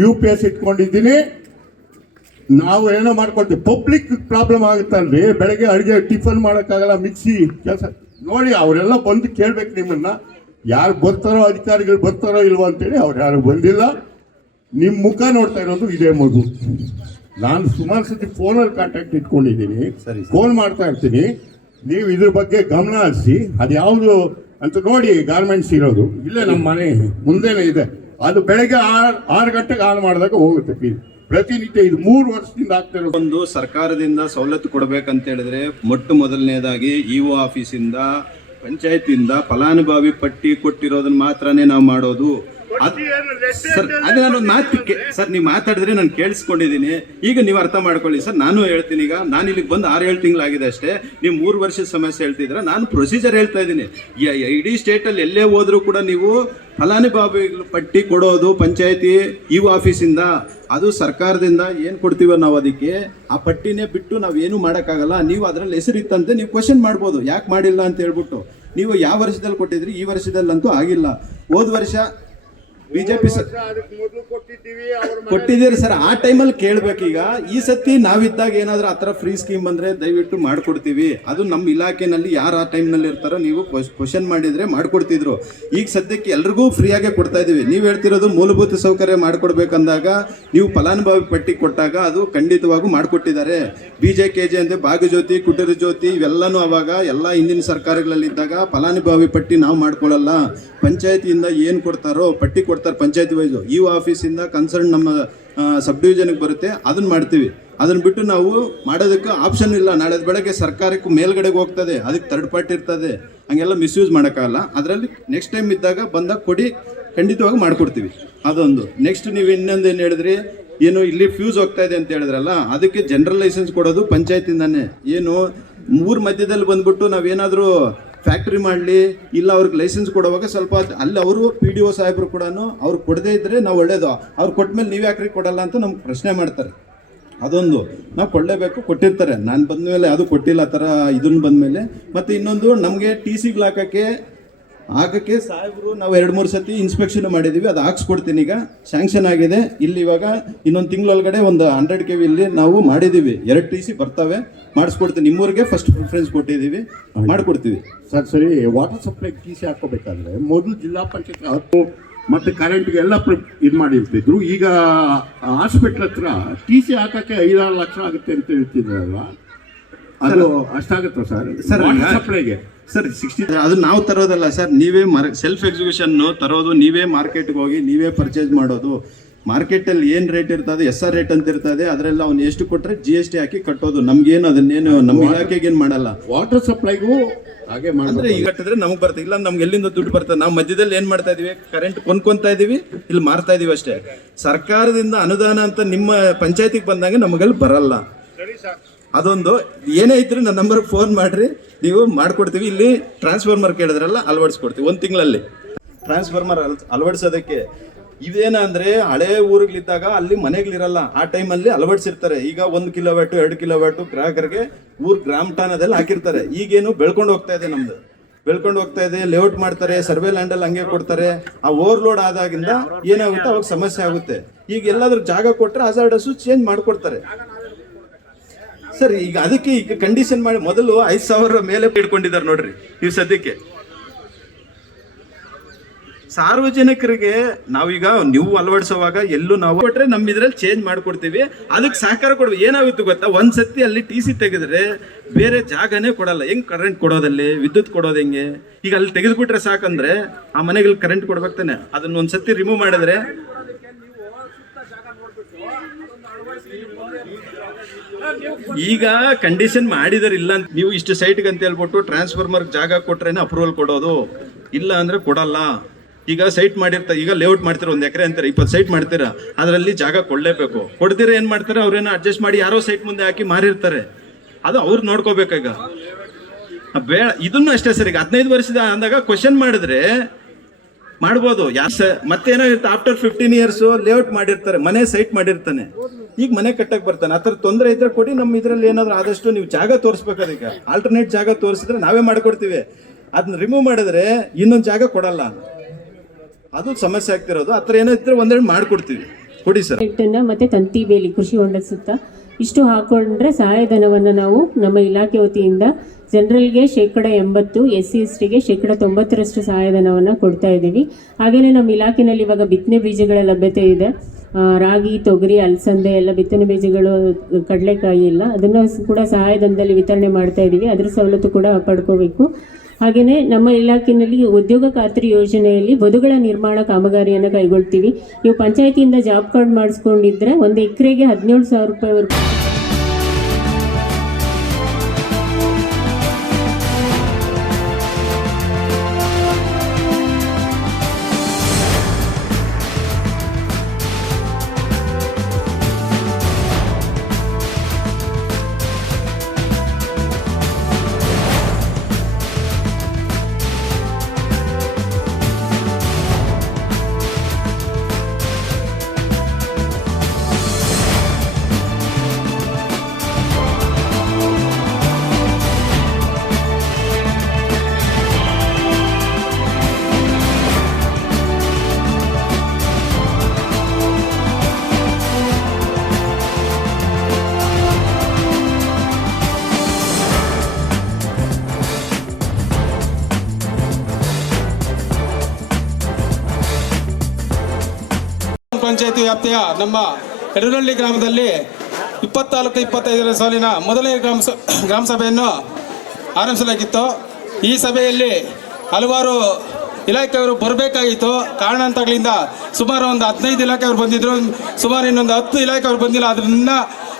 UPS ಇಟ್ಕೊಂಡಿದ್ದೀನಿ, ನಾವು ಏನೋ ಮಾಡ್ಕೊಳ್ತೀವಿ. ಪಬ್ಲಿಕ್ ಪ್ರಾಬ್ಲಮ್ ಆಗುತ್ತಲ್ರಿ, ಬೆಳಗ್ಗೆ ಅಡುಗೆ ಟಿಫನ್ ಮಾಡೋಕ್ಕಾಗಲ್ಲ, ಮಿಕ್ಸಿ ಕೆಲಸ ನೋಡಿ. ಅವರೆಲ್ಲ ಬಂದು ಕೇಳ್ಬೇಕು ನಿಮ್ಮನ್ನ, ಯಾರು ಬರ್ತಾರೋ ಅಧಿಕಾರಿಗಳು ಬರ್ತಾರೋ ಇಲ್ವೋ ಅಂತೇಳಿ. ಅವ್ರು ಯಾರು ಬಂದಿಲ್ಲ. ನಿಮ್ಮ ಮುಖ ನೋಡ್ತಾ ಇರೋದು ಇದೇ ಮಗು. ನಾನು ಸುಮಾರು ಸತಿ ಫೋನಲ್ಲಿ ಕಾಂಟ್ಯಾಕ್ಟ್ ಇಟ್ಕೊಂಡಿದ್ದೀನಿ, ಫೋನ್ ಮಾಡ್ತಾ ಇರ್ತೀನಿ. ನೀವು ಇದ್ರ ಬಗ್ಗೆ ಗಮನ ಹರಿಸಿ, ಅದು ಯಾವುದು ಅಂತ ನೋಡಿ. ಗಾರ್ಮೆಂಟ್ಸ್ ಇರೋದು ಇಲ್ಲೇ ನಮ್ಮ ಮನೆ ಮುಂದೆನೇ ಇದೆ. ಅದು ಬೆಳಗ್ಗೆ 6 ಗಂಟೆಗೆ ಆನ್ ಮಾಡಿದಾಗ ಹೋಗುತ್ತೆ ಪ್ರತಿನಿತ್ಯ. ಇದು 3 ವರ್ಷದಿಂದ ಆಗ್ತಾ ಇರೋದು. ಒಂದು ಸರ್ಕಾರದಿಂದ ಸವಲತ್ತು ಕೊಡಬೇಕಂತ ಹೇಳಿದ್ರೆ ಮೊದಲನೇದಾಗಿ ಇಒ ಆಫೀಸಿಂದ, ಪಂಚಾಯತಿಯಿಂದ ಫಲಾನುಭವಿ ಪಟ್ಟಿ ಕೊಟ್ಟಿರೋದನ್ನ ಮಾತ್ರನೇ ನಾವು ಮಾಡೋದು. ಸರ್ ಅದೇ ನಾನೊಂದು ಮಾತು ಸರ್, ನೀವು ಮಾತಾಡಿದ್ರೆ ನಾನು ಕೇಳಿಸ್ಕೊಂಡಿದ್ದೀನಿ. ಈಗ ನೀವು ಅರ್ಥ ಮಾಡ್ಕೊಳ್ಳಿ ಸರ್. ನಾನು ಹೇಳ್ತೀನಿ, ಈಗ ನಾನು ಇಲ್ಲಿಗೆ ಬಂದು 6-7 ತಿಂಗಳಾಗಿದೆ ಅಷ್ಟೇ. ನೀವು 3 ವರ್ಷದ ಸಮಸ್ಯೆ ಹೇಳ್ತಿದ್ರೆ ನಾನು ಪ್ರೊಸೀಜರ್ ಹೇಳ್ತಾ ಇದ್ದೀನಿ. ಇಡೀ ಸ್ಟೇಟಲ್ಲಿ ಎಲ್ಲೇ ಹೋದ್ರೂ ಕೂಡ ನೀವು ಫಲಾನುಭವಿ ಪಟ್ಟಿ ಕೊಡೋದು ಪಂಚಾಯತಿ ಇಒ ಆಫೀಸಿಂದ, ಅದು ಸರ್ಕಾರದಿಂದ ಏನು ಕೊಡ್ತೀವೋ ನಾವು ಅದಕ್ಕೆ ಆ ಪಟ್ಟಿನೇ ಬಿಟ್ಟು ನಾವು ಏನು ಮಾಡೋಕ್ಕಾಗಲ್ಲ. ನೀವು ಅದರಲ್ಲಿ ಹೆಸರಿತ್ತಂತೆ ನೀವು ಕ್ವಶನ್ ಮಾಡ್ಬೋದು, ಯಾಕೆ ಮಾಡಿಲ್ಲ ಅಂತ ಹೇಳ್ಬಿಟ್ಟು. ನೀವು ಯಾವ ವರ್ಷದಲ್ಲಿ ಕೊಟ್ಟಿದ್ರಿ? ಈ ವರ್ಷದಲ್ಲಂತೂ ಆಗಿಲ್ಲ. ಹೋದ ವರ್ಷ ಬಿಜೆಪಿ ಕೊಟ್ಟಿದ್ದೀರಿ ಸರ್, ಆ ಟೈಮಲ್ಲಿ ಕೇಳ್ಬೇಕೀಗ. ಈ ಸತಿ ನಾವಿದ್ದಾಗ ಏನಾದ್ರೂ ಆ ಥರ ಫ್ರೀ ಸ್ಕೀಮ್ ಬಂದ್ರೆ ದಯವಿಟ್ಟು ಮಾಡ್ಕೊಡ್ತೀವಿ. ಅದು ನಮ್ಮ ಇಲಾಖೆನಲ್ಲಿ ಯಾರು ಆ ಟೈಮ್ನಲ್ಲಿ ಇರ್ತಾರೋ ನೀವು ಕ್ವಶನ್ ಮಾಡಿದ್ರೆ ಮಾಡ್ಕೊಡ್ತಿದ್ರು. ಈಗ ಸದ್ಯಕ್ಕೆ ಎಲ್ರಿಗೂ ಫ್ರೀಯಾಗೆ ಕೊಡ್ತಾ ಇದೀವಿ. ನೀವು ಹೇಳ್ತಿರೋದು ಮೂಲಭೂತ ಸೌಕರ್ಯ ಮಾಡ್ಕೊಡ್ಬೇಕಂದಾಗ ನೀವು ಫಲಾನುಭವಿ ಪಟ್ಟಿ ಕೊಟ್ಟಾಗ ಅದು ಖಂಡಿತವಾಗೂ ಮಾಡಿಕೊಟ್ಟಿದ್ದಾರೆ. BJKJ ಅಂದ್ರೆ ಭಾಗಜ್ಯೋತಿ, ಕುಟೀರ ಜ್ಯೋತಿ ಇವೆಲ್ಲನೂ ಅವಾಗ ಎಲ್ಲ ಹಿಂದಿನ ಸರ್ಕಾರಗಳಲ್ಲಿದ್ದಾಗ ಫಲಾನುಭವಿ ಪಟ್ಟಿ ನಾವು ಮಾಡ್ಕೊಳ್ಳಲ್ಲ. ಪಂಚಾಯತಿಯಿಂದ ಏನು ಕೊಡ್ತಾರೋ ಪಟ್ಟಿ ಕೊಡ್ತಾರೆ ಪಂಚಾಯತಿ ವೈಸು. ಇಒ ಆಫೀಸಿಂದ ಕನ್ಸರ್ನ್ ನಮ್ಮ ಸಬ್ ಡಿವಿಷನ್ಗೆ ಬರುತ್ತೆ, ಅದನ್ನ ಮಾಡ್ತೀವಿ. ಅದನ್ನ ಬಿಟ್ಟು ನಾವು ಮಾಡೋದಕ್ಕೆ ಆಪ್ಷನ್ ಇಲ್ಲ. ನಾಳೆ ಬೆಳಗ್ಗೆ ಸರ್ಕಾರಕ್ಕೆ ಮೇಲ್ಗಡೆಗೆ ಹೋಗ್ತದೆ, ಅದಕ್ಕೆ ಥರ್ಡ್ ಪಾರ್ಟಿ ಇರ್ತದೆ, ಹಂಗೆಲ್ಲ ಮಿಸ್ಯೂಸ್ ಮಾಡೋಕ್ಕಾಗಲ್ಲ. ಅದರಲ್ಲಿ ನೆಕ್ಸ್ಟ್ ಟೈಮ್ ಇದ್ದಾಗ ಬಂದಾಗ ಕೊಡಿ, ಖಂಡಿತವಾಗಿ ಮಾಡಿಕೊಡ್ತೀವಿ. ಅದೊಂದು. ನೆಕ್ಸ್ಟ್ ನೀವು ಇನ್ನೊಂದು ಏನು ಹೇಳಿದ್ರಿ, ಏನು ಇಲ್ಲಿ ಫ್ಯೂಸ್ ಹೋಗ್ತಾ ಇದೆ ಅಂತ ಹೇಳಿದ್ರಲ್ಲ, ಅದಕ್ಕೆ ಜನರಲ್ ಲೈಸೆನ್ಸ್ ಕೊಡೋದು ಪಂಚಾಯತಿಂದಾನೆ. ಏನು ಮೂರು ಮಧ್ಯದಲ್ಲಿ ಬಂದ್ಬಿಟ್ಟು ನಾವೇನಾದರೂ ಫ್ಯಾಕ್ಟ್ರಿ ಮಾಡಲಿ ಇಲ್ಲ ಅವ್ರಿಗೆ ಲೈಸೆನ್ಸ್ ಕೊಡುವಾಗ ಸ್ವಲ್ಪ ಅಲ್ಲಿ ಅವರು PDO ಸಾಹೇಬರು ಕೂಡ ಅವ್ರು ಕೊಡದೇ ಇದ್ದರೆ ನಾವು ಒಳ್ಳೇದು, ಅವ್ರು ಕೊಟ್ಮೇಲೆ ನೀವು ಯಾಕ್ರಿ ಕೊಡಲ್ಲ ಅಂತ ನಮ್ಗೆ ಪ್ರಶ್ನೆ ಮಾಡ್ತಾರೆ. ಅದೊಂದು ನಾವು ಕೊಡಲೇಬೇಕು, ಕೊಟ್ಟಿರ್ತಾರೆ. ನಾನು ಬಂದಮೇಲೆ ಅದು ಕೊಟ್ಟಿಲ್ಲ ಆ ಥರ ಇದನ್ನು ಬಂದಮೇಲೆ. ಮತ್ತು ಇನ್ನೊಂದು ನಮಗೆ TCಗಳು ಹಾಕಕ್ಕೆ ಸಾಹೇಬರು ನಾವು 2-3 ಸತಿ ಇನ್ಸ್ಪೆಕ್ಷನ್ ಮಾಡಿದ್ದೀವಿ, ಅದು ಹಾಕ್ಸ್ಕೊಡ್ತೀನಿ. ಈಗ ಸ್ಯಾಂಕ್ಷನ್ ಆಗಿದೆ. ಇಲ್ಲಿ ಇವಾಗ ಇನ್ನೊಂದು ತಿಂಗಳೊಳಗಡೆ ಒಂದು 100 KV ಇಲ್ಲಿ ನಾವು ಮಾಡಿದ್ದೀವಿ. 2 TC ಬರ್ತವೆ, ಮಾಡಿಸ್ಕೊಡ್ತೀನಿ. ನಿಮ್ಮೂರಿಗೆ ಫಸ್ಟ್ ಪ್ರಿಫರೆನ್ಸ್ ಕೊಟ್ಟಿದ್ದೀವಿ, ಮಾಡಿಕೊಡ್ತೀವಿ. ಸರಿ. ವಾಟರ್ ಸಪ್ಲೈ TC ಹಾಕೋಬೇಕಾದ್ರೆ ಮೊದಲು ಜಿಲ್ಲಾ ಪಂಚಾಯತ್ ಮತ್ತು ಕರೆಂಟ್ಗೆ ಎಲ್ಲ ಇದು ಮಾಡಿರ್ತಿದ್ರು. ಈಗ ಹಾಸ್ಪಿಟ್ಲ್ ಹತ್ರ TC ಹಾಕೋಕ್ಕೆ 5-6 ಲಕ್ಷ ಆಗುತ್ತೆ ಅಂತ ಹೇಳ್ತಿದ್ರಲ್ವ, ಅದು ಅಷ್ಟಾಗುತ್ತಾ ಸರ್? ಸರ್ ಸಪ್ಲೈಗೆ ಸರ್ 60 ಅದು ನಾವು ತರೋದಲ್ಲ ಸರ್, ನೀವೇ ಸೆಲ್ಫ್ ಎಕ್ಸಿಕ್ಯೂಷನ್ ತರೋದು, ನೀವೇ ಮಾರ್ಕೆಟ್ಗೆ ಹೋಗಿ ನೀವೇ ಪರ್ಚೇಸ್ ಮಾಡೋದು. ಮಾರ್ಕೆಟಲ್ಲಿ ಏನು ರೇಟ್ ಇರ್ತದೆ, SR ರೇಟ್ ಅಂತ ಇರ್ತದೆ, ಅದರೆಲ್ಲ ಅವ್ನು ಎಷ್ಟು ಕೊಟ್ಟರೆ GST ಹಾಕಿ ಕಟ್ಟೋದು. ನಮ್ಗೇನು ಅದನ್ನೇನು ನಮ್ಮ ಇಲಾಖೆಗೆ ಏನು ಮಾಡಲ್ಲ. ವಾಟರ್ ಸಪ್ಲೈಗೂ ಹಾಗೆ ಅಂದ್ರೆ ಈಗ ಕಟ್ಟಿದ್ರೆ ನಮಗೆ ಬರ್ತದೆ, ಇಲ್ಲ ನಮ್ಗೆ ಎಲ್ಲಿಂದ ದುಡ್ಡು ಬರ್ತದೆ. ನಾವು ಮಧ್ಯದಲ್ಲಿ ಏನು ಮಾಡ್ತಾ ಇದೀವಿ, ಕರೆಂಟ್ ಕೊಂಡ್ಕೊಂತಾ ಇದೀವಿ, ಇಲ್ಲಿ ಮಾರ್ತಾ ಇದೀವಿ ಅಷ್ಟೇ. ಸರ್ಕಾರದಿಂದ ಅನುದಾನ ಅಂತ ನಿಮ್ಮ ಪಂಚಾಯತಿಗೆ ಬಂದಾಗ ನಮಗಲ್ಲಿ ಬರಲ್ಲ. ಅದೊಂದು ಏನೇ ಇದ್ರೆ ನನ್ನ ನಂಬರ್ಗೆ ಫೋನ್ ಮಾಡಿರಿ, ನೀವು ಮಾಡ್ಕೊಡ್ತೀವಿ. ಇಲ್ಲಿ ಟ್ರಾನ್ಸ್ಫಾರ್ಮರ್ ಕೇಳಿದ್ರಲ್ಲ, ಅಳವಡಿಸ್ಕೊಡ್ತೀವಿ 1 ತಿಂಗಳಲ್ಲಿ. ಟ್ರಾನ್ಸ್ಫಾರ್ಮರ್ ಅಳವಡಿಸೋದಕ್ಕೆ ಇವೇನ ಅಂದರೆ ಹಳೆ ಊರುಗಳಿದ್ದಾಗ ಅಲ್ಲಿ ಮನೆಗಳಿರಲ್ಲ, ಆ ಟೈಮಲ್ಲಿ ಅಳವಡಿಸಿರ್ತಾರೆ. ಈಗ 1 ಕಿಲೋವ್ಯಾಟು 2 ಕಿಲೋವ್ಯಾಟು ಗ್ರಾಹಕರಿಗೆ ಗ್ರಾಮ ಠಾಣದಲ್ಲಿ ಹಾಕಿರ್ತಾರೆ. ಈಗೇನು ಬೆಳ್ಕೊಂಡು ಹೋಗ್ತಾ ಇದೆ, ನಮ್ದು ಬೆಳ್ಕೊಂಡು ಹೋಗ್ತಾ ಇದೆ. ಲೇಔಟ್ ಮಾಡ್ತಾರೆ, ಸರ್ವೆ ಲ್ಯಾಂಡಲ್ಲಿ ಹಂಗೆ ಕೊಡ್ತಾರೆ. ಆ ಓವರ್ಲೋಡ್ ಆದಾಗಿಂದ ಏನಾಗುತ್ತೆ, ಅವಾಗ ಸಮಸ್ಯೆ ಆಗುತ್ತೆ. ಈಗ ಎಲ್ಲಾದ್ರೂ ಜಾಗ ಕೊಟ್ಟರೆ ಹಜಾರ್ಡಸ್ಸು ಚೇಂಜ್ ಮಾಡಿಕೊಡ್ತಾರೆ ಸರ್. ಈಗ ಅದಕ್ಕೆ ಈಗ ಕಂಡೀಷನ್ ಮಾಡಿ ಮೊದಲು 5,000 ಮೇಲೆ ಇಟ್ಕೊಂಡಿದ್ದಾರೆ ನೋಡ್ರಿ. ನೀವು ಸದ್ಯಕ್ಕೆ ಸಾರ್ವಜನಿಕರಿಗೆ ನಾವೀಗ ನೀವು ಅಳವಡಿಸುವಾಗ ಎಲ್ಲೂ ನಾವು ಕೊಟ್ರೆ ನಮ್ಮ ಇದ್ರಲ್ಲಿ ಚೇಂಜ್ ಮಾಡ್ಕೊಡ್ತೀವಿ. ಅದಕ್ಕೆ ಸಹಕಾರ ಕೊಡ್ಬೇಕು. ಏನಾಗುತ್ತೆ ಗೊತ್ತಾ, ಒಂದ್ಸತಿ ಅಲ್ಲಿ TC ತೆಗೆದ್ರೆ ಬೇರೆ ಜಾಗನೇ ಕೊಡಲ್ಲ. ಹೆಂಗ್ ಕರೆಂಟ್ ಕೊಡೋದಲ್ಲಿ, ವಿದ್ಯುತ್ ಕೊಡೋದು ಹೆಂಗೆ? ಈಗ ಅಲ್ಲಿ ತೆಗೆದ್ಬಿಟ್ರೆ ಸಾಕಂದ್ರೆ ಆ ಮನೆಗಳಿಗೆ ಕರೆಂಟ್ ಕೊಡ್ಬೇಕು ತಾನೆ. ಅದನ್ನ ಒಂದ್ಸತಿ ರಿಮೂವ್ ಮಾಡಿದ್ರೆ ಈಗ ಕಂಡೀಷನ್ ಮಾಡಿದಾರೆ ಇಲ್ಲ ಅಂತ ನೀವು ಇಷ್ಟು ಸೈಟ್ಗೆ ಅಂತ ಹೇಳ್ಬಿಟ್ಟು ಟ್ರಾನ್ಸ್ಫಾರ್ಮರ್ ಜಾಗ ಕೊಟ್ರೇನೆ ಅಪ್ರೂವಲ್ ಕೊಡೋದು, ಇಲ್ಲ ಅಂದ್ರೆ ಕೊಡಲ್ಲ. ಈಗ ಸೈಟ್ ಮಾಡಿರ್ತಾರೆ, ಈಗ ಲೇಔಟ್ ಮಾಡ್ತಾರೆ, 1 ಎಕರೆ ಅಂತಾರೆ, 20 ಸೈಟ್ ಮಾಡ್ತೀರಾ, ಅದರಲ್ಲಿ ಜಾಗ ಕೊಡಲೇಬೇಕು. ಕೊಡ್ದಿರ ಏನು ಮಾಡ್ತಾರೆ, ಅವ್ರೇನೋ ಅಡ್ಜಸ್ಟ್ ಮಾಡಿ ಯಾರೋ ಸೈಟ್ ಮುಂದೆ ಹಾಕಿ ಮಾರಿರ್ತಾರೆ, ಅದು ಅವ್ರು ನೋಡ್ಕೋಬೇಕಾಗ. ಬೇಡ, ಇದನ್ನು ಅಷ್ಟೇ ಸರ್. ಈಗ 15 ವರ್ಷದ ಅಂದಾಗ ಕ್ವಶನ್ ಮಾಡಿದ್ರೆ ಮಾಡ್ಬೋದು. ಮತ್ತೇನೋ ಇರುತ್ತೆ, ಆಫ್ಟರ್ 15 ಇಯರ್ಸ್ ಲೇಔಟ್ ಮಾಡಿರ್ತಾರೆ, ಮನೆ ಸೈಟ್ ಮಾಡಿರ್ತಾನೆ, ಈಗ ಮನೆ ಕಟ್ಟಕ್ ಬರ್ತಾನೆ. ಆ ಥರ ತೊಂದರೆ ಇದ್ರೆ ಕೊಡಿ, ನಮ್ಮ ಇದರಲ್ಲಿ ಏನಾದ್ರು ಆದಷ್ಟು ನೀವು ಜಾಗ ತೋರಿಸ್ಬೇಕಾದ. ಈಗ ಆಲ್ಟರ್ನೇಟ್ ಜಾಗ ತೋರಿಸಿದ್ರೆ ನಾವೇ ಮಾಡ್ಕೊಡ್ತೀವಿ, ಅದನ್ನ ರಿಮೂವ್ ಮಾಡಿದ್ರೆ ಇನ್ನೊಂದು ಜಾಗ ಕೊಡಲ್ಲ, ಅದು ಸಮಸ್ಯೆ ಆಗ್ತಿರೋದು. ಆ ಥರ ಏನೋ ಇದ್ರೆ ಒಂದೆರಡು ಮಾಡ್ಕೊಡ್ತೀವಿ, ಕೊಡಿ ಸರ್. ಮತ್ತೆ ತಂತಿ ಬೇಲಿ ಕೃಷಿ ಹೊಂಡದ ಸುತ್ತ ಇಷ್ಟು ಹಾಕೊಂಡ್ರೆ ಸಹಾಯಧನವನ್ನು ನಾವು ನಮ್ಮ ಇಲಾಖೆ ವತಿಯಿಂದ ಜನರಲ್ಗೆ 80%, SC/STಗೆ 90% ಸಹಾಯಧನವನ್ನು ಕೊಡ್ತಾ ಇದ್ದೀವಿ. ಹಾಗೆಯೇ ನಮ್ಮ ಇಲಾಖೆಯಲ್ಲಿ ಇವಾಗ ಬಿತ್ತನೆ ಬೀಜಗಳ ಲಭ್ಯತೆ ಇದೆ. ರಾಗಿ, ತೊಗರಿ, ಅಲಸಂದೆ ಎಲ್ಲ ಬಿತ್ತನೆ ಬೀಜಗಳು, ಕಡಲೆಕಾಯಿ ಎಲ್ಲ ಅದನ್ನು ಕೂಡ ಸಹಾಯಧನದಲ್ಲಿ ವಿತರಣೆ ಮಾಡ್ತಾ ಇದ್ದೀವಿ. ಅದರ ಸವಲತ್ತು ಕೂಡ ಪಡ್ಕೋಬೇಕು. ಹಾಗೆಯೇ ನಮ್ಮ ಇಲಾಖೆಯಲ್ಲಿ ಉದ್ಯೋಗ ಖಾತ್ರಿ ಯೋಜನೆಯಲ್ಲಿ ಬದುಗಳ ನಿರ್ಮಾಣ ಕಾಮಗಾರಿಯನ್ನು ಕೈಗೊಳ್ತೀವಿ. ನೀವು ಪಂಚಾಯತಿಯಿಂದ ಜಾಬ್ ಕಾರ್ಡ್ ಮಾಡಿಸ್ಕೊಂಡಿದ್ರೆ 1 ಎಕರೆಗೆ 17,000 ರೂಪಾಯಿವರೆಗೂ. ಪಂಚಾಯತಿ ವ್ಯಾಪ್ತಿಯ ನಮ್ಮ ಯಡನಹಳ್ಳಿ ಗ್ರಾಮದಲ್ಲಿ 24-25 ಸಾಲಿನ ಮೊದಲನೇ ಗ್ರಾಮ ಸಭೆಯನ್ನು ಆರಂಭಿಸಲಾಗಿತ್ತು. ಈ ಸಭೆಯಲ್ಲಿ ಹಲವಾರು ಇಲಾಖೆಯವರು ಬರಬೇಕಾಗಿತ್ತು. ಕಾರಣಾಂತರಗಳಿಂದ ಸುಮಾರು ಒಂದು 15 ಇಲಾಖೆಯವರು ಬಂದಿದ್ದರು, ಸುಮಾರು ಇನ್ನೊಂದು 10 ಇಲಾಖೆಯವರು ಬಂದಿಲ್ಲ. ಅದರಿಂದ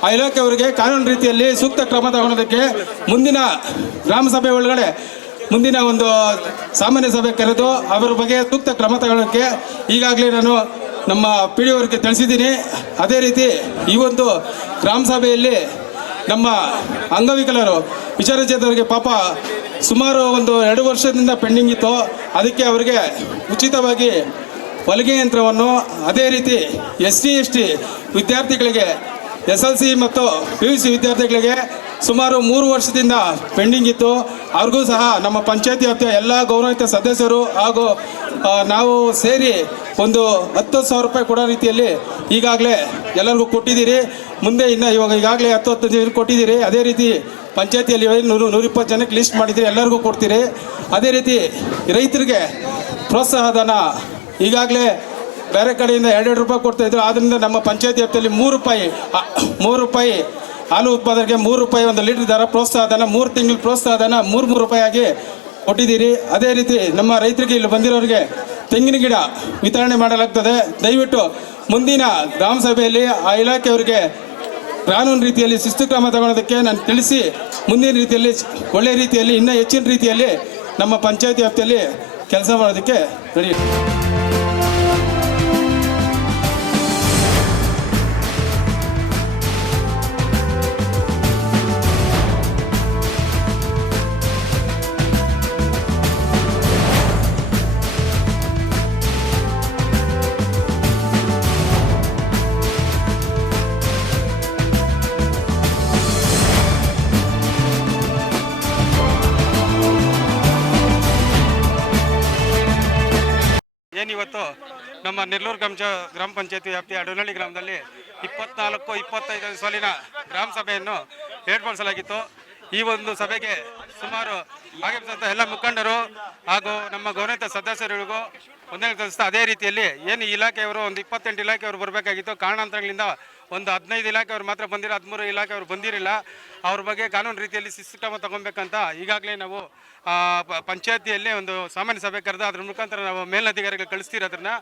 ಆ ಇಲಾಖೆಯವರಿಗೆ ಕಾನೂನು ರೀತಿಯಲ್ಲಿ ಸೂಕ್ತ ಕ್ರಮ ತಗೊಳ್ಳೋದಕ್ಕೆ ಮುಂದಿನ ಗ್ರಾಮ ಸಭೆ ಒಳಗಡೆ ಮುಂದಿನ ಒಂದು ಸಾಮಾನ್ಯ ಸಭೆ ಕರೆದು ಅವರ ಬಗ್ಗೆ ಸೂಕ್ತ ಕ್ರಮ ತಗೊಳ್ಳೋಕ್ಕೆ ಈಗಾಗಲೇ ನಾನು ನಮ್ಮ PDO ಅವರಿಗೆ ತಿಳಿಸಿದ್ದೀನಿ. ಅದೇ ರೀತಿ ಈ ಒಂದು ಗ್ರಾಮ ಸಭೆಯಲ್ಲಿ ನಮ್ಮ ಅಂಗವಿಕಲರು, ವಿಚಾರಚೇತನರಿಗೆ ಪಾಪ ಸುಮಾರು ಒಂದು 2 ವರ್ಷದಿಂದ ಪೆಂಡಿಂಗ್ ಇತ್ತು. ಅದಕ್ಕೆ ಅವರಿಗೆ ಉಚಿತವಾಗಿ ಹೊಲಿಗೆ ಯಂತ್ರವನ್ನು, ಅದೇ ರೀತಿ SC/ST ವಿದ್ಯಾರ್ಥಿಗಳಿಗೆ, SLC ಮತ್ತು PUC ವಿದ್ಯಾರ್ಥಿಗಳಿಗೆ ಸುಮಾರು 3 ವರ್ಷದಿಂದ ಪೆಂಡಿಂಗ್ ಇತ್ತು. ಅವ್ರಿಗೂ ಸಹ ನಮ್ಮ ಪಂಚಾಯತಿ ವ್ಯಾಪ್ತಿಯ ಎಲ್ಲ ಗೌರವಿತ ಸದಸ್ಯರು ಹಾಗೂ ನಾವು ಸೇರಿ ಒಂದು 10,000 ರೂಪಾಯಿ ಕೊಡೋ ರೀತಿಯಲ್ಲಿ ಈಗಾಗಲೇ ಎಲ್ಲರಿಗೂ ಕೊಟ್ಟಿದ್ದೀರಿ. ಮುಂದೆ ಇನ್ನು ಇವಾಗ ಈಗಾಗಲೇ 10 ಜನ ಕೊಟ್ಟಿದ್ದೀರಿ. ಅದೇ ರೀತಿ ಪಂಚಾಯತಿಯಲ್ಲಿ 120 ಜನಕ್ಕೆ ಲಿಸ್ಟ್ ಮಾಡಿದ್ದೀರಿ, ಎಲ್ಲರಿಗೂ ಕೊಡ್ತೀರಿ. ಅದೇ ರೀತಿ ರೈತರಿಗೆ ಪ್ರೋತ್ಸಾಹ ಧನ ಈಗಾಗಲೇ ಬೇರೆ ಕಡೆಯಿಂದ 2 ರೂಪಾಯಿ ಕೊಡ್ತಾಯಿದ್ರು. ಆದ್ದರಿಂದ ನಮ್ಮ ಪಂಚಾಯತಿ ವ್ಯಾಪ್ತಿಯಲ್ಲಿ 3 ರೂಪಾಯಿ ಹಾಲು ಉತ್ಪಾದನೆಗೆ 3 ರೂಪಾಯಿ 1 ಲೀಟರ್ ದರ ಪ್ರೋತ್ಸಾಹ ಧನ, 3 ತಿಂಗಳು ಪ್ರೋತ್ಸಾಹ ಧನ 3 ರೂಪಾಯಿ ಆಗಿ ಕೊಟ್ಟಿದ್ದೀರಿ. ಅದೇ ರೀತಿ ನಮ್ಮ ರೈತರಿಗೆ ಇಲ್ಲಿ ಬಂದಿರೋರಿಗೆ ತೆಂಗಿನ ಗಿಡ ವಿತರಣೆ ಮಾಡಲಾಗ್ತದೆ. ದಯವಿಟ್ಟು ಮುಂದಿನ ಗ್ರಾಮ ಸಭೆಯಲ್ಲಿ ಆ ಇಲಾಖೆಯವರಿಗೆ ಕಾನೂನು ರೀತಿಯಲ್ಲಿ ಶಿಸ್ತು ಕ್ರಮ ತಗೊಳ್ಳೋದಕ್ಕೆ ನಾನು ತಿಳಿಸಿ, ಮುಂದಿನ ರೀತಿಯಲ್ಲಿ ಒಳ್ಳೆಯ ರೀತಿಯಲ್ಲಿ ಇನ್ನೂ ಹೆಚ್ಚಿನ ರೀತಿಯಲ್ಲಿ ನಮ್ಮ ಪಂಚಾಯತಿ ವ್ಯಾಪ್ತಿಯಲ್ಲಿ ಕೆಲಸ ಮಾಡೋದಕ್ಕೆ ರೆಡಿ. ಏನಿವತ್ತು ನಮ್ಮ ನೆಲ್ಲೂರು ಗ್ರಾಮ ಪಂಚಾಯತಿ ವ್ಯಾಪ್ತಿಯ ಯಡನಹಳ್ಳಿ ಗ್ರಾಮದಲ್ಲಿ 24-25 ಸಾಲಿನ ಗ್ರಾಮ ಸಭೆಯನ್ನು ಏರ್ಪಡಿಸಲಾಗಿತ್ತು. ಈ ಒಂದು ಸಭೆಗೆ ಸುಮಾರು ಆಗಮಿಸಿದಂಥ ಎಲ್ಲ ಮುಖಂಡರು ಹಾಗೂ ನಮ್ಮ ಗೌರವಿತ ಸದಸ್ಯರಿಗೂ ಒಂದೇ ತಿಳಿಸ್ತಾ, ಅದೇ ರೀತಿಯಲ್ಲಿ ಏನು ಇಲಾಖೆಯವರು ಒಂದು 28 ಇಲಾಖೆಯವರು ಬರಬೇಕಾಗಿತ್ತು. ಕಾರಣಾಂತರಗಳಿಂದ ಒಂದು 15 ಇಲಾಖೆಯವರು ಮಾತ್ರ ಬಂದಿರೋ, 13 ಇಲಾಖೆಯವರು ಬಂದಿರಲಿಲ್ಲ. ಅವ್ರ ಬಗ್ಗೆ ಕಾನೂನು ರೀತಿಯಲ್ಲಿ ಶಿಸ್ತು ಕ್ರಮ ತಗೊಬೇಕಂತ ಈಗಾಗಲೇ ನಾವು ಪಂಚಾಯತಿಯಲ್ಲಿ ಒಂದು ಸಾಮಾನ್ಯ ಸಭೆ ಕರೆದು ಅದ್ರ ಮುಖಾಂತರ ನಾವು ಮೇಲಧಿಕಾರಿಗಳು ಕಳಿಸ್ತಿರೋದ್ರನ್ನ.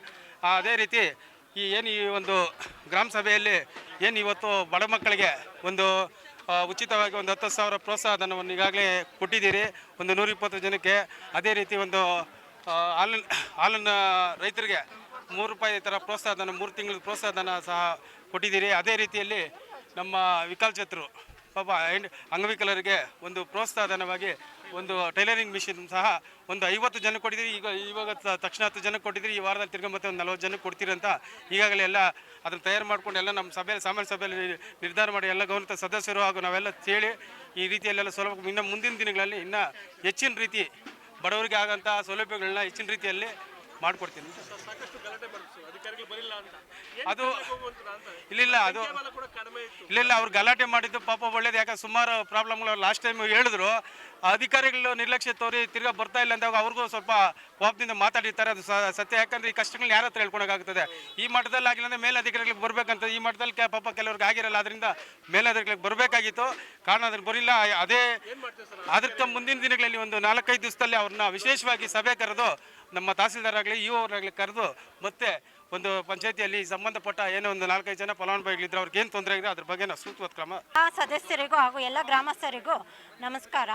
ಅದೇ ರೀತಿ ಈ ಒಂದು ಗ್ರಾಮ ಸಭೆಯಲ್ಲಿ ಏನು ಇವತ್ತು ಬಡ ಮಕ್ಕಳಿಗೆ ಒಂದು ಉಚಿತವಾಗಿ ಒಂದು 10,000 ಪ್ರೋತ್ಸಾಹ ಧನವನ್ನು ಈಗಾಗಲೇ ಕೊಟ್ಟಿದ್ದೀರಿ ಒಂದು 120 ಜನಕ್ಕೆ. ಅದೇ ರೀತಿ ಒಂದು ಹಾಲಿನ ರೈತರಿಗೆ ₹3 ಥರ ಪ್ರೋತ್ಸಾಹ ಧನ, 3 ತಿಂಗಳ ಪ್ರೋತ್ಸಾಹ ಧನ ಸಹ ಕೊಟ್ಟಿದ್ದೀರಿ. ಅದೇ ರೀತಿಯಲ್ಲಿ ನಮ್ಮ ವಿಕಲಚೇತರು ಪಾಪ ಅಂಗವಿಕಲರಿಗೆ ಒಂದು ಪ್ರೋತ್ಸಾಹ ಧನವಾಗಿ ಒಂದು ಟೈಲರಿಂಗ್ ಮಿಷಿನ್ ಸಹ ಒಂದು 50 ಜನಕ್ಕೆ ಕೊಟ್ಟಿದ್ದೀರಿ. ಇವಾಗ ತಕ್ಷಣ 10 ಜನಕ್ಕೆ ಕೊಟ್ಟಿದ್ದೀರಿ. ಈ ವಾರದಲ್ಲಿ ತಿರ್ಗಿ ಮತ್ತೆ ಒಂದು 40 ಜನಕ್ಕೆ ಕೊಡ್ತೀರಿ ಅಂತ ಈಗಾಗಲೇ ಎಲ್ಲ ಅದನ್ನು ತಯಾರು ಮಾಡಿಕೊಂಡು ಎಲ್ಲ ನಮ್ಮ ಸಭೆಯಲ್ಲಿ ಸಾಮಾನ್ಯ ಸಭೆಯಲ್ಲಿ ನಿರ್ಧಾರ ಮಾಡಿ ಎಲ್ಲ ಗೌರವ ಸದಸ್ಯರು ಹಾಗೂ ನಾವೆಲ್ಲ ಸೇರಿ ಈ ರೀತಿಯಲ್ಲೆಲ್ಲ ಸೌಲಭ್ಯ ಇನ್ನು ಮುಂದಿನ ದಿನಗಳಲ್ಲಿ ಇನ್ನೂ ಹೆಚ್ಚಿನ ರೀತಿ ಬಡವರಿಗೆ ಆಗೋಂಥ ಸೌಲಭ್ಯಗಳನ್ನ ಹೆಚ್ಚಿನ ರೀತಿಯಲ್ಲಿ ಮಾಡಿಕೊಡ್ತೀನಿ. ಅದು ಇಲ್ಲ ಅವ್ರು ಗಲಾಟೆ ಮಾಡಿದ್ದು ಪಾಪ ಒಳ್ಳೇದು. ಯಾಕಂದ್ರೆ ಸುಮಾರು ಪ್ರಾಬ್ಲಮ್ಗಳು ಲಾಸ್ಟ್ ಟೈಮ್ ಹೇಳಿದ್ರು, ಅಧಿಕಾರಿಗಳು ನಿರ್ಲಕ್ಷ್ಯ ತೋರಿ ತಿರ್ಗಾ ಬರ್ತಾ ಇಲ್ಲ ಅಂದಾಗ ಅವ್ರಿಗೂ ಸ್ವಲ್ಪ ಕೋಪದಿಂದ ಮಾತಾಡಿರ್ತಾರೆ. ಅದು ಸತ್ಯ. ಯಾಕಂದ್ರೆ ಈ ಕಷ್ಟಗಳನ್ನ ಯಾರ ಹತ್ರ ಹೇಳ್ಕೊಳಕ್ಕಾಗ್ತದೆ? ಈ ಮಟ್ಟದಲ್ಲಿ ಆಗಿಲ್ಲ ಅಂದ್ರೆ ಮೇಲಧಿಕಾರಿಗಳಿಗೆ ಬರಬೇಕಂತ. ಈ ಮಟ್ಟದಲ್ಲಿ ಪಾಪ ಕೆಲವ್ರಿಗೆ ಆಗಿರಲ್ಲ, ಅದರಿಂದ ಮೇಲಧಿಕಾರಿಗಳಿಗೆ ಬರಬೇಕಾಗಿತ್ತು. ಕಾರಣ ಅದ್ರ ಬರಿಲ್ಲ. ಅದಕ್ಕೆ ಮುಂದಿನ ದಿನಗಳಲ್ಲಿ ಒಂದು 4-5 ದಿವಸದಲ್ಲಿ ಅವ್ರನ್ನ ವಿಶೇಷವಾಗಿ ಸಭೆ ಕರೆದು ನಮ್ಮ ತಹಸೀಲ್ದಾರ್ ಆಗಲಿ ಇಒ ಅವರಾಗಲಿ ಕರೆದು ಮತ್ತೆ ಒಂದು ಪಂಚಾಯತಿಯಲ್ಲಿ ಸಂಬಂಧಪಟ್ಟ ಏನೋ ಒಂದು 4-5 ಜನ ಫಲಾನುಭವಿಗಳಿದ್ರೆ ಅವ್ರಿಗೆ ಏನು ತೊಂದರೆ ಇದೆ ಅದ್ರ ಬಗ್ಗೆ ನಾವು ಸೂಕ್ತವಾದ ಕ್ರಮ. ಸದಸ್ಯರಿಗೂ ಹಾಗೂ ಎಲ್ಲ ಗ್ರಾಮಸ್ಥರಿಗೂ ನಮಸ್ಕಾರ.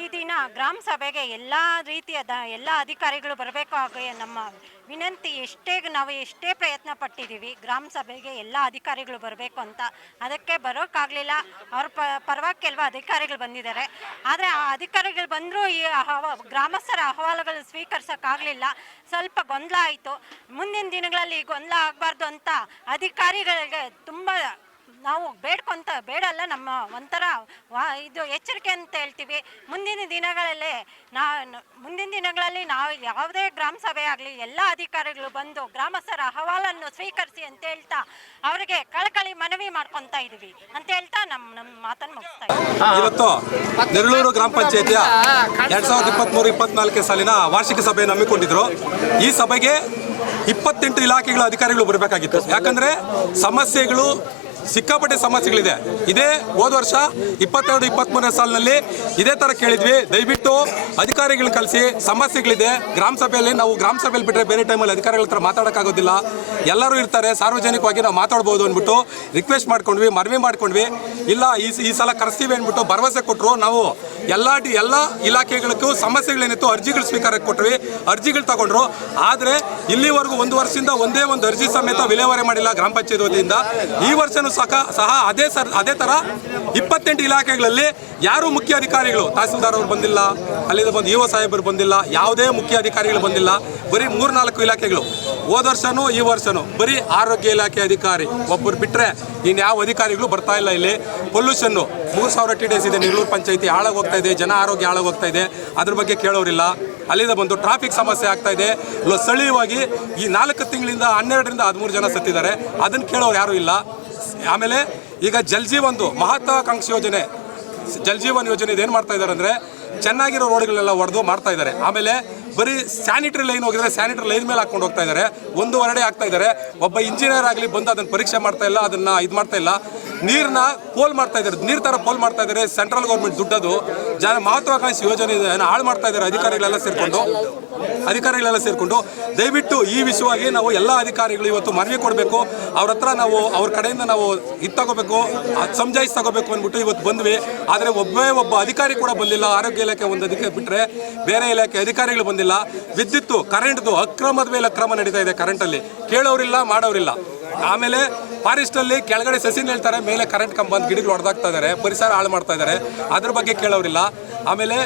ಈ ದಿನ ಗ್ರಾಮ ಸಭೆಗೆ ಎಲ್ಲ ರೀತಿಯ ಎಲ್ಲ ಅಧಿಕಾರಿಗಳು ಬರಬೇಕು. ಹಾಗೂ ನಮ್ಮ ವಿನಂತಿ ನಾವು ಎಷ್ಟೇ ಪ್ರಯತ್ನ ಪಟ್ಟಿದ್ದೀವಿ ಗ್ರಾಮ ಸಭೆಗೆ ಎಲ್ಲ ಅಧಿಕಾರಿಗಳು ಬರಬೇಕು ಅಂತ, ಅದಕ್ಕೆ ಬರೋಕ್ಕಾಗಲಿಲ್ಲ. ಅವ್ರ ಪರವಾಗಿ ಕೆಲವು ಅಧಿಕಾರಿಗಳು ಬಂದಿದ್ದಾರೆ. ಆದರೆ ಆ ಅಧಿಕಾರಿಗಳು ಬಂದರೂ ಈ ಗ್ರಾಮಸ್ಥರ ಅಹವಾಲುಗಳು ಸ್ವೀಕರಿಸೋಕ್ಕಾಗಲಿಲ್ಲ. ಸ್ವಲ್ಪ ಗೊಂದಲ ಆಯಿತು. ಮುಂದಿನ ದಿನಗಳಲ್ಲಿ ಗೊಂದಲ ಆಗಬಾರ್ದು ಅಂತ ಅಧಿಕಾರಿಗಳಿಗೆ ತುಂಬ ನಾವು ಬೇಡಲ್ಲ, ನಮ್ಮ ಒಂಥರ ಇದು ಎಚ್ಚರಿಕೆ ಅಂತ ಹೇಳ್ತೀವಿ. ಮುಂದಿನ ದಿನಗಳಲ್ಲಿ ನಾವು ಯಾವುದೇ ಗ್ರಾಮ ಸಭೆ ಆಗಲಿ ಎಲ್ಲ ಅಧಿಕಾರಿಗಳು ಬಂದು ಗ್ರಾಮಸ್ಥರ ಅಹವಾಲನ್ನು ಸ್ವೀಕರಿಸಿ ಅಂತ ಹೇಳ್ತಾ ಅವರಿಗೆ ಕಳಕಳಿ ಮನವಿ ಮಾಡ್ಕೊತಾ ಇದೀವಿ ಅಂತ ಹೇಳ್ತಾ ನಮ್ಮ ಮಾತನ್ನು ಮುಗಿಸ್ತಾ ಇದ್ದೀವಿ. ಇವತ್ತು ನೆರಳೂರು ಗ್ರಾಮ ಪಂಚಾಯತಿಯ 2023-24 ಸಾಲಿನ ವಾರ್ಷಿಕ ಸಭೆಯನ್ನು ಹಮ್ಮಿಕೊಂಡಿದ್ರು. ಈ ಸಭೆಗೆ 28 ಇಲಾಖೆಗಳ ಅಧಿಕಾರಿಗಳು ಬರಬೇಕಾಗಿತ್ತು. ಯಾಕಂದ್ರೆ ಸಮಸ್ಯೆಗಳು ಸಿಕ್ಕಾಪಟ್ಟೆ ಸಮಸ್ಯೆಗಳಿದೆ. ಇದೇ ಹೋದ ವರ್ಷ 22-23 ಸಾಲಿನಲ್ಲಿ ಇದೇ ತರ ಕೇಳಿದ್ವಿ. ದಯವಿಟ್ಟು ಅಧಿಕಾರಿಗಳು ಕಳಿಸಿ, ಸಮಸ್ಯೆಗಳಿದೆ ಗ್ರಾಮ ಸಭೆಯಲ್ಲಿ. ನಾವು ಗ್ರಾಮ ಸಭೆಯಲ್ಲಿ ಬಿಟ್ಟರೆ ಬೇರೆ ಟೈಮಲ್ಲಿ ಅಧಿಕಾರಿಗಳ ಹತ್ರ ಮಾತಾಡೋಕ್ಕಾಗೋದಿಲ್ಲ. ಎಲ್ಲರೂ ಇರ್ತಾರೆ, ಸಾರ್ವಜನಿಕವಾಗಿ ನಾವು ಮಾತಾಡ್ಬೋದು ಅಂದ್ಬಿಟ್ಟು ರಿಕ್ವೆಸ್ಟ್ ಮಾಡ್ಕೊಂಡ್ವಿ, ಮನವಿ ಮಾಡ್ಕೊಂಡ್ವಿ. ಇಲ್ಲ ಈ ಸಲ ಕರೆಸ್ತೀವಿ ಅಂದ್ಬಿಟ್ಟು ಭರವಸೆ ಕೊಟ್ಟರು. ನಾವು ಎಲ್ಲ ಇಲಾಖೆಗಳಿಗೂ ಸಮಸ್ಯೆಗಳೇನಿತ್ತು ಅರ್ಜಿಗಳು ಸ್ವೀಕಾರಕ್ಕೆ ಕೊಟ್ವಿ, ಅರ್ಜಿಗಳು ತಗೊಂಡ್ರು. ಆದರೆ ಇಲ್ಲಿವರೆಗೂ 1 ವರ್ಷದಿಂದ ಒಂದೇ ಒಂದು ಅರ್ಜಿ ಸಮೇತ ವಿಲೇವಾರಿ ಮಾಡಿಲ್ಲ ಗ್ರಾಮ ಪಂಚಾಯತ್ ವತಿಯಿಂದ. ಈ ವರ್ಷನೂ ಸಹ ಅದೇ ತರ 28 ಇಲಾಖೆಗಳಲ್ಲಿ ಯಾರು ಮುಖ್ಯ ಅಧಿಕಾರಿಗಳು, ತಹಸೀಲ್ದಾರ್ ಅವರು ಬಂದಿಲ್ಲ, ಅಲ್ಲಿಂದ ಬಂದು ಇಒ ಸಾಹೇಬರು ಬಂದಿಲ್ಲ, ಯಾವುದೇ ಮುಖ್ಯ ಅಧಿಕಾರಿಗಳು ಬಂದಿಲ್ಲ. ಬರೀ 3-4 ಇಲಾಖೆಗಳು. ಹೋದ ವರ್ಷನೂ ಈ ವರ್ಷನೂ ಬರೀ ಆರೋಗ್ಯ ಇಲಾಖೆ ಅಧಿಕಾರಿ ಒಬ್ಬರು ಬಿಟ್ಟರೆ ಇನ್ಯಾವ ಅಧಿಕಾರಿಗಳು ಬರ್ತಾ ಇಲ್ಲ. ಇಲ್ಲಿ ಪೊಲ್ಯೂಷನ್ನು 3000 TDS ಇದೆ. ನೆರಳೂರು ಪಂಚಾಯತಿ ಹಾಳಾಗಿ ಹೋಗ್ತಾ ಇದೆ, ಜನ ಆರೋಗ್ಯ ಹಾಳಾಗಿ ಹೋಗ್ತಾ ಇದೆ, ಅದ್ರ ಬಗ್ಗೆ ಕೇಳೋರಿಲ್ಲ. ಅಲ್ಲಿಂದ ಬಂದು ಟ್ರಾಫಿಕ್ ಸಮಸ್ಯೆ ಆಗ್ತಾ ಇದೆ. ಸ್ಥಳೀಯವಾಗಿ ಈ 4 ತಿಂಗಳಿಂದ 12ರಿಂದ 13 ಜನ ಸತ್ತಿದ್ದಾರೆ, ಅದನ್ನು ಕೇಳೋರು ಯಾರೂ ಇಲ್ಲ. ಆಮೇಲೆ ಈಗ ಜಲ್ಜೀವನ್ ಮಹತ್ವಾಕಾಂಕ್ಷಿ ಯೋಜನೆ, ಜಲ್ಜೀವನ್ ಯೋಜನೆ ಇದೇನು ಮಾಡ್ತಾ ಇದ್ದಾರೆ ಅಂದರೆ ಚೆನ್ನಾಗಿರೋ ರೋಡ್ಗಳೆಲ್ಲ ಹೊಡೆದು ಮಾಡ್ತಾ ಇದ್ದಾರೆ. ಆಮೇಲೆ ಬರೀ ಸ್ಯಾನಿಟರಿ ಲೈನ್ ಹೋಗಿದ್ರೆ ಸ್ಯಾನಿಟರಿ ಲೈನ್ ಮೇಲೆ ಹಾಕೊಂಡು ಹೋಗ್ತಾ ಇದ್ದಾರೆ, 1 ಹೊರಡೆ ಆಗ್ತಾ ಇದ್ದಾರೆ. ಒಬ್ಬ ಇಂಜಿನಿಯರ್ ಆಗಲಿ ಬಂದು ಅದನ್ನು ಪರೀಕ್ಷೆ ಮಾಡ್ತಾ ಇಲ್ಲ, ಅದನ್ನು ಇದು ಮಾಡ್ತಾ ಇಲ್ಲ. ನೀರನ್ನ ಪೋಲ್ ಮಾಡ್ತಾ ಇದ್ದಾರೆ, ನೀರು ಥರ ಪೋಲ್ ಮಾಡ್ತಾ ಇದ್ದಾರೆ. ಸೆಂಟ್ರಲ್ ಗೌರ್ಮೆಂಟ್ ದುಡ್ಡದು ಮಹತ್ವಾಕಾಂಕ್ಷಿ ಯೋಜನೆ ಹಾಳು ಮಾಡ್ತಾ ಇದ್ದಾರೆ ಅಧಿಕಾರಿಗಳೆಲ್ಲ ಸೇರಿಕೊಂಡು. ದಯವಿಟ್ಟು ಈ ವಿಷಯವಾಗಿ ನಾವು ಎಲ್ಲ ಅಧಿಕಾರಿಗಳು ಇವತ್ತು ಮನವಿ ಕೊಡಬೇಕು. ಅವ್ರ ಹತ್ರ ನಾವು ಅವ್ರ ಕಡೆಯಿಂದ ನಾವು ಇದು ತಗೋಬೇಕು, ಸಮಜಾಯಿಸಿ ತಗೋಬೇಕು ಅಂದ್ಬಿಟ್ಟು ಇವತ್ತು ಬಂದ್ವಿ. ಆದರೆ ಒಬ್ಬ ಅಧಿಕಾರಿ ಕೂಡ ಬಂದಿಲ್ಲ. ಆರೋಗ್ಯ ಇಲಾಖೆ ಒಂದು ಅಧಿಕಾರಿ ಬಿಟ್ಟರೆ ಬೇರೆ ಇಲಾಖೆ ಅಧಿಕಾರಿಗಳು ಬಂದಿಲ್ಲ. ವಿದ್ಯುತ್ತು ಕರೆಂಟ್ದು ಅಕ್ರಮದ ಮೇಲೆ ಅಕ್ರಮ ನಡೀತಾ ಇದೆ. ಕರೆಂಟಲ್ಲಿ ಕೇಳೋರಿಲ್ಲ, ಮಾಡೋರಿಲ್ಲ. ಆಮೇಲೆ ಫಾರೆಸ್ಟಲ್ಲಿ ಕೆಳಗಡೆ ಸಸಿನ ಹೇಳ್ತಾರೆ, ಮೇಲೆ ಕರೆಂಟ್ ಕಂಬ ಅಂತ ಗಿಡಗಳು ಹೊಡೆದಾಗ್ತಾ ಇದ್ದಾರೆ, ಪರಿಸರ ಹಾಳು ಮಾಡ್ತಾ ಇದ್ದಾರೆ, ಅದ್ರ ಬಗ್ಗೆ ಕೇಳೋರಿಲ್ಲ. ಆಮೇಲೆ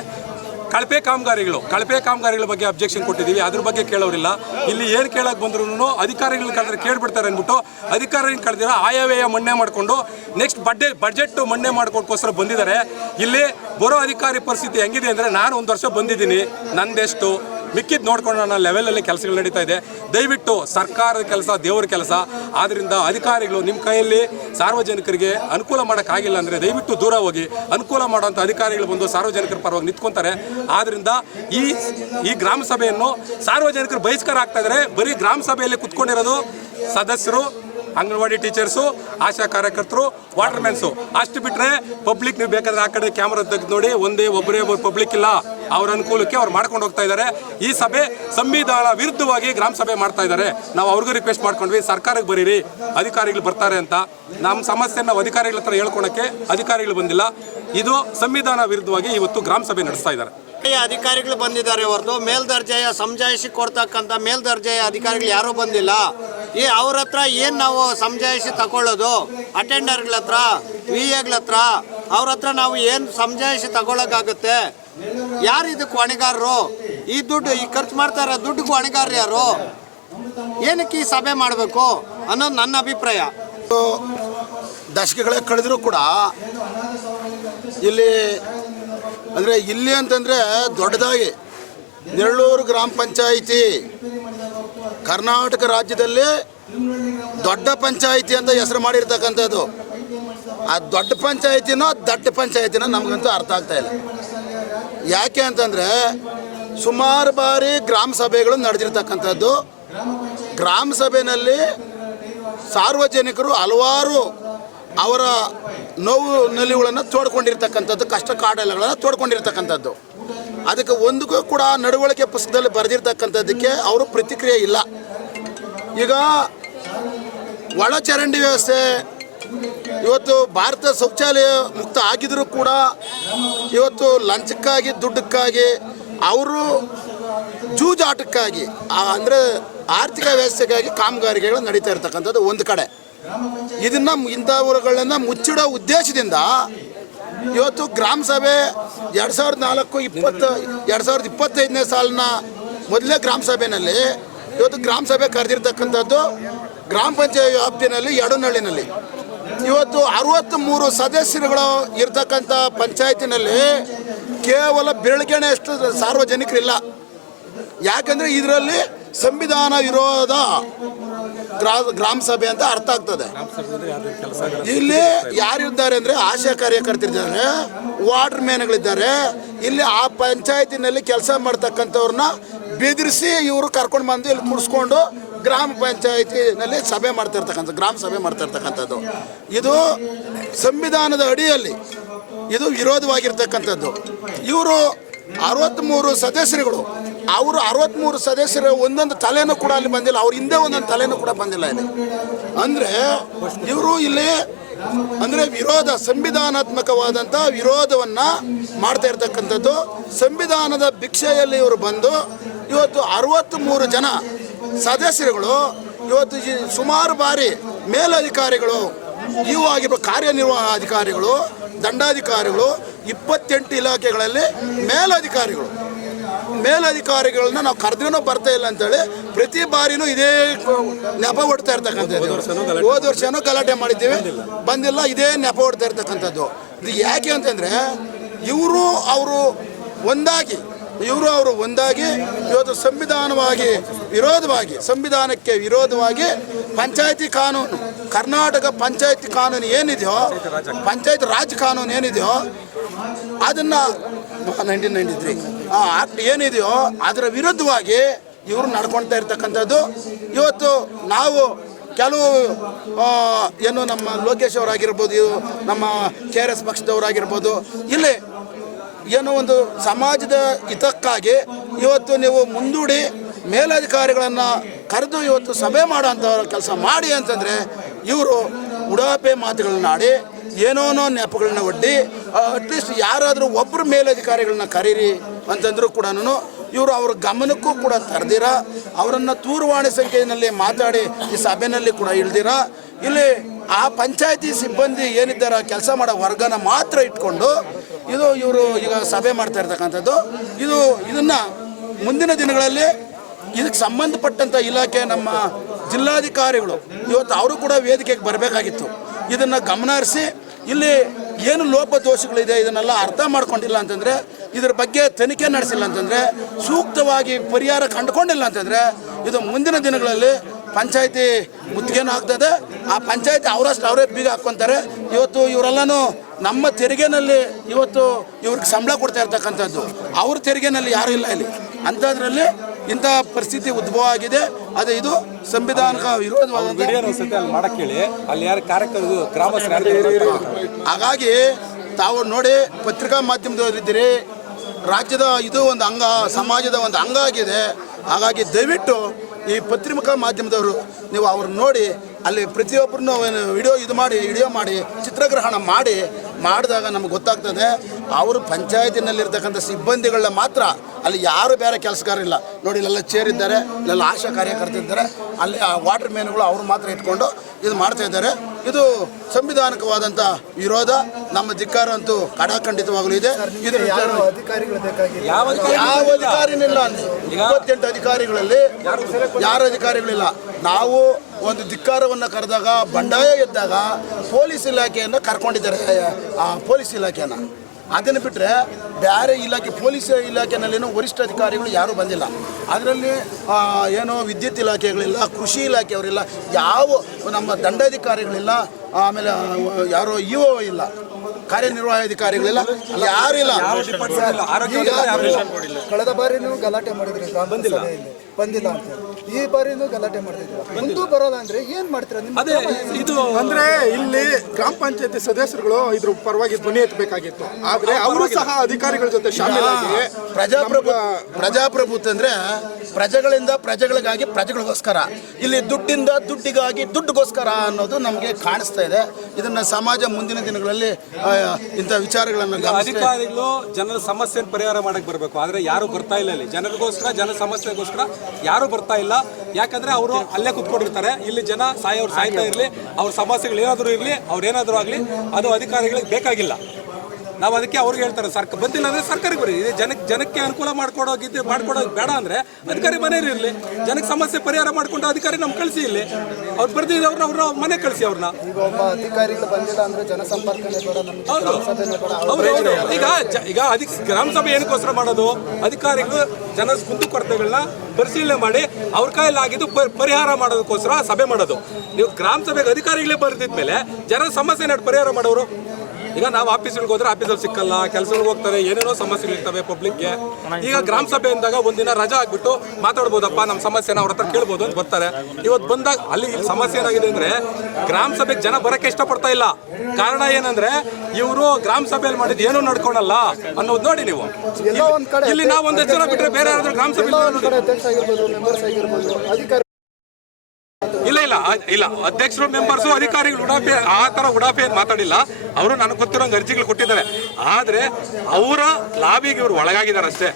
ಕಳಪೆ ಕಾಮಗಾರಿಗಳ ಬಗ್ಗೆ ಅಬ್ಜೆಕ್ಷನ್ ಕೊಟ್ಟಿದ್ದೀವಿ, ಅದ್ರ ಬಗ್ಗೆ ಕೇಳೋರಿಲ್ಲ. ಇಲ್ಲಿ ಏನು ಕೇಳಕ್ಕೆ ಬಂದ್ರು ಅಧಿಕಾರಿಗಳು ಕಳೆದ್ರೆ ಕೇಳ್ಬಿಡ್ತಾರೆ ಅಂದ್ಬಿಟ್ಟು ಅಧಿಕಾರಿಗಳು ಕಳೆದಿರ ಆಯವ್ಯಯ ಮಣ್ಣೆ ಮಾಡಿಕೊಂಡು ನೆಕ್ಸ್ಟ್ ಬಡ್ಜೆಟ್ ಮಣ್ಣೆ ಮಾಡ್ಕೊಡ್ಕೋಸ್ಕರ ಬಂದಿದ್ದಾರೆ. ಇಲ್ಲಿ ಬರೋ ಅಧಿಕಾರಿ ಪರಿಸ್ಥಿತಿ ಹೆಂಗಿದೆ ಅಂದರೆ, ನಾನು 1 ವರ್ಷ ಬಂದಿದ್ದೀನಿ, ನಂದೆಷ್ಟು ಮಿಕ್ಕಿದ್ದು ನೋಡ್ಕೊಂಡು ನನ್ನ ಲೆವೆಲಲ್ಲಿ ಕೆಲಸಗಳು ನಡೀತಾ ಇದೆ. ದಯವಿಟ್ಟು ಸರ್ಕಾರದ ಕೆಲಸ ದೇವರ ಕೆಲಸ. ಆದ್ದರಿಂದ ಅಧಿಕಾರಿಗಳು ನಿಮ್ಮ ಕೈಯಲ್ಲಿ ಸಾರ್ವಜನಿಕರಿಗೆ ಅನುಕೂಲ ಮಾಡೋಕ್ಕಾಗಿಲ್ಲ ಅಂದರೆ ದಯವಿಟ್ಟು ದೂರ ಹೋಗಿ. ಅನುಕೂಲ ಮಾಡೋಂಥ ಅಧಿಕಾರಿಗಳು ಬಂದು ಸಾರ್ವಜನಿಕರ ಪರವಾಗಿ ನಿಂತ್ಕೊತಾರೆ. ಆದ್ದರಿಂದ ಈ ಗ್ರಾಮ ಸಭೆಯನ್ನು ಸಾರ್ವಜನಿಕರು ಬಹಿಷ್ಕಾರ ಆಗ್ತಾ ಇದ್ದಾರೆ. ಬರೀ ಗ್ರಾಮ ಸಭೆಯಲ್ಲಿ ಕುತ್ಕೊಂಡಿರೋದು ಸದಸ್ಯರು, ಅಂಗನವಾಡಿ ಟೀಚರ್ಸು, ಆಶಾ ಕಾರ್ಯಕರ್ತರು, ವಾಟರ್ಮ್ಯಾನ್ಸು. ಅಷ್ಟು ಬಿಟ್ಟರೆ ಪಬ್ಲಿಕ್ ನೀವು ಬೇಕಾದ್ರೆ ಆ ಕಡೆ ಕ್ಯಾಮ್ರಾ ತೆಗೆದು ನೋಡಿ, ಒಬ್ಬರೇ ಪಬ್ಲಿಕ್ ಇಲ್ಲ. ಅವ್ರ ಅನುಕೂಲಕ್ಕೆ ಅವ್ರು ಮಾಡ್ಕೊಂಡು ಹೋಗ್ತಾ ಇದ್ದಾರೆ. ಈ ಸಭೆ ಸಂವಿಧಾನ ವಿರುದ್ಧವಾಗಿ ಗ್ರಾಮ ಸಭೆ ಮಾಡ್ತಾ ಇದ್ದಾರೆ. ನಾವು ಅವ್ರಿಗೂ ರಿಕ್ವೆಸ್ಟ್ ಮಾಡ್ಕೊಂಡ್ವಿ, ಸರ್ಕಾರಕ್ಕೆ ಬರೀರಿ, ಅಧಿಕಾರಿಗಳು ಬರ್ತಾರೆ ಅಂತ. ನಮ್ಮ ಸಮಸ್ಯೆನ ನಾವು ಅಧಿಕಾರಿಗಳ ಹತ್ರ ಹೇಳ್ಕೊಳಕ್ಕೆ ಅಧಿಕಾರಿಗಳು ಬಂದಿಲ್ಲ. ಇದು ಸಂವಿಧಾನ ವಿರುದ್ಧವಾಗಿ ಇವತ್ತು ಗ್ರಾಮ ಸಭೆ ನಡೆಸ್ತಾ ಇದ್ದಾರೆ. ಅಧಿಕಾರಿಗಳು ಬಂದಿದ್ದಾರೆ ಹೊರತು ಮೇಲ್ದರ್ಜೆಯ ಸಮಜಾಯಿಷಿ ಕೊಡ್ತಕ್ಕಂಥ ಮೇಲ್ದರ್ಜೆಯ ಅಧಿಕಾರಿಗಳು ಯಾರೂ ಬಂದಿಲ್ಲ. ಅವ್ರ ಹತ್ರ ಏನು ನಾವು ಸಮಜಾಯಿಷಿ ತಗೊಳ್ಳೋದು? ಅಟೆಂಡರ್ಗಳ ಹತ್ರ, VAಗಳ ಹತ್ರ, ಅವ್ರ ಹತ್ರ ನಾವು ಏನು ಸಮಜಾಯಿಷಿ ತಗೊಳಕ್ಕಾಗುತ್ತೆ? ಯಾರು ಇದಕ್ಕೆ ಹೊಣೆಗಾರರು? ಈ ದುಡ್ಡು ಈ ಖರ್ಚು ಮಾಡ್ತಾರ ದುಡ್ಡಿಗೂ ಹೊಣೆಗಾರರು ಯಾರು? ಏನಕ್ಕೆ ಈ ಸಭೆ ಮಾಡಬೇಕು ಅನ್ನೋದು ನನ್ನ ಅಭಿಪ್ರಾಯ. ದಶಕಗಳೇ ಕಳೆದರೂ ಕೂಡ ಇಲ್ಲಿ ಅಂತಂದರೆ ದೊಡ್ಡದಾಗಿ ನೆರಳೂರು ಗ್ರಾಮ ಪಂಚಾಯಿತಿ ಕರ್ನಾಟಕ ರಾಜ್ಯದಲ್ಲಿ ದೊಡ್ಡ ಪಂಚಾಯಿತಿ ಅಂತ ಹೆಸರು ಮಾಡಿರ್ತಕ್ಕಂಥದ್ದು. ಆ ದೊಡ್ಡ ಪಂಚಾಯಿತಿನೋ ದೊಡ್ಡ ಪಂಚಾಯಿತಿನೋ ನಮಗಂತೂ ಅರ್ಥ ಆಗ್ತಾ ಇಲ್ಲ. ಯಾಕೆ ಅಂತಂದರೆ ಸುಮಾರು ಬಾರಿ ಗ್ರಾಮ ಸಭೆಗಳು ನಡೆದಿರ್ತಕ್ಕಂಥದ್ದು. ಗ್ರಾಮ ಸಭೆಯಲ್ಲಿ ಸಾರ್ವಜನಿಕರು ಹಲವಾರು ಅವರ ನೋವು ನಲಿವುಗಳನ್ನು ತೋಡ್ಕೊಂಡಿರ್ತಕ್ಕಂಥದ್ದು, ಕಷ್ಟ ಕಾಡಲಗಳನ್ನು ತೋಡ್ಕೊಂಡಿರ್ತಕ್ಕಂಥದ್ದು. ಅದಕ್ಕೆ ಒಂದಕ್ಕೂ ಕೂಡ ನಡವಳಿಕೆ ಪುಸ್ತಕದಲ್ಲಿ ಬರೆದಿರ್ತಕ್ಕಂಥದ್ದಕ್ಕೆ ಅವರು ಪ್ರತಿಕ್ರಿಯೆ ಇಲ್ಲ. ಈಗ ಒಳಚರಂಡಿ ವ್ಯವಸ್ಥೆ ಇವತ್ತು ಭಾರತ ಶೌಚಾಲಯ ಮುಕ್ತ ಆಗಿದ್ರೂ ಕೂಡ ಇವತ್ತು ಲಂಚಕ್ಕಾಗಿ ದುಡ್ಡಕ್ಕಾಗಿ ಅವರು ಜೂಜಾಟಕ್ಕಾಗಿ ಅಂದರೆ ಆರ್ಥಿಕ ವ್ಯವಸ್ಥೆಗಾಗಿ ಕಾಮಗಾರಿಗಳು ನಡೀತಾ ಇರ್ತಕ್ಕಂಥದ್ದು ಒಂದು ಕಡೆ. ಇಂಥವುಗಳನ್ನ ಮುಚ್ಚಿಡೋ ಉದ್ದೇಶದಿಂದ ಇವತ್ತು ಗ್ರಾಮ ಸಭೆ 2025ನೇ ಸಾಲಿನ ಮೊದಲನೇ ಗ್ರಾಮ ಸಭೆಯಲ್ಲಿ ಇವತ್ತು ಗ್ರಾಮ ಸಭೆ ಕರೆದಿರ್ತಕ್ಕಂಥದ್ದು ಗ್ರಾಮ ಪಂಚಾಯತ್ ವ್ಯಾಪ್ತಿನಲ್ಲಿ ಯಡನಹಳ್ಳಿನಲ್ಲಿ. ಇವತ್ತು 63 ಸದಸ್ಯರುಗಳು ಇರ್ತಕ್ಕಂಥ ಪಂಚಾಯತಿನಲ್ಲಿ ಕೇವಲ ಬೆಳಗ್ಗೆನೆಯಷ್ಟು ಸಾರ್ವಜನಿಕರಿಲ್ಲ. ಯಾಕಂದರೆ ಇದರಲ್ಲಿ ಸಂವಿಧಾನ ವಿರೋಧ ಗ್ರಾಮ ಸಭೆ ಅಂತ ಅರ್ಥ ಆಗ್ತದೆ. ಇಲ್ಲಿ ಯಾರಿದ್ದಾರೆ ಅಂದರೆ ಆಶಾ ಕಾರ್ಯಕರ್ತರಿದ್ದಾರೆ, ವಾಟರ್ ಮ್ಯಾನ್ಗಳಿದ್ದಾರೆ. ಇಲ್ಲಿ ಆ ಪಂಚಾಯತಿನಲ್ಲಿ ಕೆಲಸ ಮಾಡ್ತಕ್ಕಂಥವ್ರನ್ನ ಬೆದರಿಸಿ ಇವರು ಕರ್ಕೊಂಡು ಬಂದು ಇಲ್ಲಿ ಕುಡಿಸ್ಕೊಂಡು ಗ್ರಾಮ ಪಂಚಾಯತಿನಲ್ಲಿ ಸಭೆ ಗ್ರಾಮ ಸಭೆ ಮಾಡ್ತಿರ್ತಕ್ಕಂಥದ್ದು. ಇದು ಸಂವಿಧಾನದ ಅಡಿಯಲ್ಲಿ ಇದು ವಿರೋಧವಾಗಿರ್ತಕ್ಕಂಥದ್ದು. ಇವರು 63 ಸದಸ್ಯರುಗಳು, ಅವರು 63 ಸದಸ್ಯರು ಒಂದೊಂದು ತಲೆನೂ ಕೂಡ ಅಲ್ಲಿ ಬಂದಿಲ್ಲ. ಅವ್ರ ಹಿಂದೆ ಒಂದೊಂದು ತಲೆನೂ ಕೂಡ ಬಂದಿಲ್ಲ ಇಲ್ಲಿ. ಅಂದರೆ ಇವರು ಇಲ್ಲಿ ವಿರೋಧ, ಸಂವಿಧಾನಾತ್ಮಕವಾದಂಥ ವಿರೋಧವನ್ನು ಮಾಡ್ತಾ ಇರ್ತಕ್ಕಂಥದ್ದು. ಸಂವಿಧಾನದ ಭಿಕ್ಷೆಯಲ್ಲಿ ಇವರು ಬಂದು ಇವತ್ತು 63 ಜನ ಸದಸ್ಯರುಗಳು ಇವತ್ತು ಸುಮಾರು ಬಾರಿ ಮೇಲಧಿಕಾರಿಗಳು, ಇವು ಆಗಿರ್ಬೋದು, ಕಾರ್ಯನಿರ್ವಹಣಾಧಿಕಾರಿಗಳು, ದಂಡಾಧಿಕಾರಿಗಳು, 28 ಇಲಾಖೆಗಳಲ್ಲಿ ಮೇಲಧಿಕಾರಿಗಳನ್ನ ನಾವು ಕರೆದ್ರೂ ಬರ್ತಾ ಇಲ್ಲ ಅಂತೇಳಿ ಪ್ರತಿ ಬಾರಿನೂ ಇದೇ ನೆಪ ಹೊಡ್ತಾ ಇರ್ತಕ್ಕಂಥದ್ದು. ಹೋದ ವರ್ಷನೂ ಗಲಾಟೆ ಮಾಡಿದ್ದೀವಿ, ಬಂದಿಲ್ಲ, ಇದೇ ನೆಪ ಹೊಡ್ತಾ ಇರ್ತಕ್ಕಂಥದ್ದು. ಇದು ಯಾಕೆ ಅಂತಂದರೆ ಇವರು ಒಂದಾಗಿ ಇವತ್ತು ಸಂವಿಧಾನಕ್ಕೆ ವಿರೋಧವಾಗಿ ಪಂಚಾಯತಿ ಕಾನೂನು, ಕರ್ನಾಟಕ ಪಂಚಾಯತಿ ಕಾನೂನು ಏನಿದೆಯೋ, ಪಂಚಾಯತ್ ರಾಜ್ ಕಾನೂನು ಏನಿದೆಯೋ ಅದನ್ನು 1993 ಆ ಆಕ್ಟ್ ಏನಿದೆಯೋ ಅದರ ವಿರುದ್ಧವಾಗಿ ಇವರು ನಡ್ಕೊಳ್ತಾ ಇರ್ತಕ್ಕಂಥದ್ದು. ಇವತ್ತು ನಾವು ಕೆಲವು ನಮ್ಮ ಲೋಕೇಶ್ ಅವರಾಗಿರ್ಬೋದು, ನಮ್ಮ KRS ಪಕ್ಷದವರಾಗಿರ್ಬೋದು, ಇಲ್ಲಿ ಒಂದು ಸಮಾಜದ ಹಿತಕ್ಕಾಗಿ ಇವತ್ತು ನೀವು ಮುಂದೂಡಿ ಮೇಲಧಿಕಾರಿಗಳನ್ನು ಕರೆದು ಇವತ್ತು ಸಭೆ ಮಾಡೋಂಥ ಕೆಲಸ ಮಾಡಿ ಅಂತಂದರೆ ಇವರು ಉಡಾಪೆ ಮಾತುಗಳನ್ನ ಆಡಿ ಏನೋನೋ ನೆಪಗಳನ್ನ ಒಡ್ಡಿ ಅಟ್ಲೀಸ್ಟ್ ಯಾರಾದರೂ ಒಬ್ಬರು ಮೇಲಧಿಕಾರಿಗಳನ್ನ ಕರೀರಿ ಅಂತಂದರೂ ಕೂಡ ಇವರು ಅವ್ರ ಗಮನಕ್ಕೂ ಕೂಡ ತರದಿರ, ಅವರನ್ನು ದೂರವಾಣಿ ಸಂಖ್ಯೆಯಲ್ಲಿ ಮಾತಾಡಿ ಈ ಸಭೆಯಲ್ಲಿ ಕೂಡ ಇಳ್ದಿರ, ಇಲ್ಲಿ ಆ ಪಂಚಾಯತಿ ಸಿಬ್ಬಂದಿ ಏನಿದ್ದಾರೆ ಕೆಲಸ ಮಾಡೋ ವರ್ಗನ ಮಾತ್ರ ಇಟ್ಕೊಂಡು ಇವರು ಈಗ ಸಭೆ ಮಾಡ್ತಾ ಇರ್ತಕ್ಕಂಥದ್ದು. ಇದನ್ನು ಮುಂದಿನ ದಿನಗಳಲ್ಲಿ ಇದಕ್ಕೆ ಸಂಬಂಧಪಟ್ಟಂಥ ಇಲಾಖೆ ನಮ್ಮ ಜಿಲ್ಲಾಧಿಕಾರಿಗಳು ಇವತ್ತು ಅವರು ಕೂಡ ವೇದಿಕೆಗೆ ಬರಬೇಕಾಗಿತ್ತು. ಇದನ್ನು ಗಮನ ಹರಿಸಿ ಇಲ್ಲಿ ಏನು ಲೋಪದೋಷಗಳಿದೆ ಇದನ್ನೆಲ್ಲ ಅರ್ಥ ಮಾಡ್ಕೊಂಡಿಲ್ಲ ಅಂತಂದರೆ, ಇದರ ಬಗ್ಗೆ ತನಿಖೆ ನಡೆಸಿಲ್ಲ ಅಂತಂದರೆ, ಸೂಕ್ತವಾಗಿ ಪರಿಹಾರ ಕಂಡುಕೊಂಡಿಲ್ಲ ಅಂತಂದರೆ ಇದು ಮುಂದಿನ ದಿನಗಳಲ್ಲಿ ಪಂಚಾಯತಿ ಮುತ್ತಿಗೆನೂ ಆಗ್ತದೆ. ಆ ಪಂಚಾಯತಿ ಅವರೇ ಬೀಗ ಹಾಕ್ಕೊತಾರೆ. ಇವತ್ತು ಇವರೆಲ್ಲನೂ ನಮ್ಮ ತೆರಿಗೆನಲ್ಲಿ ಇವತ್ತು ಇವ್ರಿಗೆ ಸಂಬಳ ಕೊಡ್ತಾ ಇರ್ತಕ್ಕಂಥದ್ದು, ಅವ್ರ ತೆರಿಗೆನಲ್ಲಿ ಯಾರೂ ಇಲ್ಲ ಇಲ್ಲಿ. ಅಂಥದ್ರಲ್ಲಿ ಇಂಥ ಪರಿಸ್ಥಿತಿ ಉದ್ಭವ ಆಗಿದೆ. ಅದೇ ಇದು ಸಂವಿಧಾನಕ ವಿರೋಧವಾದ. ಹಾಗಾಗಿ ತಾವು ನೋಡಿ, ಪತ್ರಿಕಾ ಮಾಧ್ಯಮದವರಿದ್ದೀರಿ, ರಾಜ್ಯದ ಇದು ಒಂದು ಅಂಗ, ಸಮಾಜದ ಒಂದು ಅಂಗ ಆಗಿದೆ. ಹಾಗಾಗಿ ದಯವಿಟ್ಟು ಈ ಪತ್ರಿಕಾ ಮಾಧ್ಯಮದವರು ನೀವು ಅವ್ರನ್ನ ನೋಡಿ ಅಲ್ಲಿ ಪ್ರತಿಯೊಬ್ಬರನ್ನು ವಿಡಿಯೋ ಮಾಡಿ ಚಿತ್ರಗ್ರಹಣ ಮಾಡಿದಾಗ ನಮಗೆ ಗೊತ್ತಾಗ್ತದೆ. ಅವರು ಪಂಚಾಯತಿನಲ್ಲಿರ್ತಕ್ಕಂಥ ಸಿಬ್ಬಂದಿಗಳನ್ನ ಮಾತ್ರ, ಅಲ್ಲಿ ಯಾರು ಬೇರೆ ಕೆಲಸಗಾರರಿಲ್ಲ ನೋಡಿ. ಇಲ್ಲೆಲ್ಲ ಚೇರ್ ಇದ್ದಾರೆ, ಇಲ್ಲೆಲ್ಲ ಆಶಾ ಕಾರ್ಯಕರ್ತರಿದ್ದಾರೆ, ಅಲ್ಲಿ ಆ ವಾಟರ್ ಮ್ಯಾನ್ಗಳು ಅವ್ರು ಮಾತ್ರ ಇಟ್ಕೊಂಡು ಇದು ಮಾಡ್ತಾ ಇದ್ದಾರೆ. ಇದು ಸಂವಿಧಾನಿಕವಾದಂಥ ವಿರೋಧ. ನಮ್ಮ ಧಿಕ್ಕಾರ ಅಂತೂ ಕಡಾಖಂಡಿತವಾಗಲೂ ಇದೆ. ಇದು ಯಾವ ಅಧಿಕಾರಿನೂ ಇಲ್ಲ. 28 ಅಧಿಕಾರಿಗಳಲ್ಲಿ ಯಾರು ಅಧಿಕಾರಿಗಳಿಲ್ಲ. ನಾವು ಒಂದು ಧಿಕ್ಕಾರವನ್ನು ಕರೆದಾಗ, ಬಂಡಾಯ ಎದ್ದಾಗ ಪೊಲೀಸ್ ಇಲಾಖೆಯನ್ನು ಕರ್ಕೊಂಡಿದ್ದಾರೆ. ಪೊಲೀಸ್ ಇಲಾಖೆಯನ್ನು ಅದನ್ನು ಬಿಟ್ಟರೆ ಬೇರೆ ಇಲಾಖೆ, ಪೊಲೀಸ್ ಇಲಾಖೆನಲ್ಲೇನೋ ವರಿಷ್ಠ ಅಧಿಕಾರಿಗಳು ಯಾರೂ ಬಂದಿಲ್ಲ. ಅದರಲ್ಲಿ ಏನೋ ವಿದ್ಯುತ್ ಇಲಾಖೆಗಳಿಲ್ಲ, ಕೃಷಿ ಇಲಾಖೆಯವರಿಲ್ಲ, ಯಾವ ನಮ್ಮ ದಂಡಾಧಿಕಾರಿಗಳಿಲ್ಲ, ಆಮೇಲೆ ಯಾರೋ ಇಒ ಇಲ್ಲ, ಕಾರ್ಯನಿರ್ವಾಹಕ ಅಧಿಕಾರಿಗಳಿಲ್ಲ, ಯಾರು ಇಲ್ಲ. ಕಳೆದ ಬಾರಿನೂ ಗಲಾಟೆ ಮಾಡಿದ್ರಿ, ಬಂದಿಲ್ಲ ಅಂತ. ಈ ಬಾರಿನೂ ಗಲಾಟೆ ಮಾಡಿದ್ರು. ಮುಂದೂ ಬರೋಲ್ಲ ಅಂದ್ರೆ ಏನ್ ಮಾಡ್ತೀರಾ? ಇದು ಅಂದ್ರೆ ಇಲ್ಲಿ ಗ್ರಾಮ ಪಂಚಾಯತಿ ಸದಸ್ಯರುಗಳು ಇದ್ರ ಪರವಾಗಿ ಧ್ವನಿ ಎತ್ತಬೇಕಾಗಿತ್ತು. ಆದ್ರೆ ಅವರು ಸಹ ಅಧಿಕಾರಿಗಳ ಜೊತೆ ಶಾಮೀಲಾಗಿ ಪ್ರಜಾಪ್ರಭುತ್ವ ಅಂದ್ರೆ ಪ್ರಜೆಗಳಿಂದ ಪ್ರಜೆಗಳಿಗಾಗಿ ಪ್ರಜೆಗಳಿಗೋಸ್ಕರ, ಇಲ್ಲಿ ದುಡ್ಡಿಂದ ದುಡ್ಡಿಗಾಗಿ ದುಡ್ಡುಗೋಸ್ಕರ ಅನ್ನೋದು ನಮಗೆ ಕಾಣಿಸ್ತಾ ಇದೆ. ಇದನ್ನ ಸಮಾಜ ಮುಂದಿನ ದಿನಗಳಲ್ಲಿ ಇಂಥ ವಿಚಾರಗಳನ್ನು ಅಧಿಕಾರಿಗಳು ಜನರ ಸಮಸ್ಯೆಯನ್ನು ಪರಿಹಾರ ಮಾಡಕ್ಕೆ ಬರಬೇಕು. ಆದ್ರೆ ಯಾರು ಬರ್ತಾ ಇಲ್ಲ. ಇಲ್ಲಿ ಜನರಿಗೋಸ್ಕರ, ಜನ ಸಮಸ್ಯೆಗೋಸ್ಕರ ಯಾರು ಬರ್ತಾ ಇಲ್ಲ. ಯಾಕಂದ್ರೆ ಅವರು ಅಲ್ಲೇ ಕುತ್ಕೊಂಡಿರ್ತಾರೆ. ಇಲ್ಲಿ ಜನ ಸಾಯ್ತಾ ಇರಲಿ, ಅವ್ರ ಸಮಸ್ಯೆಗಳು ಏನಾದರೂ ಇರಲಿ, ಅವ್ರು ಏನಾದರೂ ಆಗಲಿ, ಅದು ಅಧಿಕಾರಿಗಳಿಗೆ ಬೇಕಾಗಿಲ್ಲ. ನಾವು ಅದಕ್ಕೆ ಅವ್ರಿಗೆ ಹೇಳ್ತಾರೆ, ಬಂದಿಲ್ಲ ಅಂದರೆ ಸರ್ಕಾರಕ್ಕೆ ಬರೀ. ಜನಕ್ಕೆ ಅನುಕೂಲ ಮಾಡ್ಕೊಡೋದು ಬೇಡ ಅಂದರೆ ಅಧಿಕಾರಿ ಮನೇಲಿ ಇರಲಿ. ಜನಕ್ಕೆ ಸಮಸ್ಯೆ ಪರಿಹಾರ ಮಾಡಿಕೊಂಡು ಅಧಿಕಾರಿ ನಮ್ಗೆ ಕಳಿಸಿ. ಇಲ್ಲಿ ಅವ್ರು ಬರ್ದಿದ್ದವ್ರನ್ನ ಅವ್ರ ಮನೆ ಕಳಿಸಿ ಅವ್ರನ್ನ. ಅಧಿಕಾರಿಗಳು ಬಂದಿಲ್ಲ ಅಂದ್ರೆ ಜನಸಂಪರ್ಕನೇ ಬೇಡ. ಈಗ ಗ್ರಾಮ ಸಭೆ ಏನಕ್ಕೋಸ್ಕರ ಮಾಡೋದು? ಅಧಿಕಾರಿಗಳು ಜನ ಕುಂದುಕೊರತೆಗಳನ್ನ ಪರಿಶೀಲನೆ ಮಾಡಿ ಅವ್ರ ಕೈಯಲ್ಲಿ ಆಗಿದ್ದು ಪರಿಹಾರ ಮಾಡೋದಕ್ಕೋಸ್ಕರ ಸಭೆ ಮಾಡೋದು. ನೀವು ಗ್ರಾಮ ಸಭೆಗೆ ಅಧಿಕಾರಿಗಳೇ ಬರ್ದಿದ್ಮೇಲೆ ಜನರ ಸಮಸ್ಯೆ ಪರಿಹಾರ ಮಾಡೋರು. ಈಗ ನಾವು ಆಫೀಸ್ಗಳಿಗೆ ಹೋದ್ರೆ ಆಫೀಸಲ್ಲಿ ಸಿಕ್ಕಲ್ಲ, ಕೆಲಸಗಳಿಗೆ ಹೋಗ್ತಾರೆ, ಏನೇನೋ ಸಮಸ್ಯೆಗಳಿರ್ತವೆ ಪಬ್ಲಿಕ್ಗೆ. ಈಗ ಗ್ರಾಮ ಸಭೆ ಅಂದಾಗ ಒಂದಿನ ರಜಾ ಆಗ್ಬಿಟ್ಟು ಮಾತಾಡ್ಬೋದಪ್ಪ, ನಮ್ಮ ಸಮಸ್ಯೆನ ಅವ್ರ ಹತ್ರ ಕೇಳ್ಬೋದು ಅಂತ ಬರ್ತಾರೆ. ಇವತ್ತು ಬಂದಾಗ ಅಲ್ಲಿ ಸಮಸ್ಯೆ ಏನಾಗಿದೆ ಅಂದ್ರೆ ಗ್ರಾಮ ಸಭೆಗೆ ಜನ ಬರೋಕ್ಕೆ ಇಷ್ಟಪಡ್ತಾ ಇಲ್ಲ. ಕಾರಣ ಏನಂದ್ರೆ ಇವರು ಗ್ರಾಮ ಸಭೆಯಲ್ಲಿ ಮಾಡಿದ್ ಏನೂ ನಡ್ಕೊಳಲ್ಲ ಅನ್ನೋದು ನೋಡಿ. ನೀವು ಇಲ್ಲಿ ನಾವು ಒಂದೇ ಜನ ಬಿಟ್ರೆ ಬೇರೆ ಯಾರಾದ್ರೂ ಗ್ರಾಮ ಸಭೆ ಇಲ್ಲ ಅಧ್ಯಕ್ಷರು, ಮೆಂಬರ್ಸು, ಅಧಿಕಾರಿಗಳು ಉಡಾಫೆ ಆ ಥರ ಉಡಾಫೆ ಮಾತಾಡಿಲ್ಲ. ಅವರು ನನಗೆ ಗೊತ್ತಿರೋಂಗೆ ಅರ್ಜಿಗಳು ಕೊಟ್ಟಿದ್ದಾರೆ. ಆದರೆ ಅವರ ಲಾಬಿಗೆ ಇವರು ಒಳಗಾಗಿದ್ದಾರೆ ಅಷ್ಟೇ.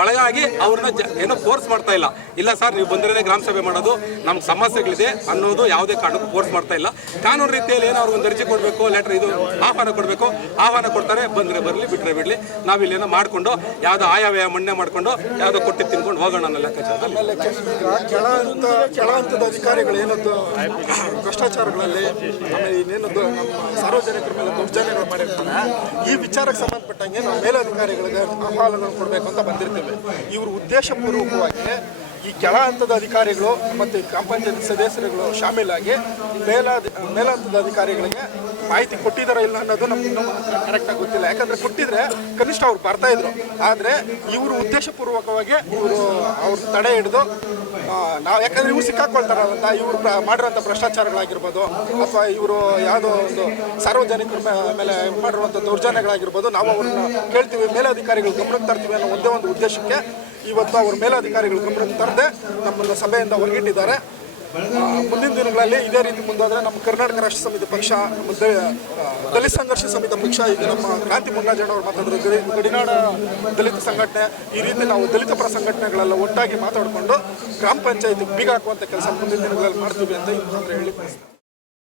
ಒಳಗಾಗಿ ಅವ್ರನ್ನ ಏನೋ ಫೋರ್ಸ್ ಮಾಡ್ತಾ ಇಲ್ಲ. ಇಲ್ಲ ಸರ್, ನೀವು ಬಂದಿರೋದೇ ಗ್ರಾಮ ಸಭೆ ಮಾಡೋದು, ನಮ್ಗೆ ಸಮಸ್ಯೆಗಳಿದೆ ಅನ್ನೋದು ಯಾವುದೇ ಕಾರಣಕ್ಕೂ ಫೋರ್ಸ್ ಮಾಡ್ತಾ ಇಲ್ಲ. ಕಾನೂನು ರೀತಿಯಲ್ಲಿ ಏನೋ ಅವ್ರಿಗೆ ಒಂದು ಅರ್ಜಿ ಕೊಡಬೇಕು, ಲೆಟರ್ ಇದು ಆಹ್ವಾನ ಕೊಡಬೇಕು, ಆಹ್ವಾನ ಕೊಡ್ತಾರೆ. ಬಂದರೆ ಬರಲಿ, ಬಿಟ್ಟರೆ ಬಿಡಲಿ. ನಾವಿಲ್ಲೇನೋ ಮಾಡಿಕೊಂಡು ಯಾವುದೋ ಆಯವ್ಯಯ ಮಣ್ಣೆ ಮಾಡಿಕೊಂಡು ಯಾವುದೋ ಕೊಟ್ಟು ತಿನ್ಕೊಂಡು ಹೋಗೋಣ ಅನ್ನೋ ಲೆಕ್ಕಾಚಾರದಲ್ಲಿ ಕೆಳ ಹಂತದ ಅಧಿಕಾರಿಗಳು ಏನದ್ದು ಭ್ರಷ್ಟಾಚಾರಗಳಲ್ಲಿ, ಆಮೇಲೆ ಇನ್ನೇನದ್ದು ನಮ್ಮ ಸಾರ್ವಜನಿಕರ ಮೇಲೆ ದೌರ್ಜನ್ಯಗಳು ಮಾಡಿರ್ತಾರೆ. ಈ ವಿಚಾರಕ್ಕೆ ಸಂಬಂಧಪಟ್ಟಂಗೆ ನಾವು ಮೇಲಧಿಕಾರಿಗಳಿಗೆ ಅಹವಾಲುಗಳನ್ನು ಕೊಡಬೇಕು ಅಂತ ಬಂದಿರ್ತೀವಿ. ಇವರು ಉದ್ದೇಶಪೂರ್ವಕವಾಗಿ ಈ ಕೆಳ ಹಂತದ ಅಧಿಕಾರಿಗಳು ಮತ್ತು ಗ್ರಾಮ ಪಂಚಾಯತ್ ಸದಸ್ಯರುಗಳು ಶಾಮೀಲಾಗಿ ಮೇಲಹಂತದ ಅಧಿಕಾರಿಗಳಿಗೆ ಮಾಹಿತಿ ಕೊಟ್ಟಿದ್ದಾರೋ ಇಲ್ಲ ಅನ್ನೋದು ನಮ್ಗೆ ಇನ್ನೂ ಕರೆಕ್ಟಾಗಿ ಗೊತ್ತಿಲ್ಲ. ಯಾಕಂದರೆ ಕೊಟ್ಟಿದ್ರೆ ಕನಿಷ್ಠ ಅವ್ರು ಬರ್ತಾಯಿದ್ರು. ಆದರೆ ಇವರು ಉದ್ದೇಶಪೂರ್ವಕವಾಗಿ ಅವ್ರ ತಡೆ ಹಿಡಿದು ನಾವು, ಯಾಕಂದರೆ ಇವ್ರು ಸಿಕ್ಕಾಕೊಳ್ತಾರಲ್ಲ, ಇವರು ಮಾಡಿರೋಂಥ ಭ್ರಷ್ಟಾಚಾರಗಳಾಗಿರ್ಬೋದು, ಅಥವಾ ಇವರು ಯಾವುದೋ ಒಂದು ಸಾರ್ವಜನಿಕರ ಮೇಲೆ ಮಾಡಿರುವಂಥ ದೌರ್ಜನ್ಯಗಳಾಗಿರ್ಬೋದು, ನಾವು ಅವ್ರನ್ನ ಕೇಳ್ತೀವಿ, ಮೇಲಧಿಕಾರಿಗಳು ಗಮನಕ್ಕೆ ತರ್ತೀವಿ ಅನ್ನೋ ಒಂದೇ ಒಂದು ಉದ್ದೇಶಕ್ಕೆ ಇವತ್ತು ಅವ್ರ ಮೇಲಧಿಕಾರಿಗಳು ಗಮನಕ್ಕೆ ತರದೆ ನಮ್ಮನ್ನು ಸಭೆಯಿಂದ ಹೊರಗಿಟ್ಟಿದ್ದಾರೆ. ಮುಂದಿನ ದಿನಗಳಲ್ಲಿ ಇದೇ ರೀತಿ ಮುಂದಾದರೆ ನಮ್ಮ ಕರ್ನಾಟಕ ರಾಷ್ಟ್ರ ಸಮಿತಿ ಪಕ್ಷ, ನಮ್ಮ ದಲಿತ ಸಂಘರ್ಷ ಸಮಿತಿ ಪಕ್ಷ, ಈಗ ನಮ್ಮ ಕ್ರಾಂತಿ ಮುನ್ನಾಜಣ್ಣವ್ರು ಮಾತಾಡಿದ್ರು ಗಡಿನಾಡ ದಲಿತ ಸಂಘಟನೆ, ಈ ರೀತಿ ನಾವು ದಲಿತ ಪರ ಸಂಘಟನೆಗಳೆಲ್ಲ ಒಟ್ಟಾಗಿ ಮಾತಾಡಿಕೊಂಡು ಗ್ರಾಮ ಪಂಚಾಯತಿ ಬೀಗ ಹಾಕುವಂಥ ಕೆಲಸ ಮುಂದಿನ ದಿನಗಳಲ್ಲಿ ಮಾಡ್ತೀವಿ ಅಂತ ಹೇಳಿ